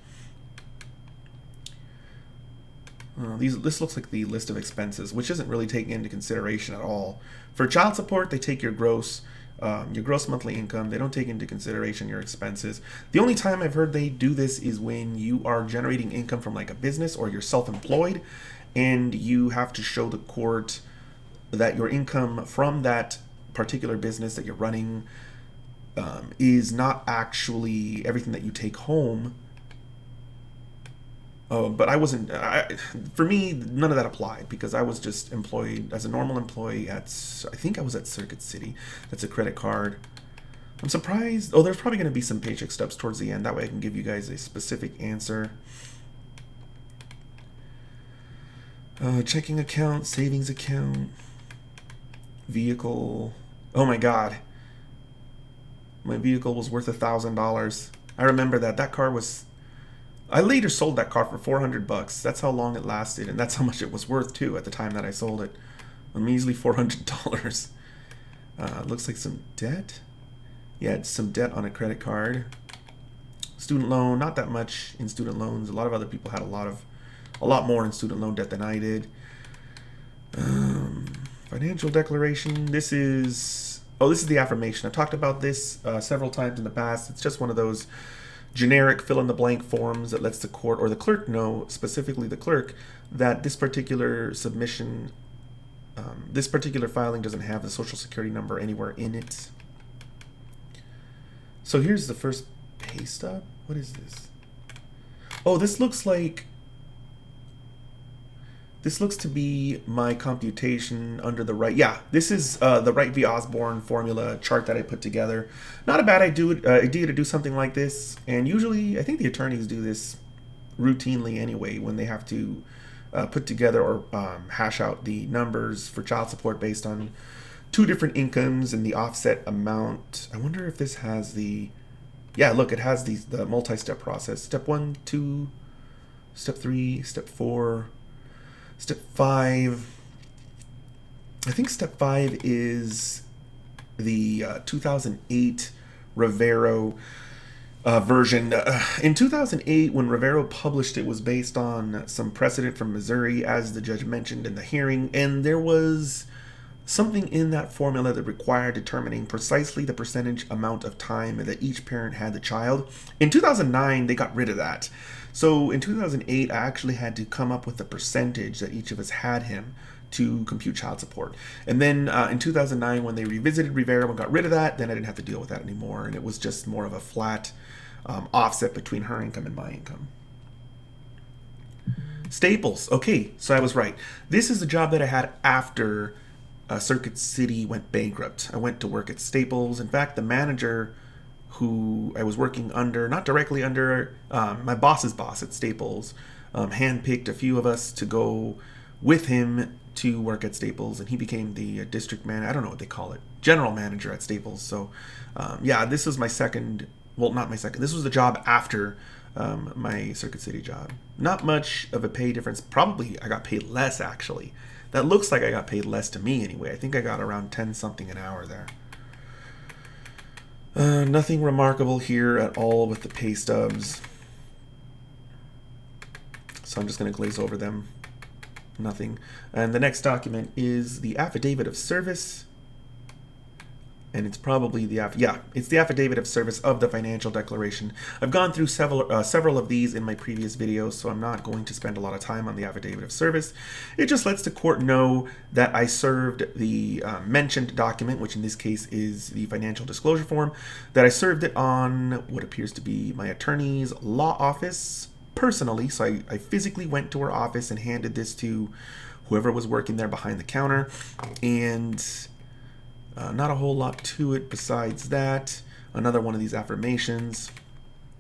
This looks like the list of expenses, which isn't really taken into consideration at all. For child support, they take your gross monthly income. They don't take into consideration your expenses. The only time I've heard they do this is when you are generating income from like a business or you're self-employed, and you have to show the court that your income from that particular business that you're running is not actually everything that you take home. But for me, none of that applied because I was just employed as a normal employee I think I was at Circuit City. That's a credit card. I'm surprised. Oh, there's probably going to be some paycheck stubs towards the end. That way I can give you guys a specific answer. Checking account, savings account, vehicle. Oh my God. My vehicle was worth $1,000. I remember that car was... I later sold that car for $400. That's how long it lasted, and that's how much it was worth too at the time that I sold it. A measly $400. Looks like some debt. Yeah, it's some debt on a credit card. Student loan, not that much in student loans. A lot of other people had a lot more in student loan debt than I did. Financial declaration. This is the affirmation. I've talked about this several times in the past. It's just one of those generic fill-in-the-blank forms that lets the court or the clerk know, specifically the clerk, that this particular submission, this particular filing doesn't have the social security number anywhere in it. So here's the first pay stub. What is this? Oh, this looks to be my computation under the Wright. Yeah, this is the Wright v. Osborne formula chart that I put together. Not a bad idea to do something like this. And usually, I think the attorneys do this routinely anyway when they have to put together or hash out the numbers for child support based on two different incomes and the offset amount. I wonder if this has the... Yeah, look, it has the multi-step process. Step 1, 2, step 3, step 4... Step 5, I think step 5 is the 2008 Rivero version. In 2008, when Rivero published it, was based on some precedent from Missouri, as the judge mentioned in the hearing, and there was something in that formula that required determining precisely the percentage amount of time that each parent had the child. In 2009, they got rid of that. So in 2008, I actually had to come up with the percentage that each of us had him to compute child support. And then in 2009, when they revisited Rivera and got rid of that, then I didn't have to deal with that anymore. And it was just more of a flat offset between her income and my income. Staples. Okay, so I was right. This is the job that I had after Circuit City went bankrupt. I went to work at Staples. In fact, the manager who I was working under, not directly under, my boss's boss at Staples, handpicked a few of us to go with him to work at Staples, and he became the district manager. I don't know what they call it, general manager at Staples. So, yeah, this was my second. Well, not my second. This was the job after my Circuit City job. Not much of a pay difference. Probably I got paid less, actually. That looks like I got paid less to me anyway. I think I got around 10 something an hour there. Nothing remarkable here at all with the pay stubs. So I'm just going to glaze over them. Nothing. And the next document is the affidavit of service. And it's probably it's the affidavit of service of the financial declaration. I've gone through several of these in my previous videos, so I'm not going to spend a lot of time on the affidavit of service. It just lets the court know that I served the mentioned document, which in this case is the financial disclosure form, that I served it on what appears to be my attorney's law office personally. So I physically went to her office and handed this to whoever was working there behind the counter, and not a whole lot to it besides that. Another one of these affirmations.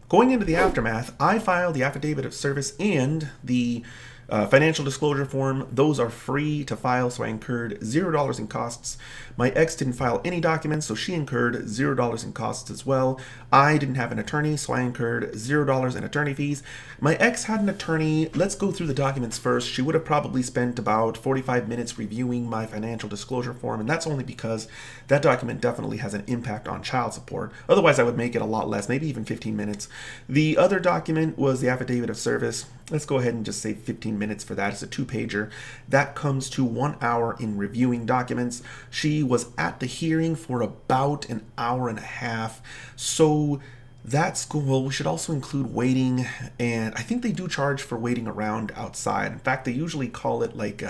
Going into the aftermath, I filed the affidavit of service and the financial disclosure form. Those are free to file, so I incurred $0 in costs. My ex didn't file any documents, so she incurred $0 in costs as well. I didn't have an attorney, so I incurred $0 in attorney fees. My ex had an attorney. Let's go through the documents first. She would have probably spent about 45 minutes reviewing my financial disclosure form, and that's only because that document definitely has an impact on child support. Otherwise, I would make it a lot less, maybe even 15 minutes. The other document was the affidavit of service. Let's go ahead and just say 15 10 minutes for that. It's a 2-pager. That comes to 1 hour in reviewing documents. She was at the hearing for about an hour and a half. So that's cool. Well, we should also include waiting, and I think they do charge for waiting around outside. In fact, they usually call it like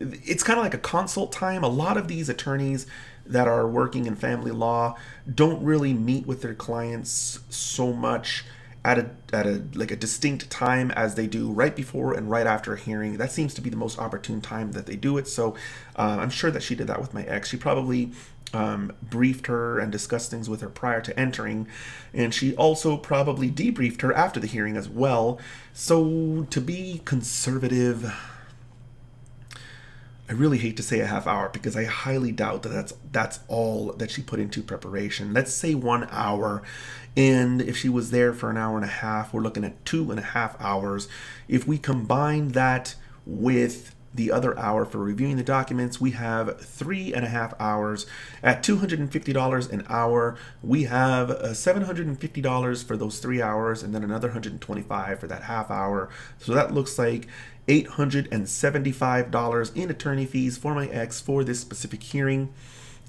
it's kind of like a consult time. A lot of these attorneys that are working in family law don't really meet with their clients so much at a like a distinct time as they do right before and right after a hearing. That seems to be the most opportune time that they do it. So I'm sure that she did that with my ex. She probably briefed her and discussed things with her prior to entering, and she also probably debriefed her after the hearing as well. So to be conservative, I really hate to say a half hour, because I highly doubt that that's all that she put into preparation. Let's say 1 hour, and if she was there for an hour and a half, we're looking at 2.5 hours. If we combine that with the other hour for reviewing the documents, we have 3.5 hours. At $250 an hour, we have $750 for those 3 hours, and then another $125 for that half hour. So that looks like $875 in attorney fees for my ex for this specific hearing.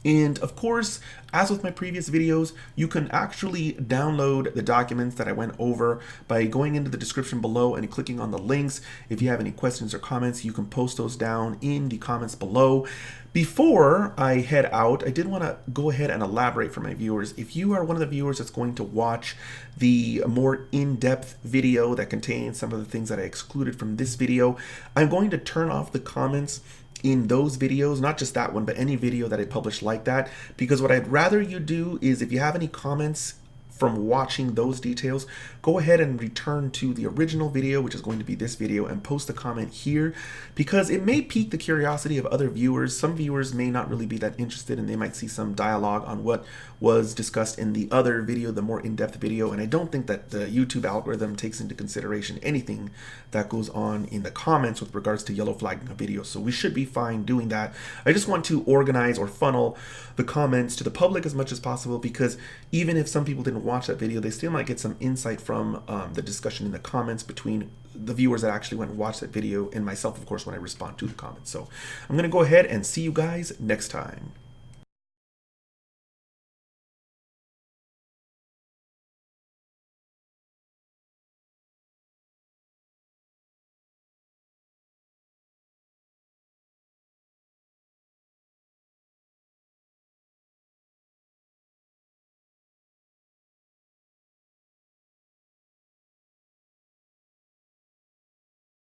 And of course, as with my previous videos, you can actually download the documents that I went over by going into the description below and clicking on the links. If you have any questions or comments, you can post those down in the comments below. Before I head out, I did want to go ahead and elaborate for my viewers. If you are one of the viewers that's going to watch the more in-depth video that contains some of the things that I excluded from this video, I'm going to turn off the comments in those videos, not just that one, but any video that I publish like that, because what I'd rather you do is, if you have any comments from watching those details, go ahead and return to the original video, which is going to be this video, and post a comment here, because it may pique the curiosity of other viewers. Some viewers may not really be that interested, and they might see some dialogue on what was discussed in the other video, the more in-depth video, and I don't think that the YouTube algorithm takes into consideration anything that goes on in the comments with regards to yellow flagging a video, so we should be fine doing that. I just want to organize or funnel the comments to the public as much as possible, because even if some people didn't watch that video, they still might get some insight from the discussion in the comments between the viewers that actually went and watched that video and myself, of course, when I respond to the comments. So I'm going to go ahead and see you guys next time.